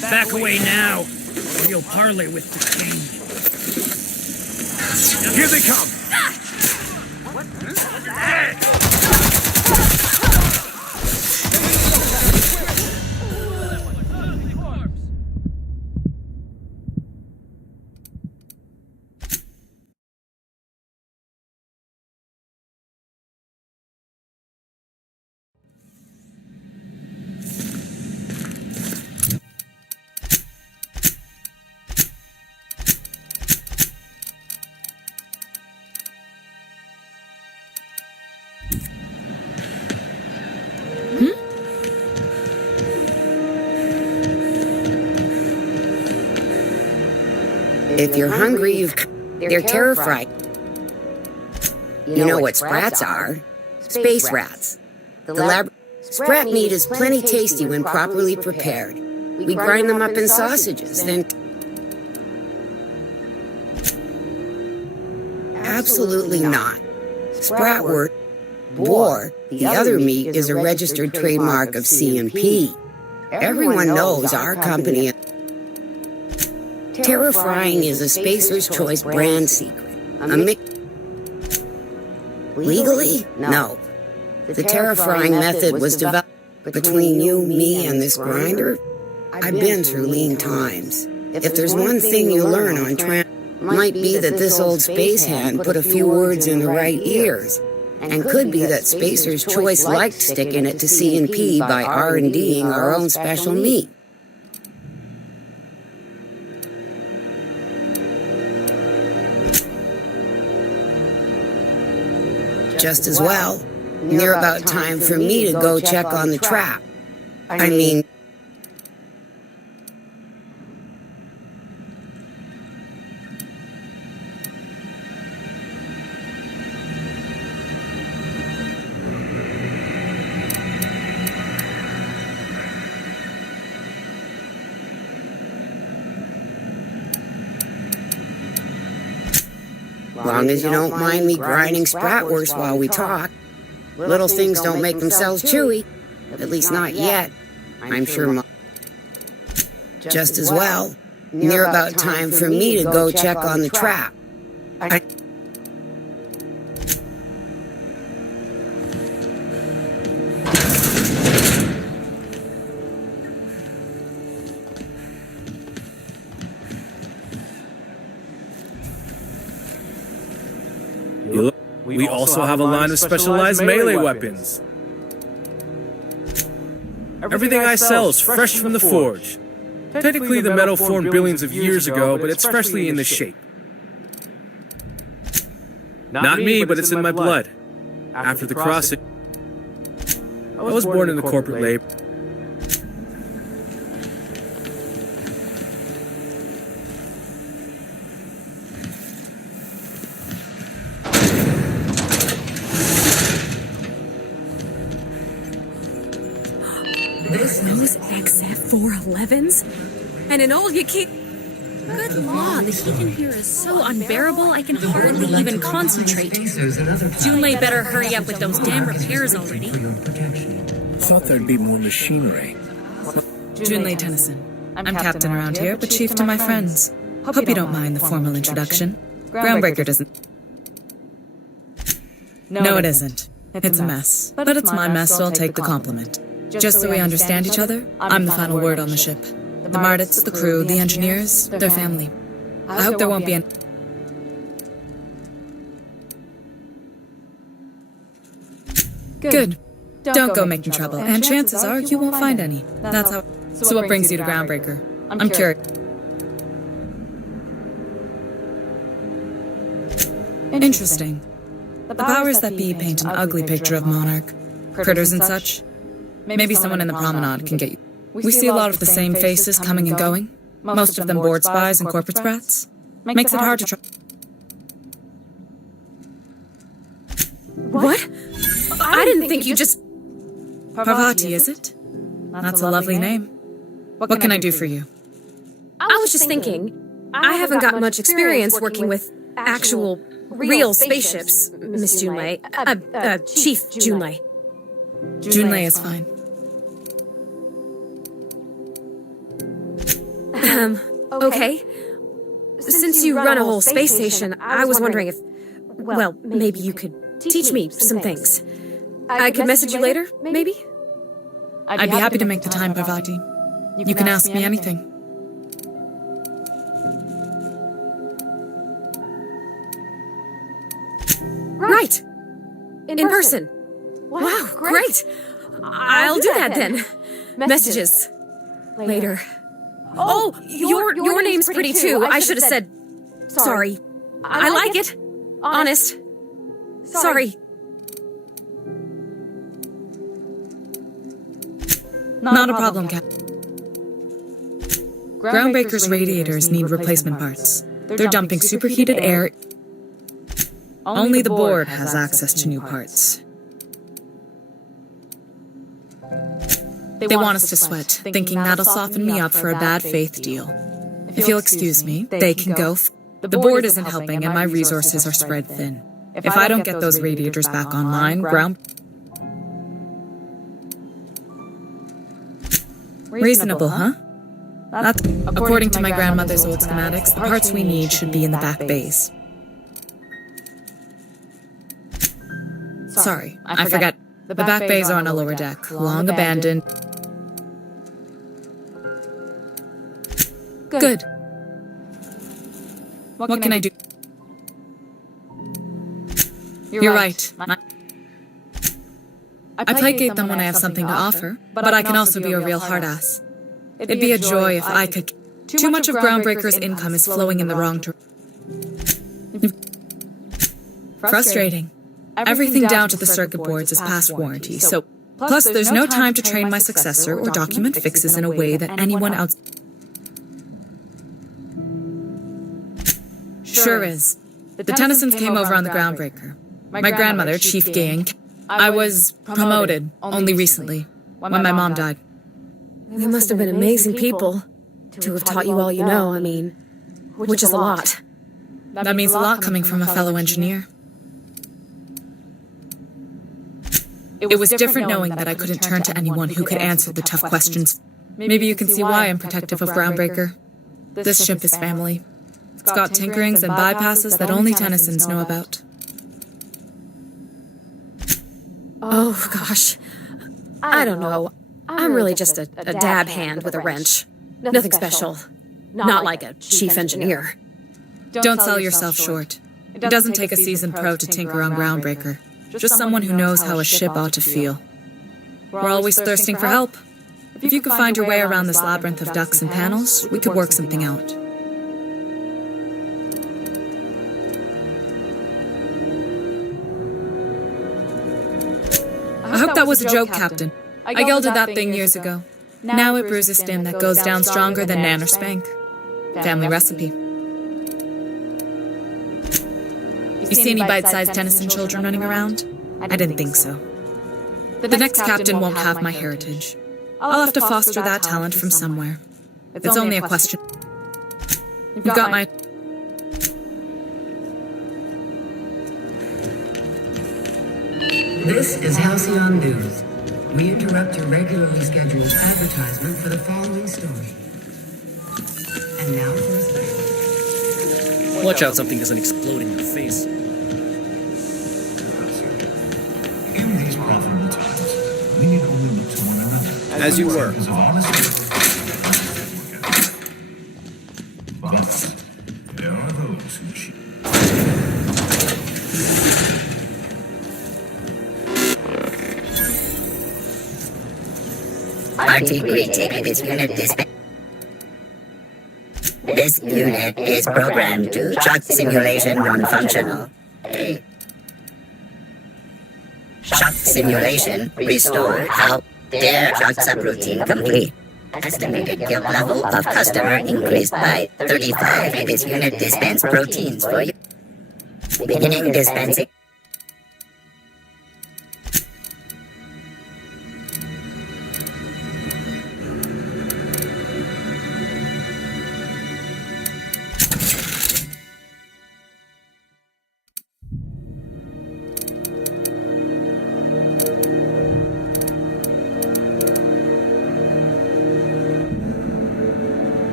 Back away now, or you'll parley with the king. Here they come! If you're hungry, they're terrified. You know what sprats are? Space rats. The lab sprat meat is plenty tasty when properly prepared. We grind them up in sausages, then... Absolutely not. Spratwort, boar, the other meat, is a registered trademark of C&P. Everyone knows our company... Terra Frying is a Spacer's Choice brand secret. Legally? No. The Terra Frying method was developed between you, me, and this grinder. I've been through lean times. If there's one thing you learn on might be that this old space hand put a few words in the right ears. And could be that Spacer's Choice liked sticking it to C&P by R&D'ing our own special meat. Just as well, near about time for me to go check on the trap. I mean... Long as you don't mind me grinding spratwurst while we talk. Little things don't make themselves chewy. At least not yet. I'm sure just as well. Near about time for me to go check on the trap. We also have a line of specialized melee weapons. Everything I sell is fresh from the forge. Technically, the metal formed billions of years ago, but it's freshly in the shape. Not me, but it's in my blood. After the crossing, I was born in the corporate labor. Those XF411s? And an old Yaki... Good law, the heat in here is so unbearable I can hardly even concentrate. Junlei better hurry up with those damn repairs already. Thought there'd be more machinery. Junlei Tennyson. I'm captain around here, but chief to my friends. Hope you don't mind the formal introduction. Groundbreaker doesn't... No, it isn't. It's a mess. But it's my mess, so I'll take the compliment. Just so we understand each other, I'm the final word on the ship. The Mardits, the crew, the engineers, their family. I hope there won't be any... Good. Don't go making trouble, and chances are you won't find any. That's how... So what brings you to Groundbreaker? I'm curious. Interesting. The powers that be paint an ugly picture of Monarch. Critters and such. Maybe someone in the promenade can get you. We see a lot of the same faces coming and going. Most of them board spies and corporate sprats. Makes it hard to try. What? I didn't think you just... Parvati, is it? That's a lovely name. What can I do for you? I was just thinking, I haven't got much experience working with actual real spaceships, Miss Junlei. Chief Junlei. Junlei is fine. Okay. Since you run a whole space station, I was wondering if, well, maybe you could teach me some things. I could message you later, maybe? I'd be happy to make the time, Parvati. You can ask me anything. Right. In person. Wow, great. I'll do that then. Messages. Later. Oh, your name's pretty too. I should have said sorry. I like it. Honest. Sorry. Not a problem, Cap. Groundbreaker's radiators need replacement parts. They're dumping superheated air. Only the board has access to new parts. They want us to sweat, thinking that'll soften me up for a bad faith deal. If you'll excuse me, they can go. The board isn't helping and my resources are spread thin. If I don't get those radiators back online, Reasonable, huh? That's, according to my grandmother's old schematics, the parts we need should be in the back bays. Sorry, I forgot. The back bays are on a lower deck, long abandoned. Good. What can I do? You're right. I placate them when I have something to offer, but I can also be a real hard-ass. It'd be a joy if I could... Too much of Groundbreaker's income is flowing in the wrong direction. Frustrating. Everything down to the circuit boards is past warranty, so... Plus, there's no time to train my successor or document fixes in a way that anyone else... Sure is. The Tennysons came over on the Groundbreaker. My grandmother, Chief Gang... I was promoted only recently, when my mom died. They must have been amazing people to have taught you all you know, I mean, which is a lot. That means a lot coming from a fellow engineer. It was different knowing that I couldn't turn to anyone who could answer the tough questions. Maybe you can see why I'm protective of Groundbreaker. This ship is family. It's got tinkerings and bypasses that only Tennysons know about. Oh, gosh. I don't know. I'm really just a dab hand with a wrench. Nothing special. Not like a chief engineer. Don't sell yourself short. It doesn't take a seasoned pro to tinker on Groundbreaker. Just someone who knows how a ship ought to feel. We're always thirsting for help. If you could find your way around this labyrinth of ducts and panels, we could work something out. I hope that was a joke, Captain. I gelded that thing years ago. Now it brews a stim that goes down stronger than Nan or Spank. Family recipe. You see any bite-sized Tennyson children running around? I didn't think so. The next captain won't have my heritage. I'll have to foster that talent from somewhere. It's only a question. You've got my... This is Halcyon News. We interrupt your regularly scheduled advertisement for the following story. And now for a special. Watch out something doesn't explode in your face. In these profitable times, we need only look to one another. As you were. But there are those who cheat. RT greeting, this unit dispatch. This unit is programmed to shock simulation non-functional. Shock simulation restore how their shock subroutine complete. Estimated guilt level of customer increased by 35 in this unit dispense proteins for you. Beginning dispensing.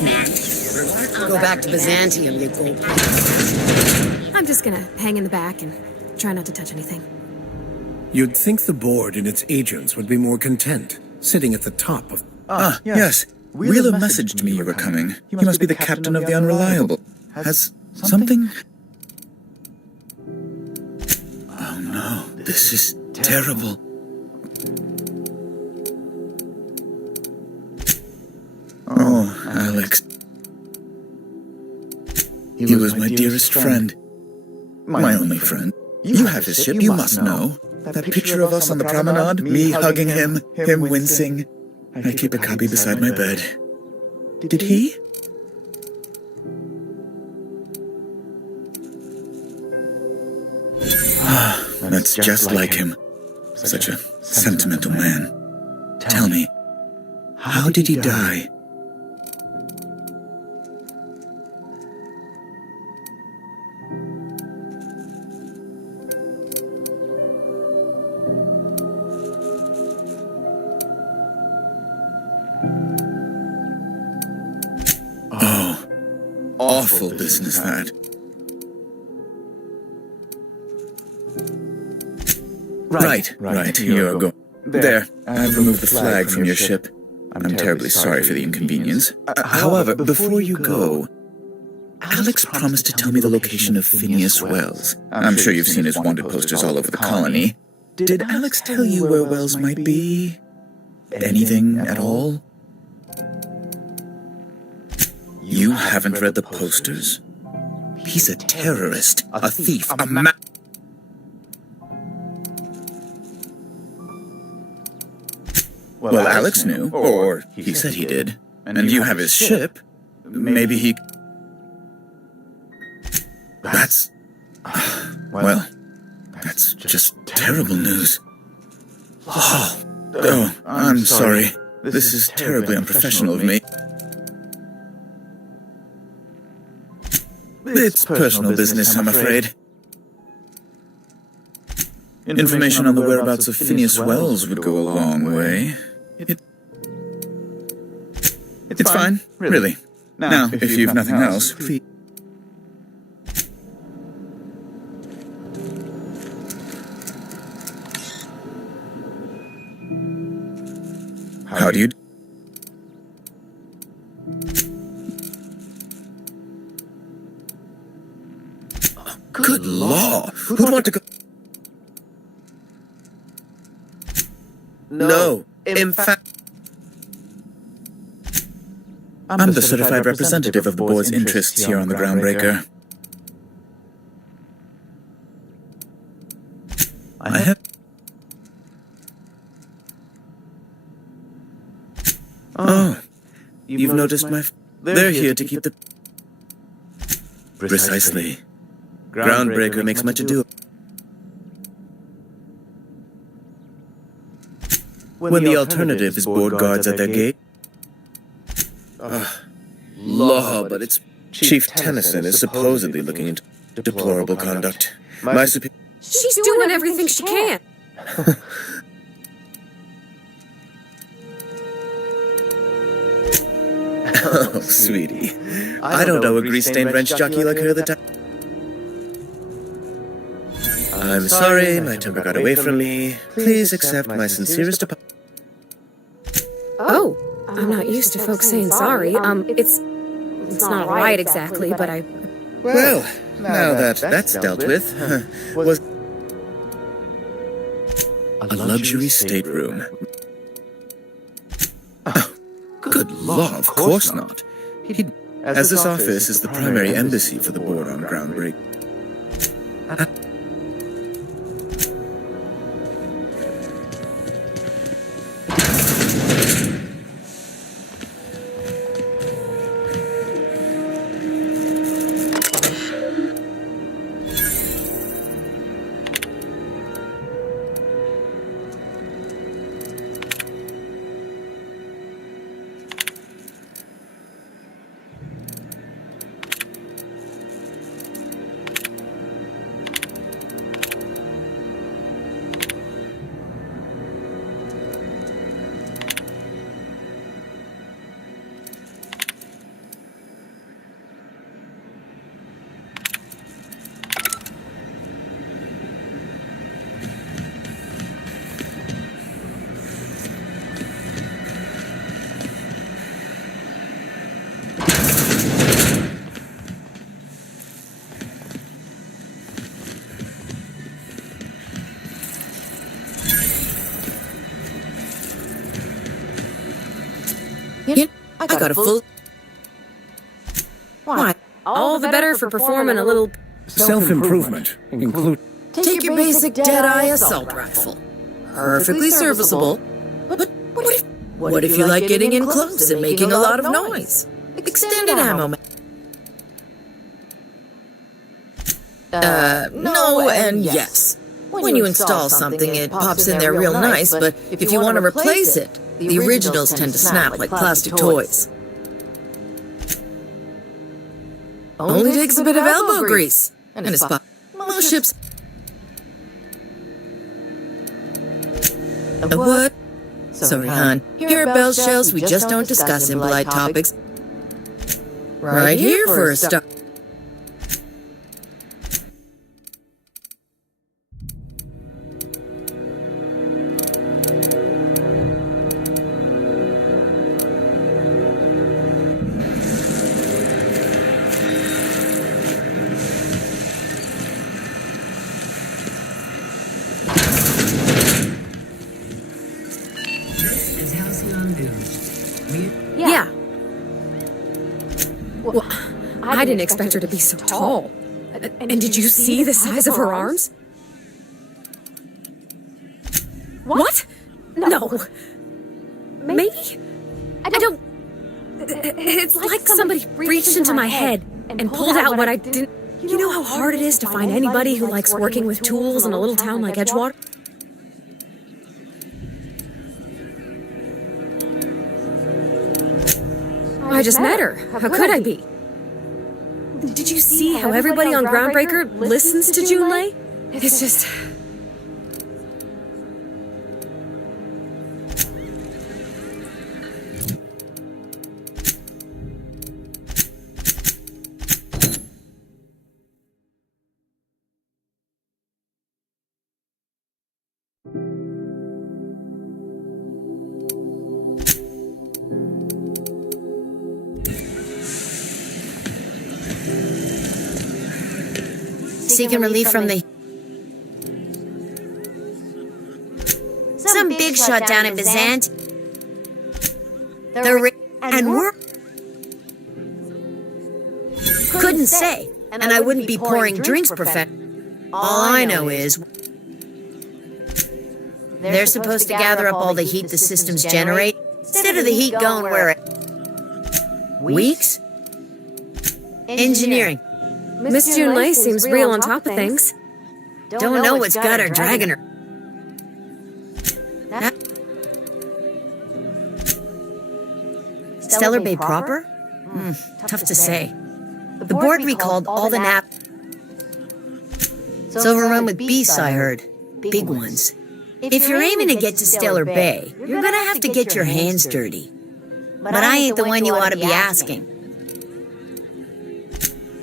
Go back to Byzantium, you go. I'm just gonna hang in the back and try not to touch anything. You'd think the board and its agents would be more content, sitting at the top of... Yes. Wheeler messaged me you were coming. He must be the captain of the Unreliable. Has something... Oh no, this is terrible. Oh, Alex. He was my dearest friend. My only friend. You have his ship, you must know. That picture of us on the promenade, me hugging him wincing. I keep a copy beside my bed. Did he? That's just like him. Such a sentimental man. Tell me, how did he die? Oh, awful business that. Right, you're going. There, I've removed the flag from your ship. I'm terribly sorry for the inconvenience. However, before you go, Alex promised to tell me the location of Phineas Wells. I'm sure you've seen his wanted posters all over the colony. Did Alex tell you where Wells might be? Anything at all? You haven't read the posters? He's a terrorist, a thief, a Well, Alex knew, or he said he did. And you have his ship. Maybe he... That's... Well, that's just terrible news. Oh, I'm sorry. This is terribly unprofessional of me. It's personal business, I'm afraid. Information on the whereabouts of Phineas Wells would go a long way. It's fine, really. Now, if you've nothing else, please... How do you... Good law! Who'd want to go... No, in fact... I'm the certified representative of the board's interests here on the Groundbreaker. I have... Oh, you've noticed my... They're here to keep the... Precisely. Groundbreaker makes much ado. When the alternative is board guards at their gate... Law, but it's... Chief Tennyson is supposedly looking into deplorable conduct. My superior... She's doing everything she can. Oh, sweetie. I don't owe a grease-stained wrench jockey like her the time. I'm sorry, my temper got away from me. Please accept my sincerest apology. Oh, I'm not used to folks saying sorry. It's not right exactly, but I... Well, now that that's dealt with, was... a luxury stateroom. Oh, good law, of course not. As this office is the primary embassy for the board on Groundbreak. I got a full... Why? All the better for performing a little... Self-improvement. Include... Take your basic Deadeye assault rifle. Perfectly serviceable. But what if you like getting in close and making a lot of noise? Extended ammo. No and yes. When you install something, it pops in there real nice, but if you want to replace it, the originals tend to snap like plastic toys. Only takes a bit of elbow grease and a spot. Most ships... What? Sorry, hon. Here at Bell Shells, we just don't discuss impolite topics. Right here for a start. Yeah. Well, I didn't expect her to be so tall. And did you see the size of her arms? What? No. Maybe? I don't... It's like somebody reached into my head and pulled out what I didn't... You know how hard it is to find anybody who likes working with tools in a little town like Edgewater? I just met her. How could I be? Did you see how everybody on Groundbreaker listens to Junlei? It's just... Seeking relief from the... Some big shot down in Byzant. And we're... Couldn't say. And I wouldn't be pouring drinks perfect. All I know is... They're supposed to gather up all the heat the systems generate, instead of the heat going where it... Weeks? Engineering. Miss Junlei seems real on top of things. Don't know what's got her dragging her. Stellar Bay proper? Tough to say. The board recalled all the nap... It's overrun with beasts, I heard. Big ones. If you're aiming to get to Stellar Bay, you're gonna have to get your hands dirty. But I ain't the one you ought to be asking.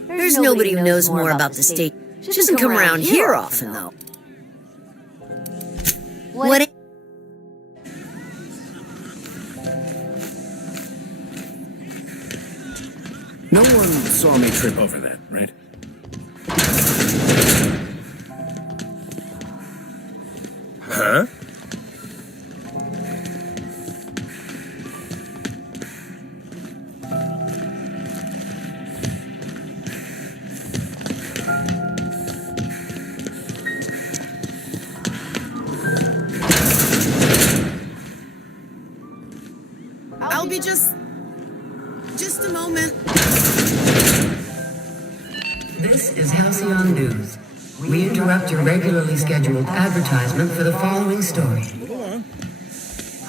There's nobody who knows more about the state. She doesn't come around here often, though. What? No one saw me trip over that, right? Huh? I'll be just a moment. This is Halcyon News. We interrupt your regularly scheduled advertisement for the following story.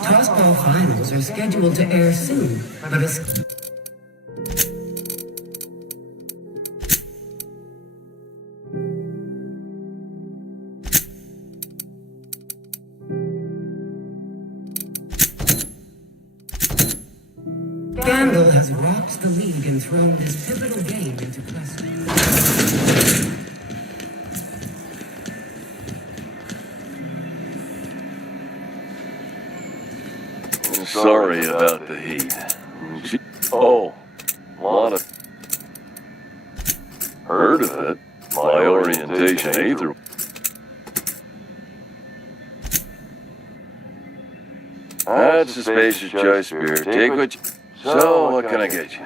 Tossball finals are scheduled to air soon, but a... Scandal has rocked the league and thrown this pivotal game into question. Sorry about the heat. Oh, Lana. Heard of it. My orientation aether. That's a spacer's choice beer. Take what you... So, what can I get you?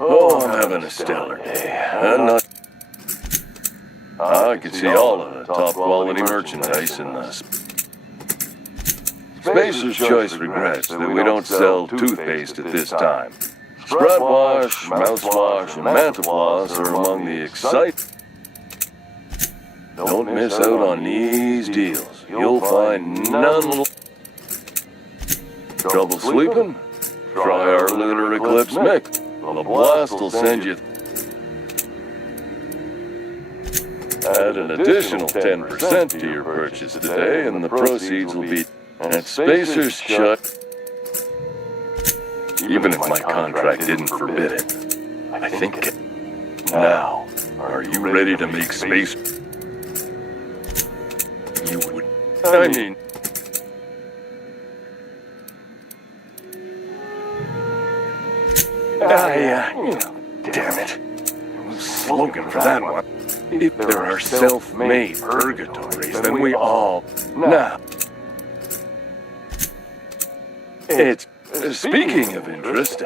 Oh, I'm having a stellar day. I can see all of the top quality merchandise in the Spacer's Choice regrets that we don't sell toothpaste at this time. Spread wash, mouthwash, and Mantafloss are among the exciting. Don't miss out on these deals. You'll find none. Trouble sleeping? Try our Lunar Eclipse Mix. The blast will send you. Add an additional 10% to your purchase today, and the proceeds will be at Spacer's Shut. Even if my contract didn't forbid it, I think. Now, are you ready to make space? You would. I mean. Damn it. Slogan for that one. If there are self-made purgatories, then we all. Nah. It's. Speaking of interest.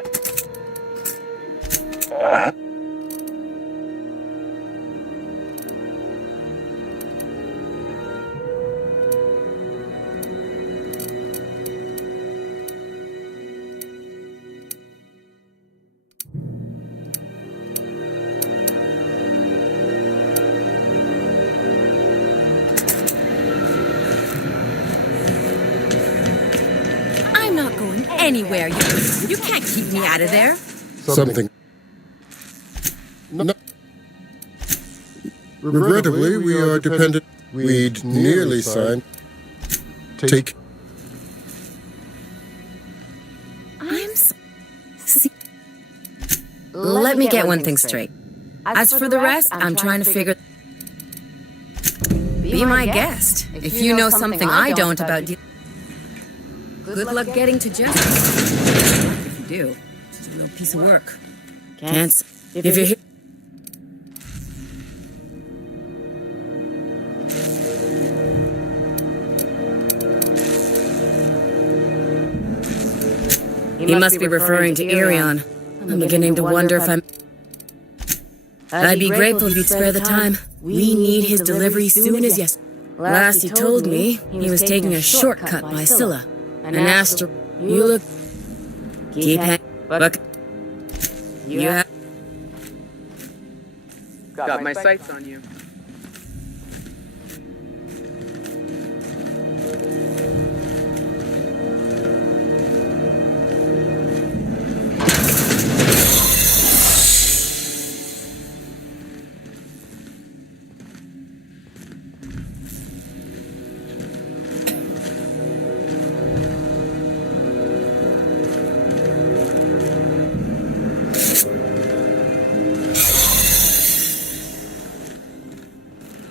Anywhere. You can't keep me out of there. Something. No. Regrettably, we are dependent. We'd nearly signed. Take. Let me get one thing straight. As for the rest, I'm trying to figure. Be my guest. If you know something I don't about. Good luck getting to justice. If you do, it's a little piece of work. Can't. If you. He must be referring to Irion. I'm beginning to wonder if I'm. I'd be grateful if you'd spare the time. We need his delivery soon as yes. Last he told me, he was taking a shortcut by Scylla. An astro. You look. Keep but you have. Got my sights on you.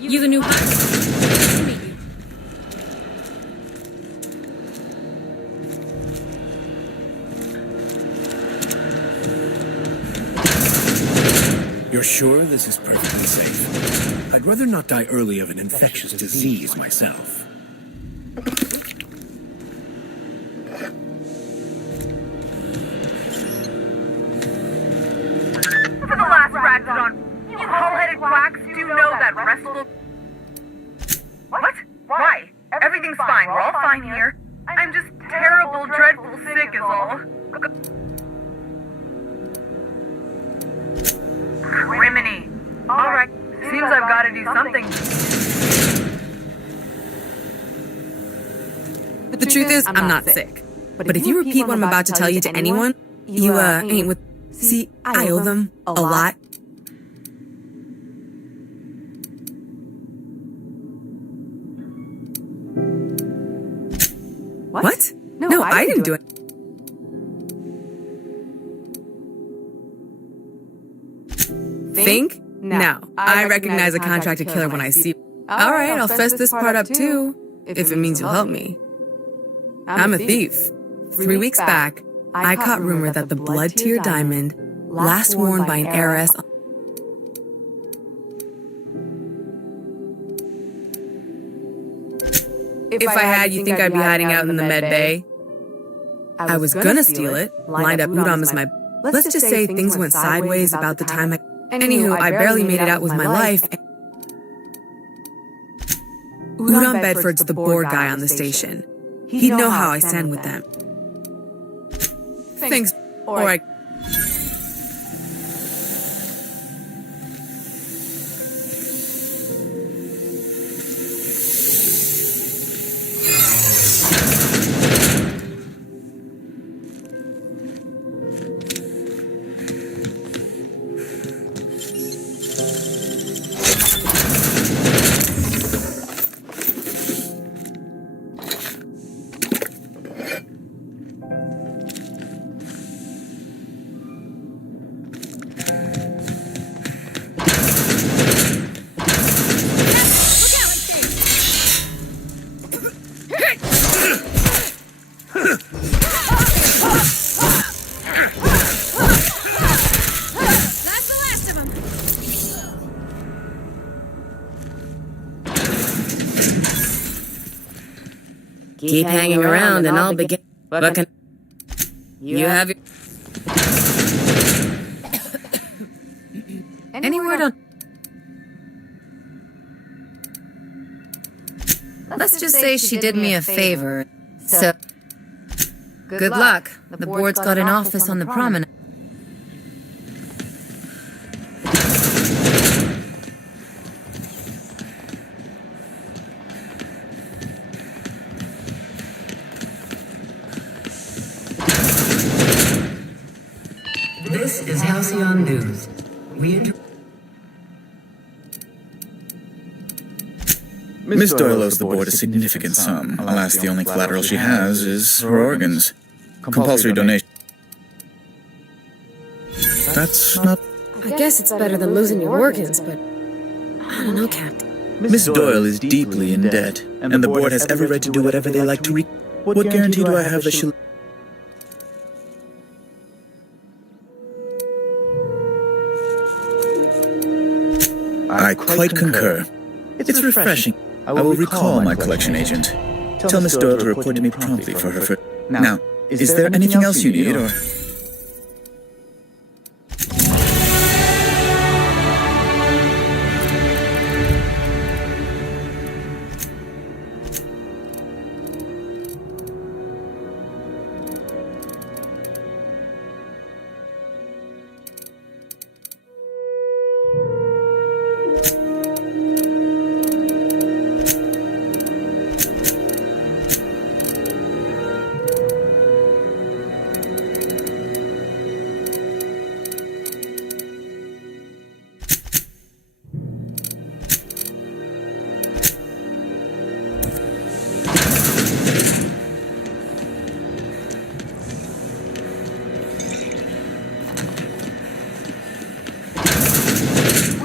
You the new hire? Nice to meet you. You're sure this is perfectly safe? I'd rather not die early of an infectious disease myself. For the last Ragdodon, you hull-headed quacks do know that Wrestle... What? Why? Everything's fine. We're all fine here. I'm just terrible, dreadful sick is all. Criminy. Alright, seems I've got to do something. The truth is, I'm not sick. But if you repeat what I'm about to tell you to anyone, you, ain't with... See, I owe them a lot. What? No, I didn't do it. Think? No. I recognize a contracted killer when I see it. Alright, I'll fess this part up too, if it means you'll help me. I'm a thief. 3 weeks back, I caught rumor that the Blood Tier Diamond, last worn by an heiress, If I had, you think I'd be hiding out in the med bay? I was gonna steal it, lined up Udom as my... Let's just say things went sideways about the time I... Anywho, I barely made it out with my life. Udom Bedford's the board guy on the station. He'd know how I stand with them. Thanks, or I... Keep hanging around and I'll begin. But can you have your... Any word on... Let's just say she did me a favor. So, good luck. The board's got an office on the promenade. This is Halcyon News. Miss Doyle owes the board a significant sum. Alas, the only collateral she has is her organs. Compulsory donation. That's not... I guess it's better than losing your organs, but... I don't know, Captain. Miss Doyle is deeply in debt, and the board has every right to do whatever they like to What guarantee do I have that she'll... I quite concur. It's refreshing. I will recall my collection agent. Tell Miss Doyle to report to me promptly for her... Now, is there anything else you need, or...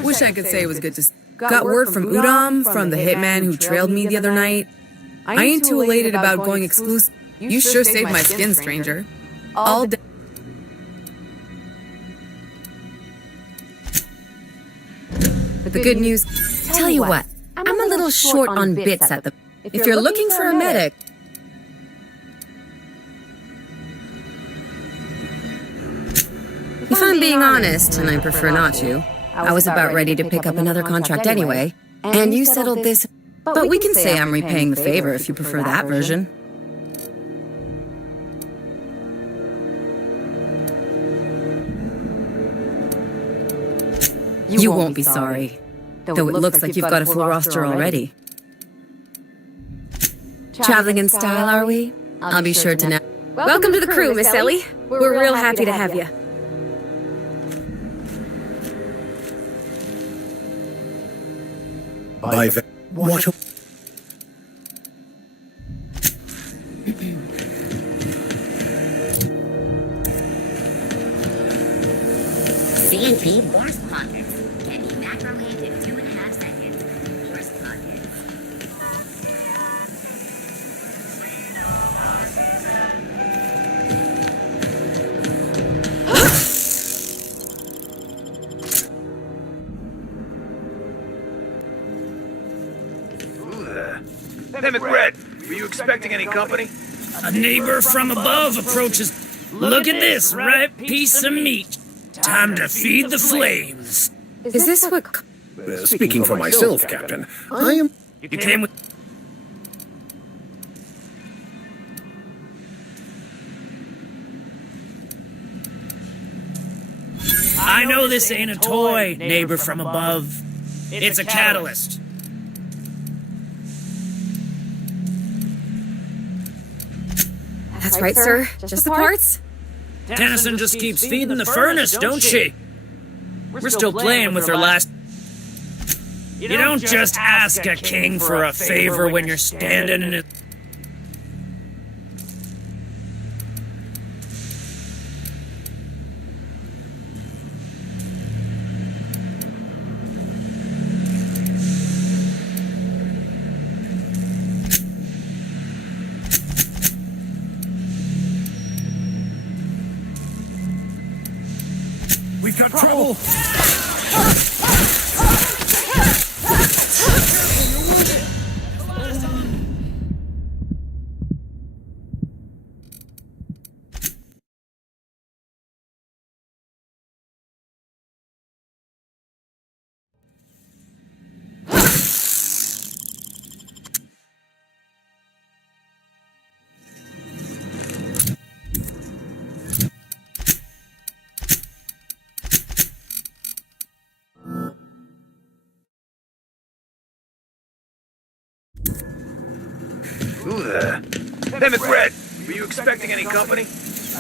Wish I could say it was good to... Got word from Udom, from the hitman who trailed me the other night. I ain't too elated about going exclusive. You sure saved my skin, stranger. All day. The good news... Tell you what, I'm a little short on bits at the... If you're looking for a medic... If I'm being honest, and I prefer not to, I was about ready to pick up another contract anyway, and you settled this, but we can say I'm repaying the favor if you prefer that version. You won't be sorry, though it looks like you've got a full roster already. Traveling in style, are we? I'll be sure to know. Welcome to the crew, Miss Ellie. We're real happy to have you. What a... CNP Horse Pockets. Can be macromed in 2.5 seconds. Horse Pockets. Hey, McRed, Were you expecting any company? A neighbor from above approaches. Look at this ripe piece of meat. Time to feed the flames. Is this what... Speaking for myself, Captain, I am... You came with... I know this ain't a toy, neighbor from above. It's a catalyst. That's right, sir. Just the parts? Tennyson just keeps feeding the furnace, don't she? We're still playing with her last... You don't just ask a king for a favor when you're standing in it. We've got trouble! Who the... Hey, McRed, were you expecting any company?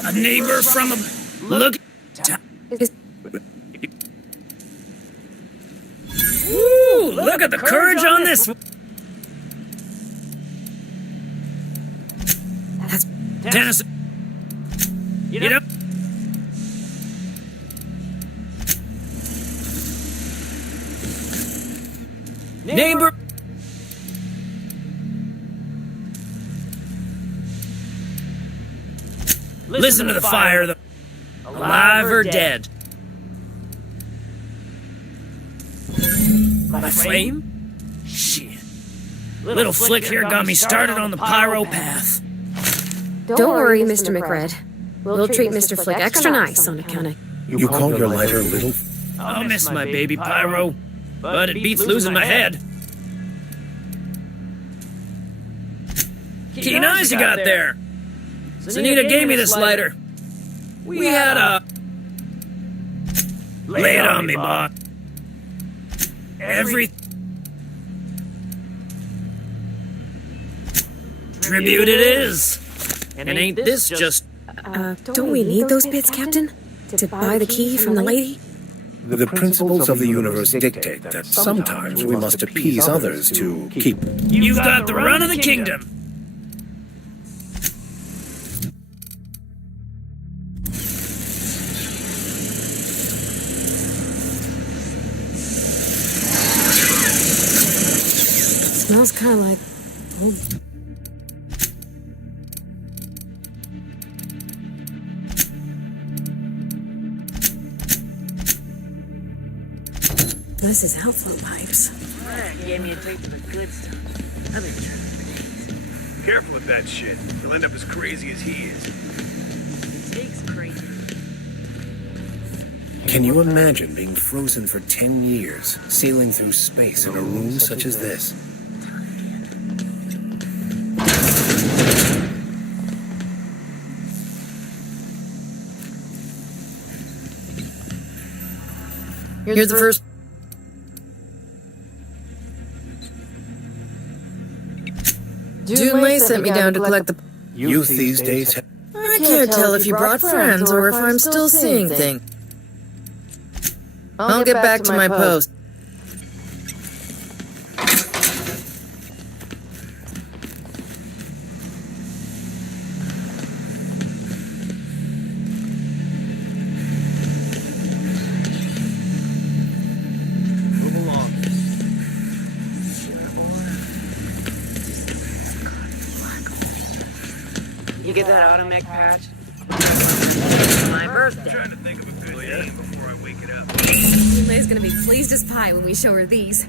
A neighbor from a... Look... Ooh, look at the courage on this... That's... Tennyson... You know... Neighbor... Listen to the fire, though. Alive or dead. My flame? Shit. Little flick here got me started on the pyro path. Don't worry, Mr. McRed. We'll treat Mr. Flick extra nice on account of... You call your lighter little... I'll miss my baby pyro, but it beats losing my head. Keen eyes you got there. Sunita gave me this lighter. We had a... Lay it on me, boss. Every... Tribute it is. And ain't this just... don't we need those bits, Captain? To buy the key from the lady? The principles of the universe dictate that sometimes we must appease others to keep... You've got the run of the kingdom. Smells kind of like... This is outflow pipes. Gave me a taste of the good stuff. I've been trying for days. Careful with that shit. You'll end up as crazy as he is. Jake's crazy. Can you imagine being frozen for 10 years, sailing through space in a room such as this? You're the first... June Lay sent me down to collect the... Youth these days... I can't tell if you brought friends or if I'm still seeing things. I'll get back to my post. You get that automech patch? My birthday. I'm trying to think of a good name before I wake it up. Lay's gonna be pleased as pie when we show her these.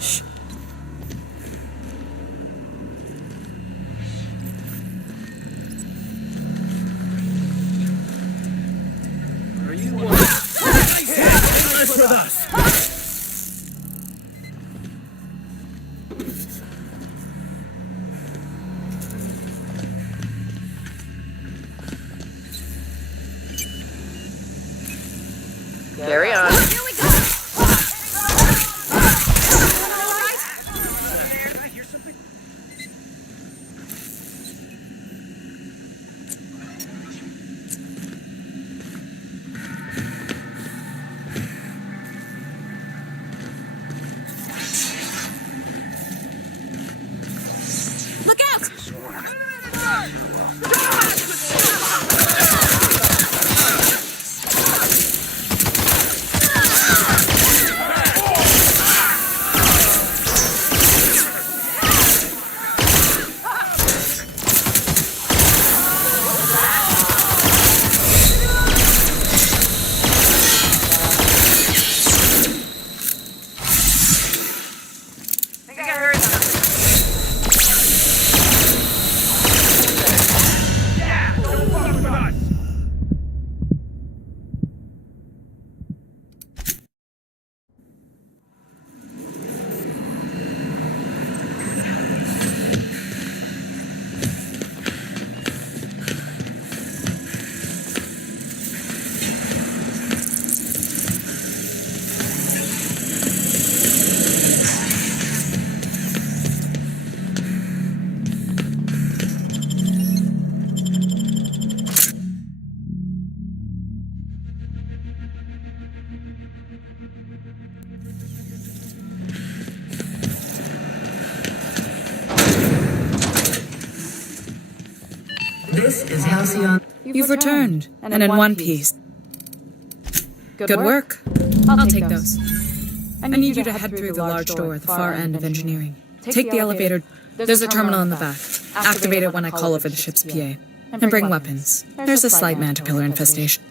Shh. with us! Carry on. Here we go! Look out! This is Halcyon. You've returned, and in one piece. Good work. I'll take those. I need you to head through the large door at the far end of engineering. Take the elevator. There's a terminal in the back. Activate it when I call over the ship's PA. And bring weapons. There's a slight mantipillar infestation.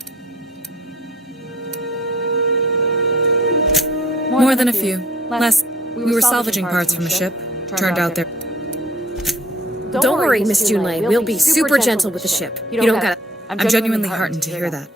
More than a few. Less. We were salvaging parts from a ship. Turned out they're... Don't worry, Miss Junlei. We'll be super gentle with the ship. You don't gotta... I'm genuinely heartened to hear that.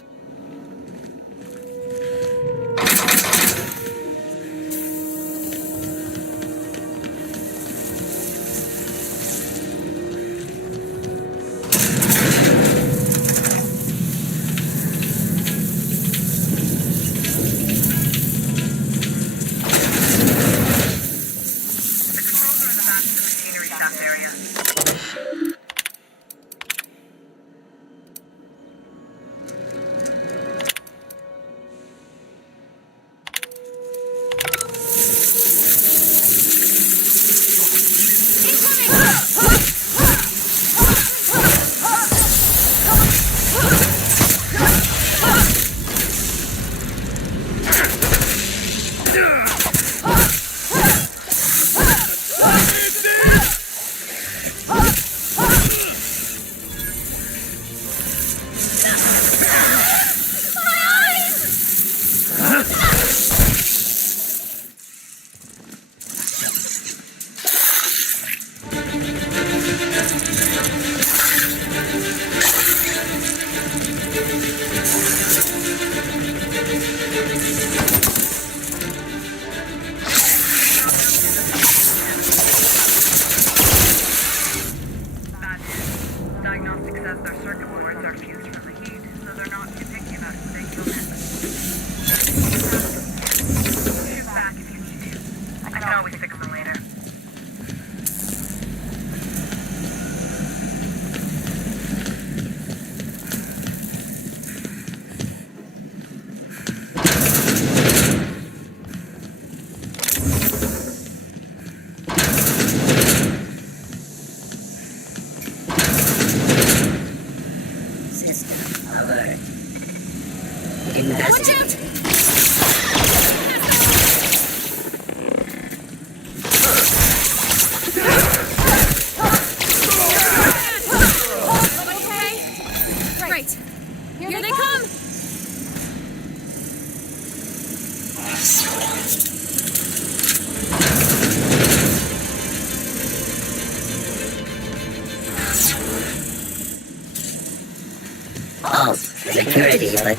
Security, but...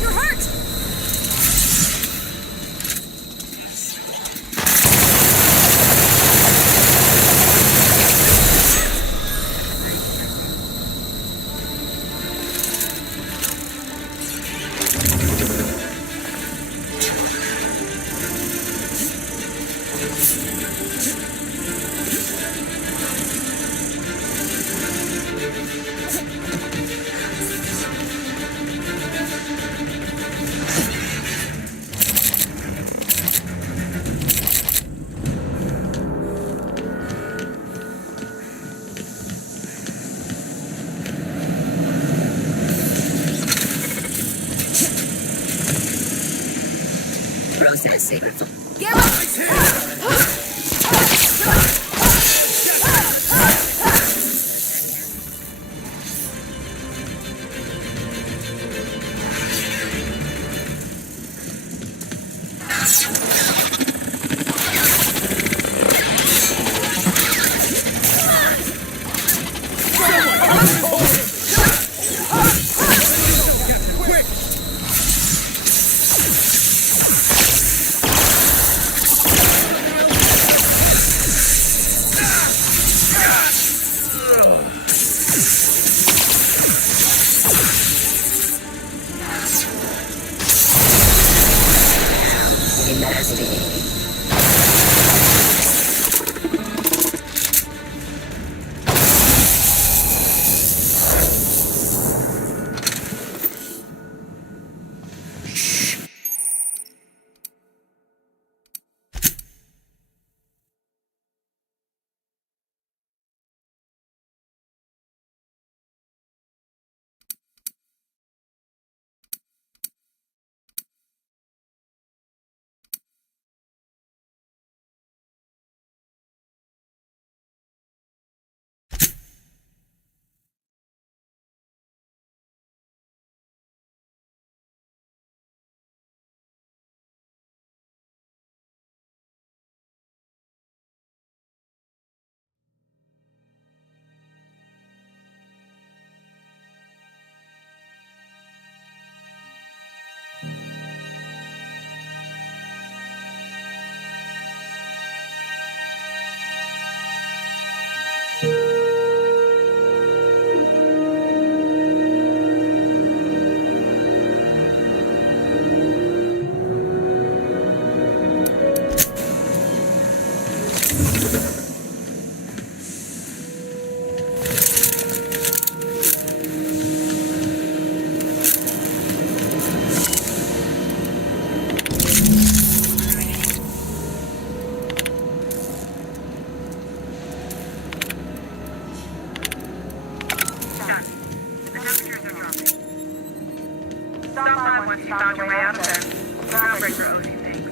You're hurt! processing. Get up! Stop by once you found your way out of there. Groundbreaker owes you thanks.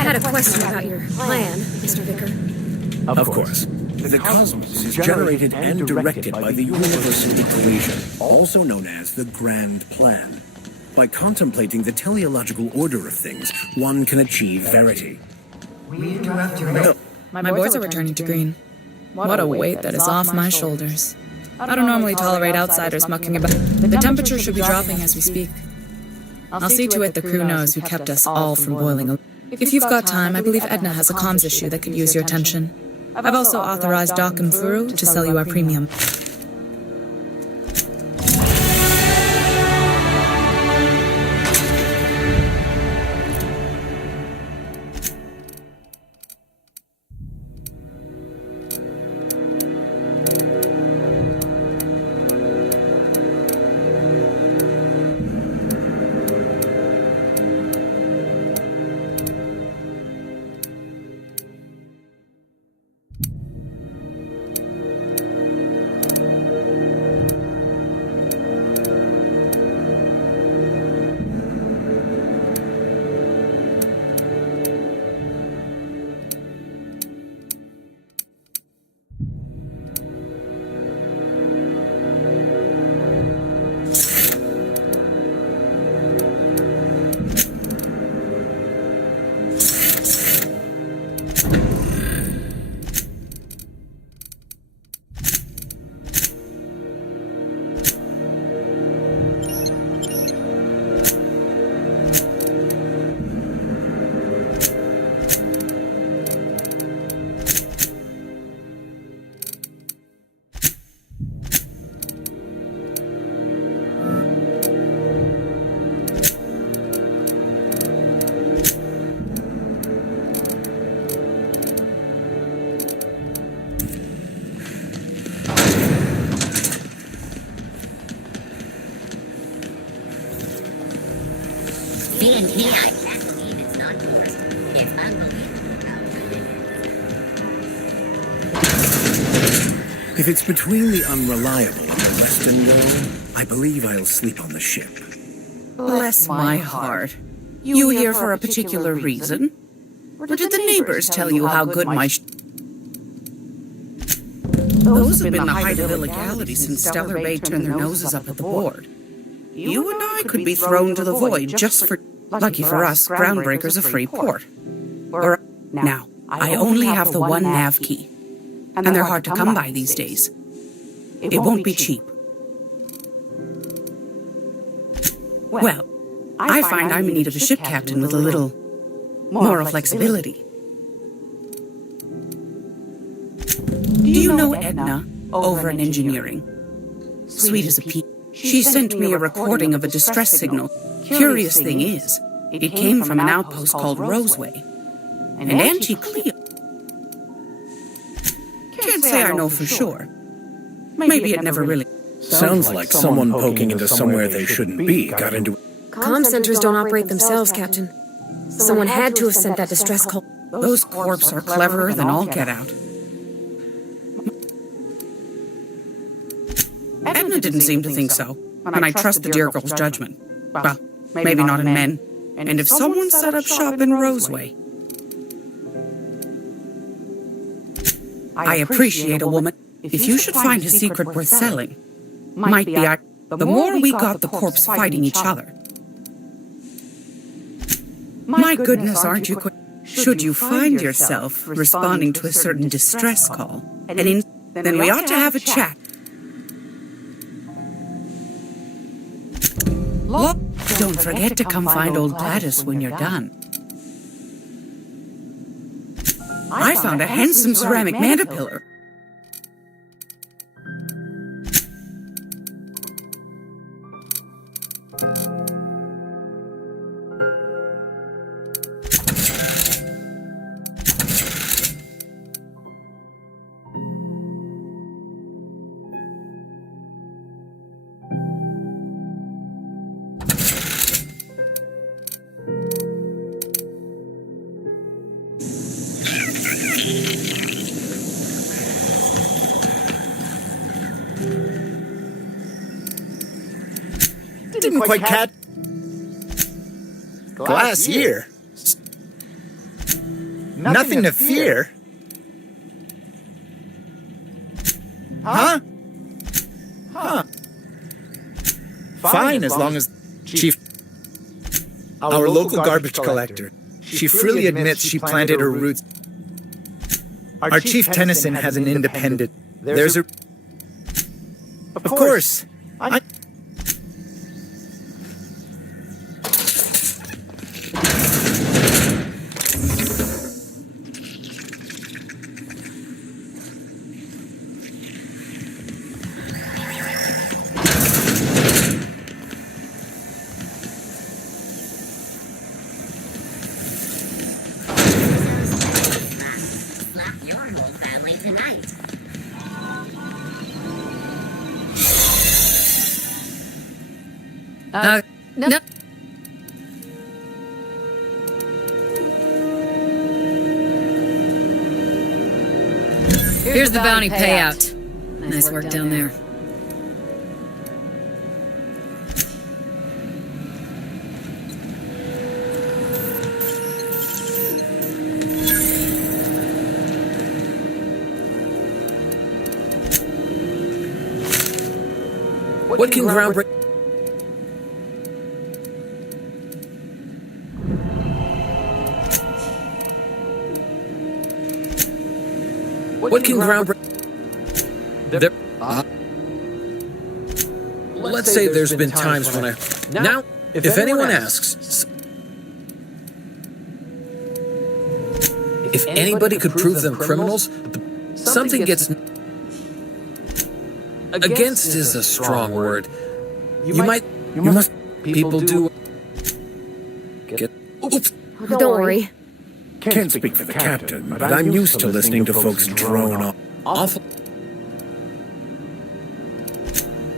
I had a question about your plan, Mr. Vicar. Of course. The cosmos is generated and directed by the universal equation, also known as the Grand Plan. By contemplating the teleological order of things, one can achieve verity. We interrupt your... My boards are returning to green. What a weight that is off my shoulders. I don't normally tolerate outsiders mucking about. The temperature should be dropping as we speak. I'll see to it the crew knows who kept us all from boiling. If you've got time, I believe Edna has a comms issue that could use your attention. I've also authorized Doc and Furu to sell you our premium. If it's between the Unreliable and the Western Dawn, I believe I'll sleep on the ship. Bless my heart. You here for a particular reason? Or did the neighbors tell you how good my Those have been the height of illegality since Stellar Bay turned their noses up at the board. You and I could be thrown to the void just for... Lucky for us, Groundbreaker's a free port. Now, I only have the one nav key. And they're hard to come by these days. It won't be cheap. Well, I find I'm in need of a ship captain with a little moral flexibility. Do you know Edna over in engineering? Sweet as a pea. She sent me a recording of a distress signal. Curious thing is, it came from an outpost called Roseway. And Auntie Cleo. Can't say I know for sure. Maybe it never really... Sounds like someone poking into somewhere they shouldn't be got into... Comm centers don't operate themselves, Captain. Someone had to have sent that distress call. Those corps are cleverer than all get out. Edna didn't seem to think so, and I trust the dear girl's judgment. Well, maybe not in men. And if someone set up shop in Roseway... I appreciate a woman. If you should find a secret worth selling, might be the more we got the corps fighting each other. My goodness, aren't you... Should you find yourself responding to a certain distress call, then we ought to have a chat. Don't forget to come find old Gladys when you're done. I found a handsome ceramic mandapillar. Didn't quite catch. Glass ear. Nothing to fear. Huh? Huh. Fine, as long as Chief... Our local garbage collector. She freely admits she planted her roots. Our Chief Tennyson has an independent... There's a... Of course. No. Here's the bounty payout. Nice work down there. What can Groundbreaker... What can Groundbreaker... Let's say there's been times when I... Now, if anyone asks... If anybody could prove them criminals, something gets... Against is a strong word. You must... People do... Get... Oops! Don't worry. Can't speak for the captain, but I'm used to listening to folks drone on. Awful.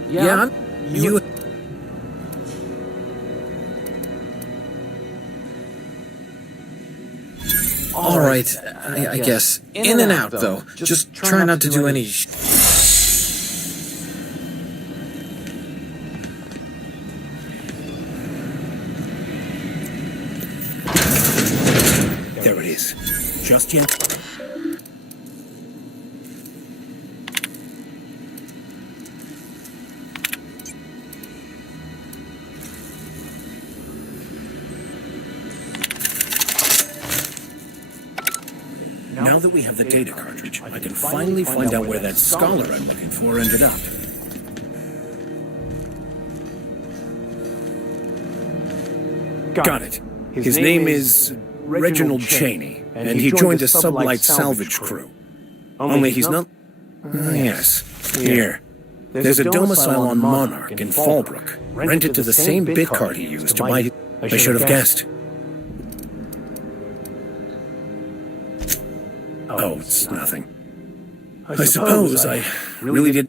Yeah, you... All right, I guess. In and out, though. Just try not to do any... Jen. Now that we have the data cartridge, I can finally find out where that scholar I'm looking for ended up. Got it. His name is Reginald Cheney, and he joined a sublight salvage crew. Only he's not... yes, here. There's a domicile on Monarch in Fallbrook, rented to the same bit card he used to buy... I should have guessed. Oh, it's nothing. I suppose I really did...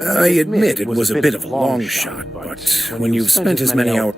I admit it was a bit of a long shot, but when you've spent as many hours...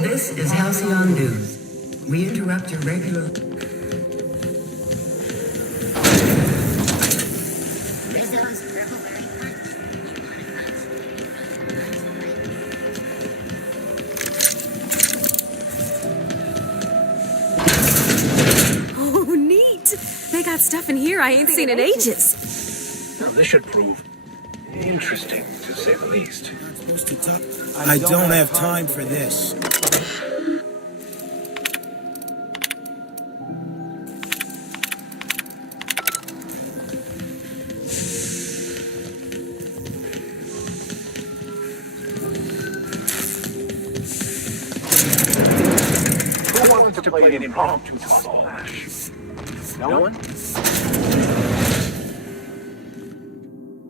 This is Halcyon News. We interrupt your regular... Oh, neat! They got stuff in here I ain't seen in ages. Now, this should prove interesting, to say the least. I don't have time for this. Who wants to play an impromptu slash? No one?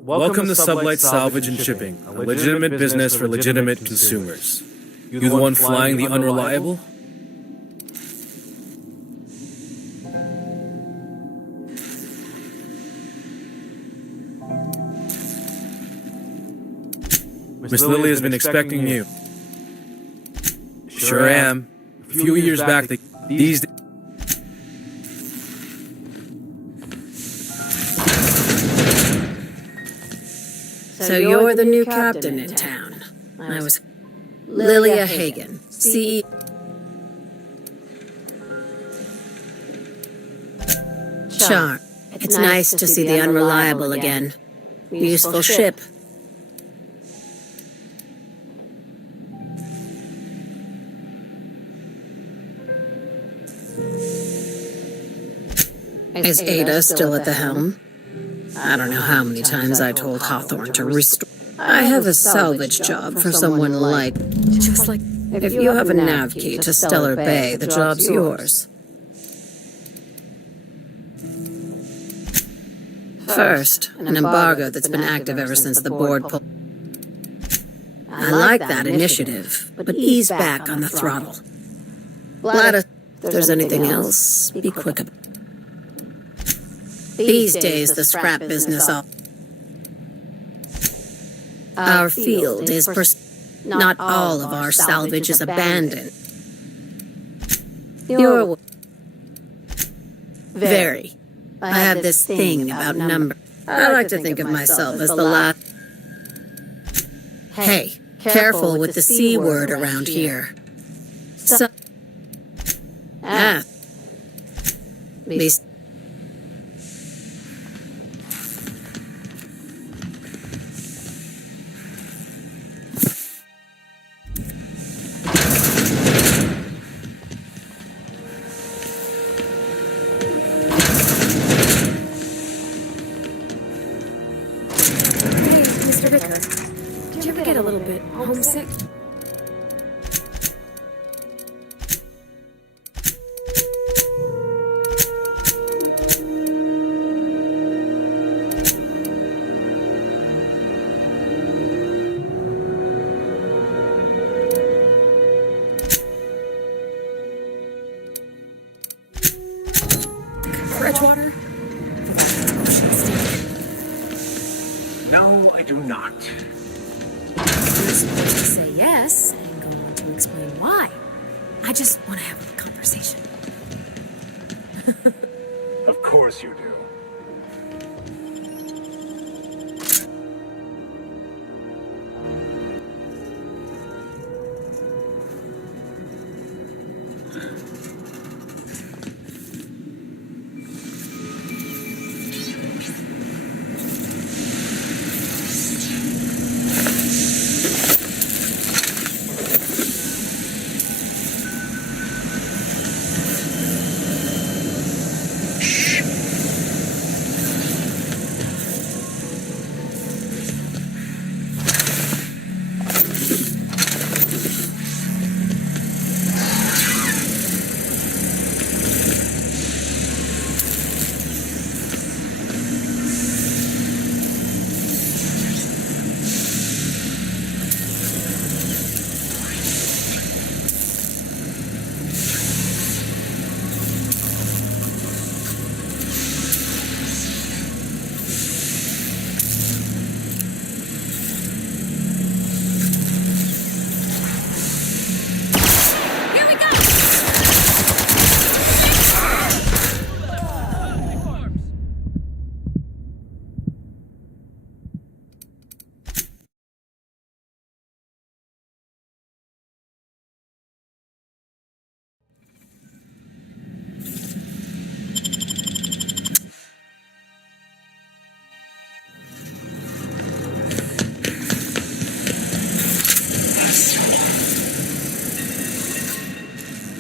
Welcome to Sublight Salvage and Shipping, a legitimate business for legitimate consumers. You the one flying the unreliable? Miss Lily has been expecting you. Sure am. A few years back, these... So you're the new captain in town. I was Lilia Hagen, CEO. Char, it's nice to see the Unreliable again. Useful ship. Is Ada still at the helm? I don't know how many times I told Hawthorne to restore. I have a salvage job for someone like... Just like... If you have a nav key to Stellar Bay, the job's yours. First, an embargo that's been active ever since the board pulled... I like that initiative, but ease back on the throttle. If there's anything else, be quick about it. These days, the scrap business, our field is not all of our salvage is abandoned. You're very. I have this thing about numbers. I like to think of myself as the last. Hey, careful with the C word around here. These. Mr. Ricker, do you ever get a little bit homesick? Edgewater? No, I do not. You're supposed to say yes and go on to explain why. I just want to have a conversation. Of course you do.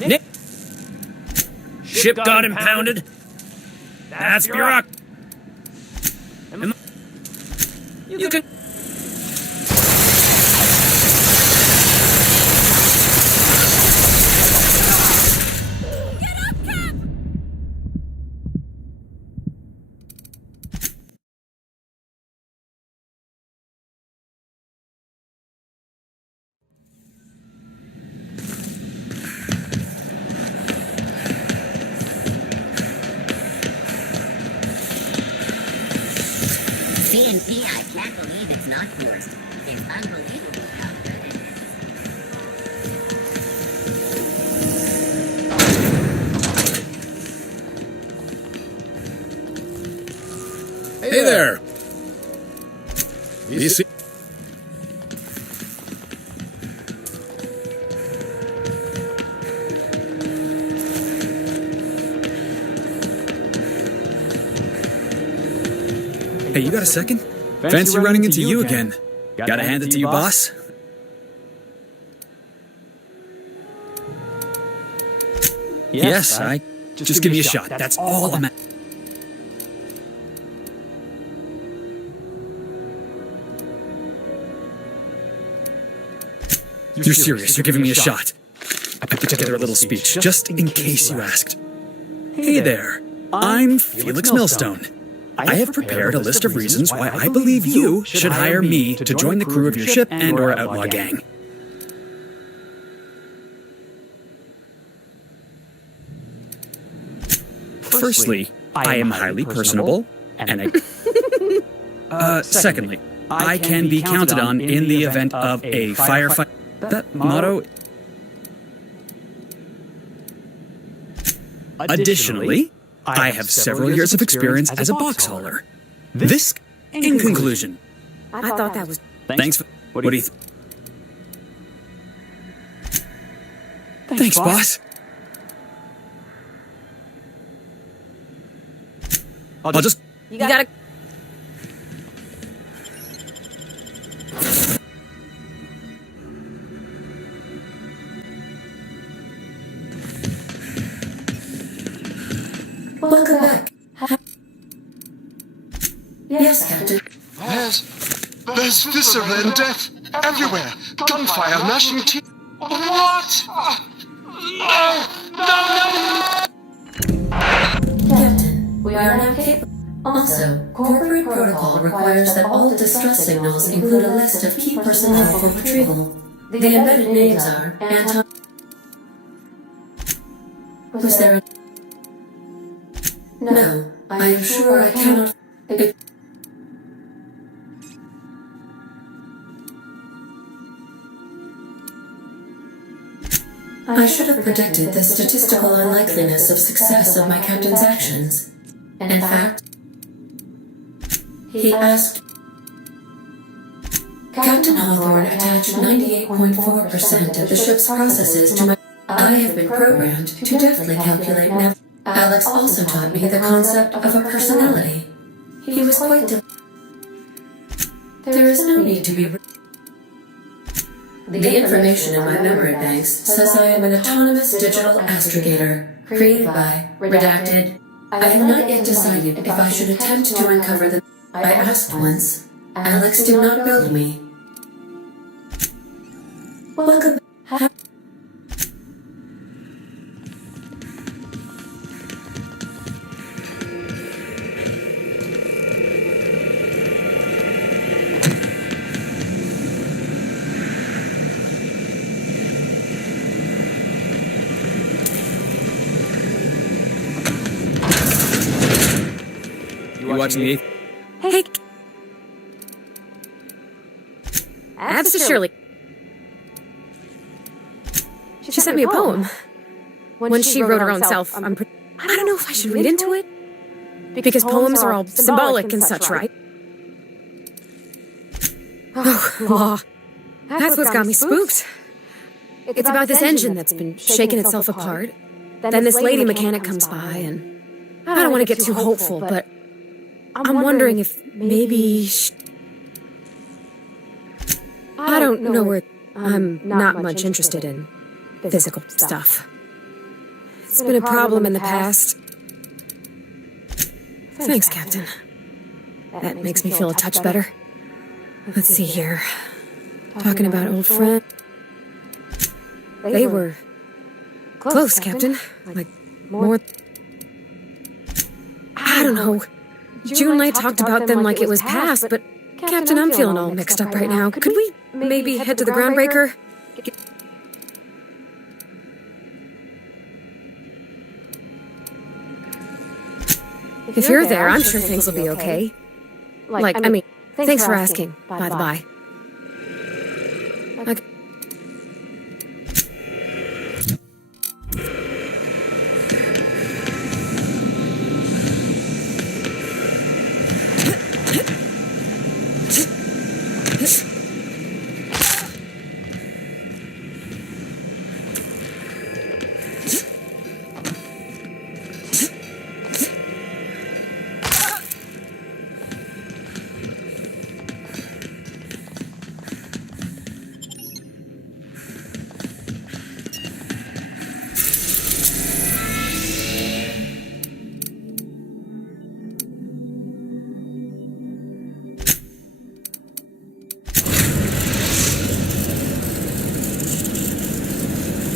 Nick! Ship got impounded? That's bureauc. You can. CNP, I can't believe it's not forced. It's unbelievable how good it is. Hey there! You see? Hey, you got a second? Fancy running into you again. Gotta hand it to you, boss. Yes, I... Just give me a shot. That's all I'm at. You're serious. You're giving me a shot. I put together a little speech, just in case you asked. Hey there. I'm Felix Millstone. I have prepared a list of reasons why I believe you should hire me to join the crew of your ship and/or outlaw gang. Firstly, I am highly personable, and secondly, I can be counted on in the event of a firefight. That motto. Additionally, I have several years of experience as a box hauler. This, in conclusion. I thought that was... Thanks for... What do you Thanks, boss. I'll just... You gotta... Welcome back. Yes, Captain. There's viscera and death everywhere. Gunfire, gnashing teeth. What? No! Captain, we are now capable. Also, corporate protocol requires that all distress signals include a list of key personnel for retrieval. The embedded names are Anton. Was there a... No, I am sure I cannot... I should have predicted the statistical unlikeliness of success of my captain's actions. In fact, he asked... Captain Hawthorne attached 98.4% of the ship's processes to my... I have been programmed to deftly calculate nav... Alex also taught me the concept of a personality. He was quite... There is no need to be... The information in my memory banks says I am an autonomous digital astrogator, created by, redacted. I have not yet decided if I should attempt to uncover the... I asked once. Alex did not build me. Welcome back. You watching the 8th? Hey. Absolutely. She sent me a poem. When she wrote her own self, I don't know if I should read into it. Because poems are all symbolic and such, right? Oh, law. That's what's got me spooked. It's about this engine that's been shaking itself apart. Then this lady mechanic comes by, and I don't want to get too hopeful, but I'm wondering if maybe I don't know where... I'm not much interested in physical stuff. It's been a problem in the past. Thanks, Captain. That makes me feel a touch better. Let's see here. Talking about old friend. They were close, Captain. Like, more... I don't know. June and I talked about them like it was past, but Captain, I'm feeling all mixed up right now. Could we maybe head to the Groundbreaker? If you're there, I'm sure things will be okay. Like, I mean, thanks for asking, by the by. Okay.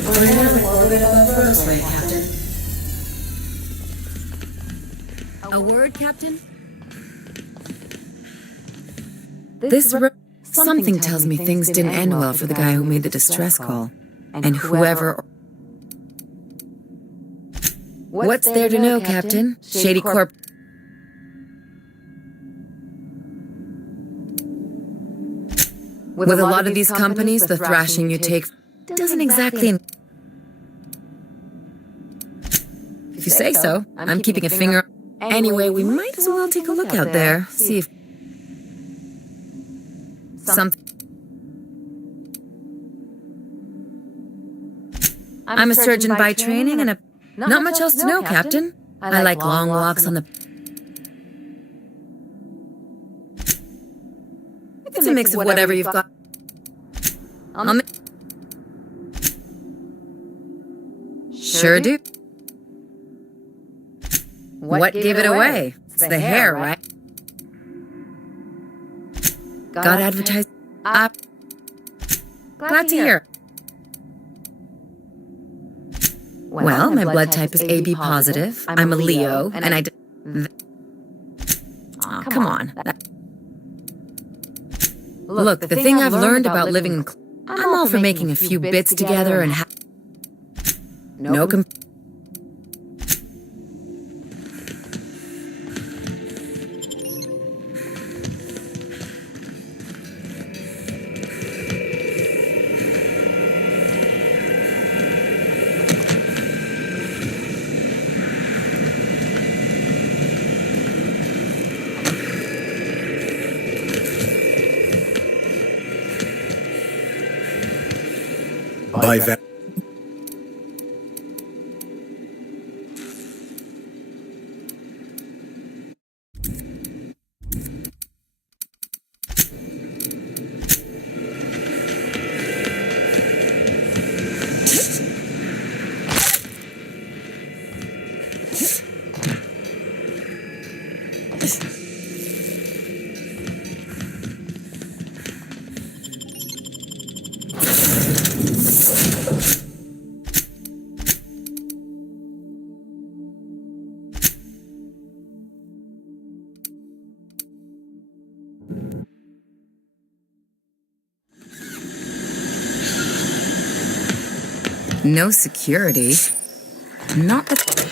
We're now in orbit above Roseway, Captain. A word, Captain? Something tells me things didn't end well for the guy who made the distress call. And whoever... What's there to know, Captain? Shady Corp. With a lot of these companies, the thrashing you take doesn't exactly... If you say so, I'm keeping a finger... Anyway, we might as well take a look out there, see if... something... I'm a surgeon by training and not much else to know, Captain. I like long walks on the... It's a mix of whatever you've got. Sure do. What gave it away? It's the hair, right? Got advertised. Glad to hear. Well, my blood type is AB positive. I'm a Leo, and I... Aw, come on. Look, the thing I've learned about living in... I'm all for making a few bits together and no By that. No security. Not that...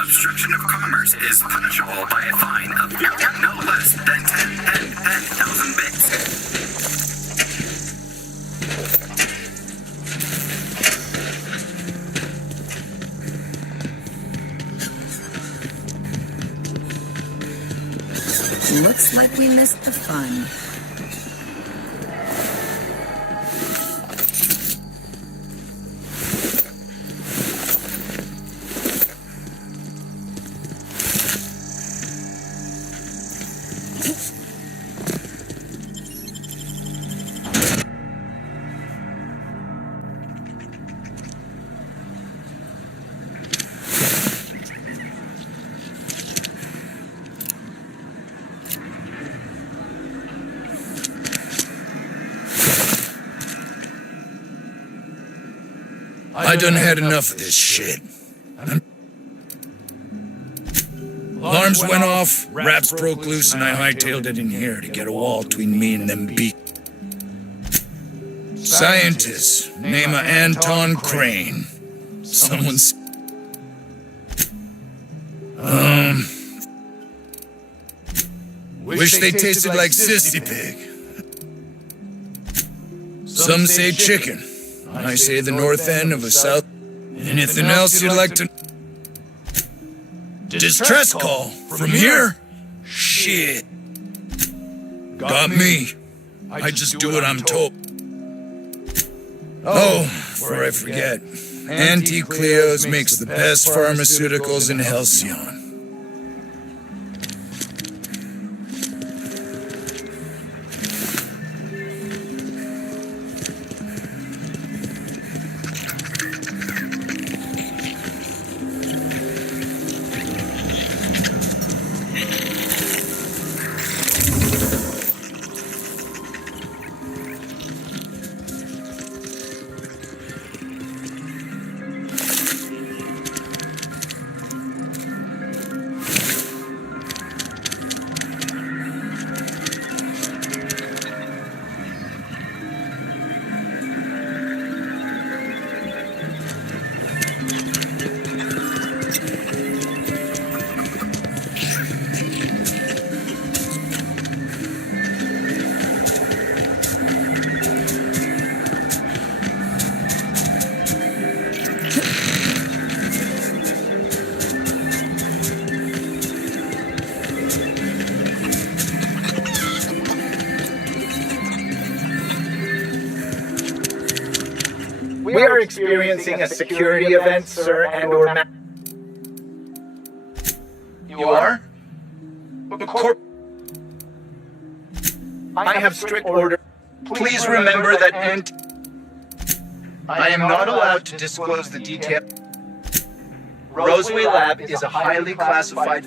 Obstruction of commerce is punishable by a fine of no less than 10,000 bits. Looks like we missed the fun. I done had enough of this shit. Alarms went off, raps broke loose, and I hightailed it in here to get a wall between me and them scientist, name of Anton Crane. Someone's... Wish they tasted like Sissy Pig. Some say chicken. I say the north end of a south. Anything else you'd like to... Distress call? From here? Shit. Got me. I just do what I'm told. Oh, before I forget, Auntie Cleo's makes the best pharmaceuticals in Halcyon. We are experiencing a security event, sir, and/or You are? I have strict order. Please remember that I am not allowed to disclose the detail. Roseway Lab is a highly classified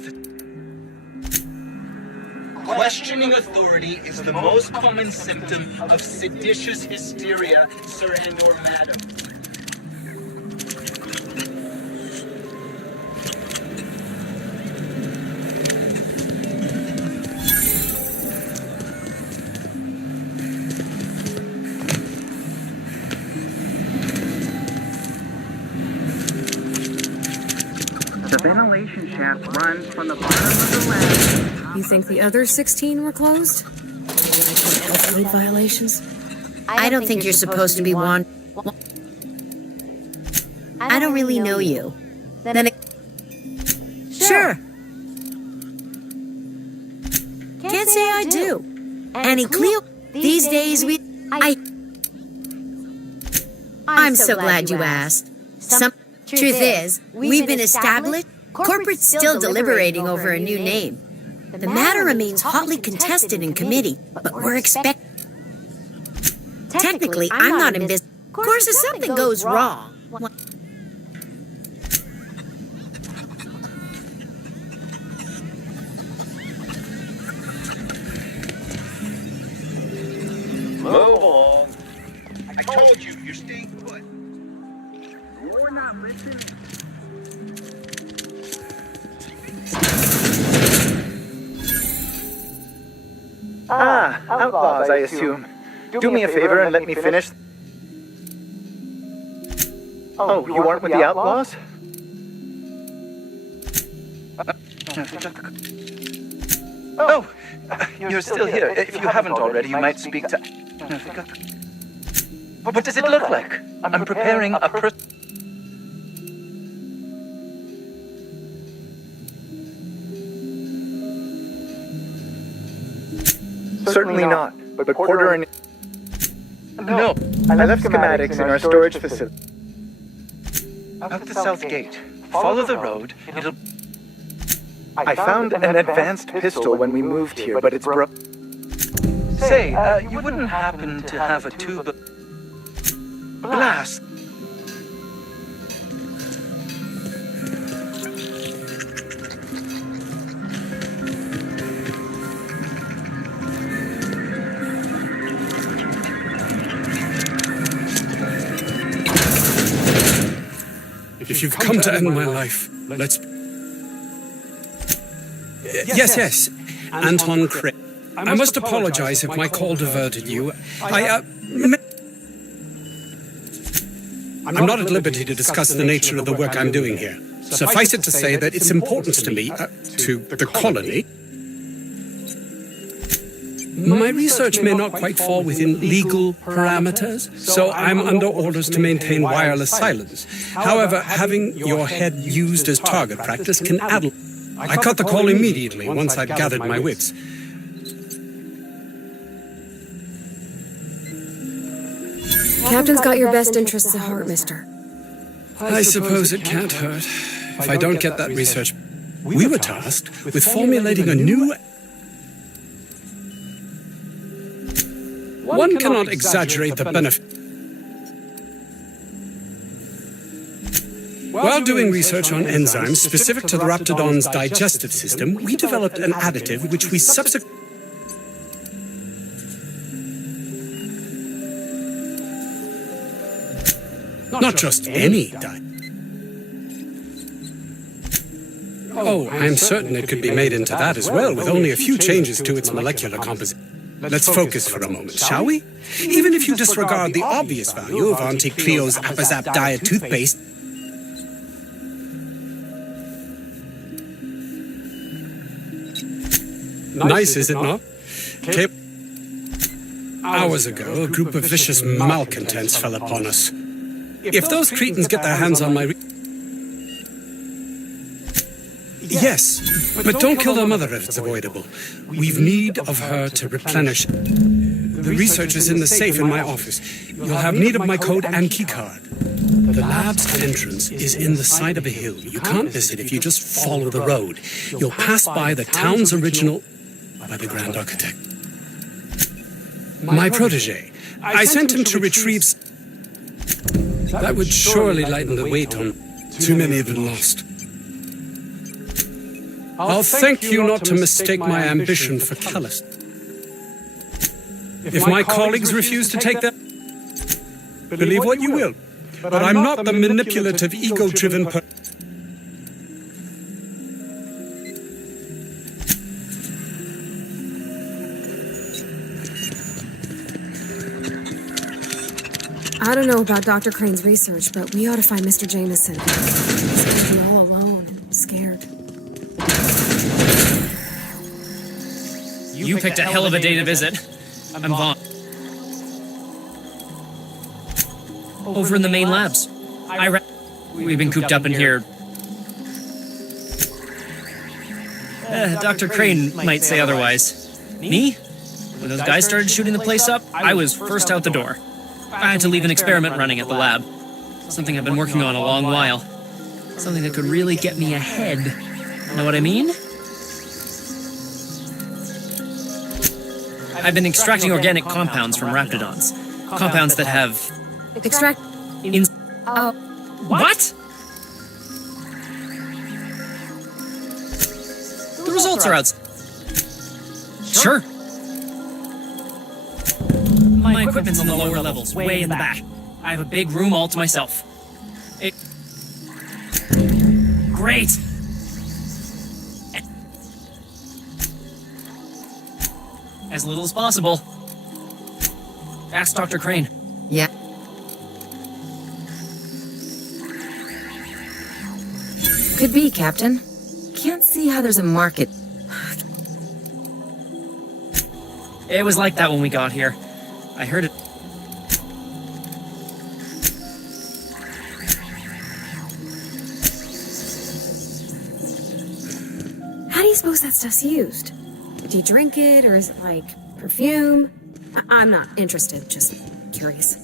Questioning authority is the most common symptom of seditious hysteria, sir and/or madam. The ventilation shaft runs from the bottom of the lab. You think the other 16 were closed? Code violations? I don't think you're supposed to be one. I don't really know you. Then sure. Can't say I do. Annie Cleo, these days I'm so glad you asked. Truth is, we've been established. Corporate's still deliberating over a new name. The matter remains hotly contested in committee, but we're Technically, I'm not in business. Of course, if something goes wrong. Move along. I told you, you're staying put. You're not listening. Outlaws, I assume. Do me a favor and let me finish. Oh, you aren't with the outlaws? Oh, you're still here. If you haven't already, you might speak to... What does it look like? I'm preparing a Certainly not, but quarter and... No, I left schematics in our storage facility. Out the south gate. Follow the road, it'll... I found an advanced pistol when we moved here, but it's broke. Say, you wouldn't happen to have a tube of... blast? If you've come to end my life, let's... Yes. Anton Crane. I must apologize if my call diverted you. I'm not at liberty to discuss the nature of the work I'm doing here. Suffice it to say that its importance to me, to the colony... My research may not quite fall within legal parameters, so I'm under orders to maintain wireless silence. However, having your head used as target practice can add... I cut the call immediately once I'd gathered my wits. Captain's got your best interests at heart, mister. I suppose it can't hurt if I don't get that research. We were tasked with formulating a new... One cannot exaggerate the benefit. While doing research on enzymes specific to the Raptidon's digestive system, we developed an additive which we subsequently... Not just any diet. Oh, I'm certain it could be made into that as well, with only a few changes to its molecular composition. Let's focus for a moment, shall we? Even if you disregard the obvious value of Auntie Cleo's Appazap diet toothpaste, nice, is it not? Hours ago, a group of vicious malcontents fell upon us. If those cretins get their hands on my... Yes, but don't kill their mother if it's avoidable. We've need of her to replenish. The research is in the safe in my office. You'll have need of my code and keycard. The lab's entrance is in the side of a hill. You can't miss it if you just follow the road. You'll pass by the town's original... by the Grand Architect. My protege. I sent him to retrieve... That would surely lighten the weight on... Too many have been lost. I'll thank you not to mistake my ambition for callous. If my colleagues refuse to take that, believe what you will, but I'm not the manipulative, ego-driven person. I don't know about Dr. Crane's research, but we ought to find Mr. Jameson. He's gonna be all alone and scared. You picked a hell of a day to visit. I'm Vaughn. Over in the main labs. We've been cooped up in here. Dr. Crane might say otherwise. Me? When those guys started shooting the place up, I was first out the door. I had to leave an experiment running at the lab. Something I've been working on a long while. Something that could really get me ahead. Know what I mean? I've been extracting organic compounds from Raptidons. Compounds that have... What? The results are out. Sure. My equipment's in the lower levels, way in the back. I have a big room all to myself. Great! As little as possible. Ask Dr. Crane. Yeah. Could be, Captain. Can't see how there's a market. It was like that when we got here. I heard it. How do you suppose that stuff's used? Do you drink it, or is it like perfume? I'm not interested, just curious.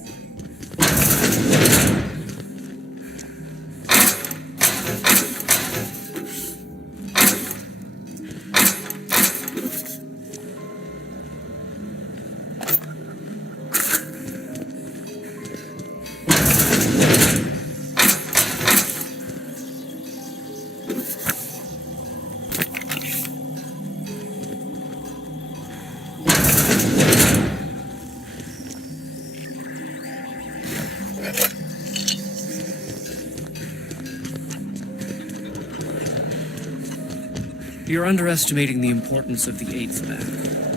You're underestimating the importance of the eighth man.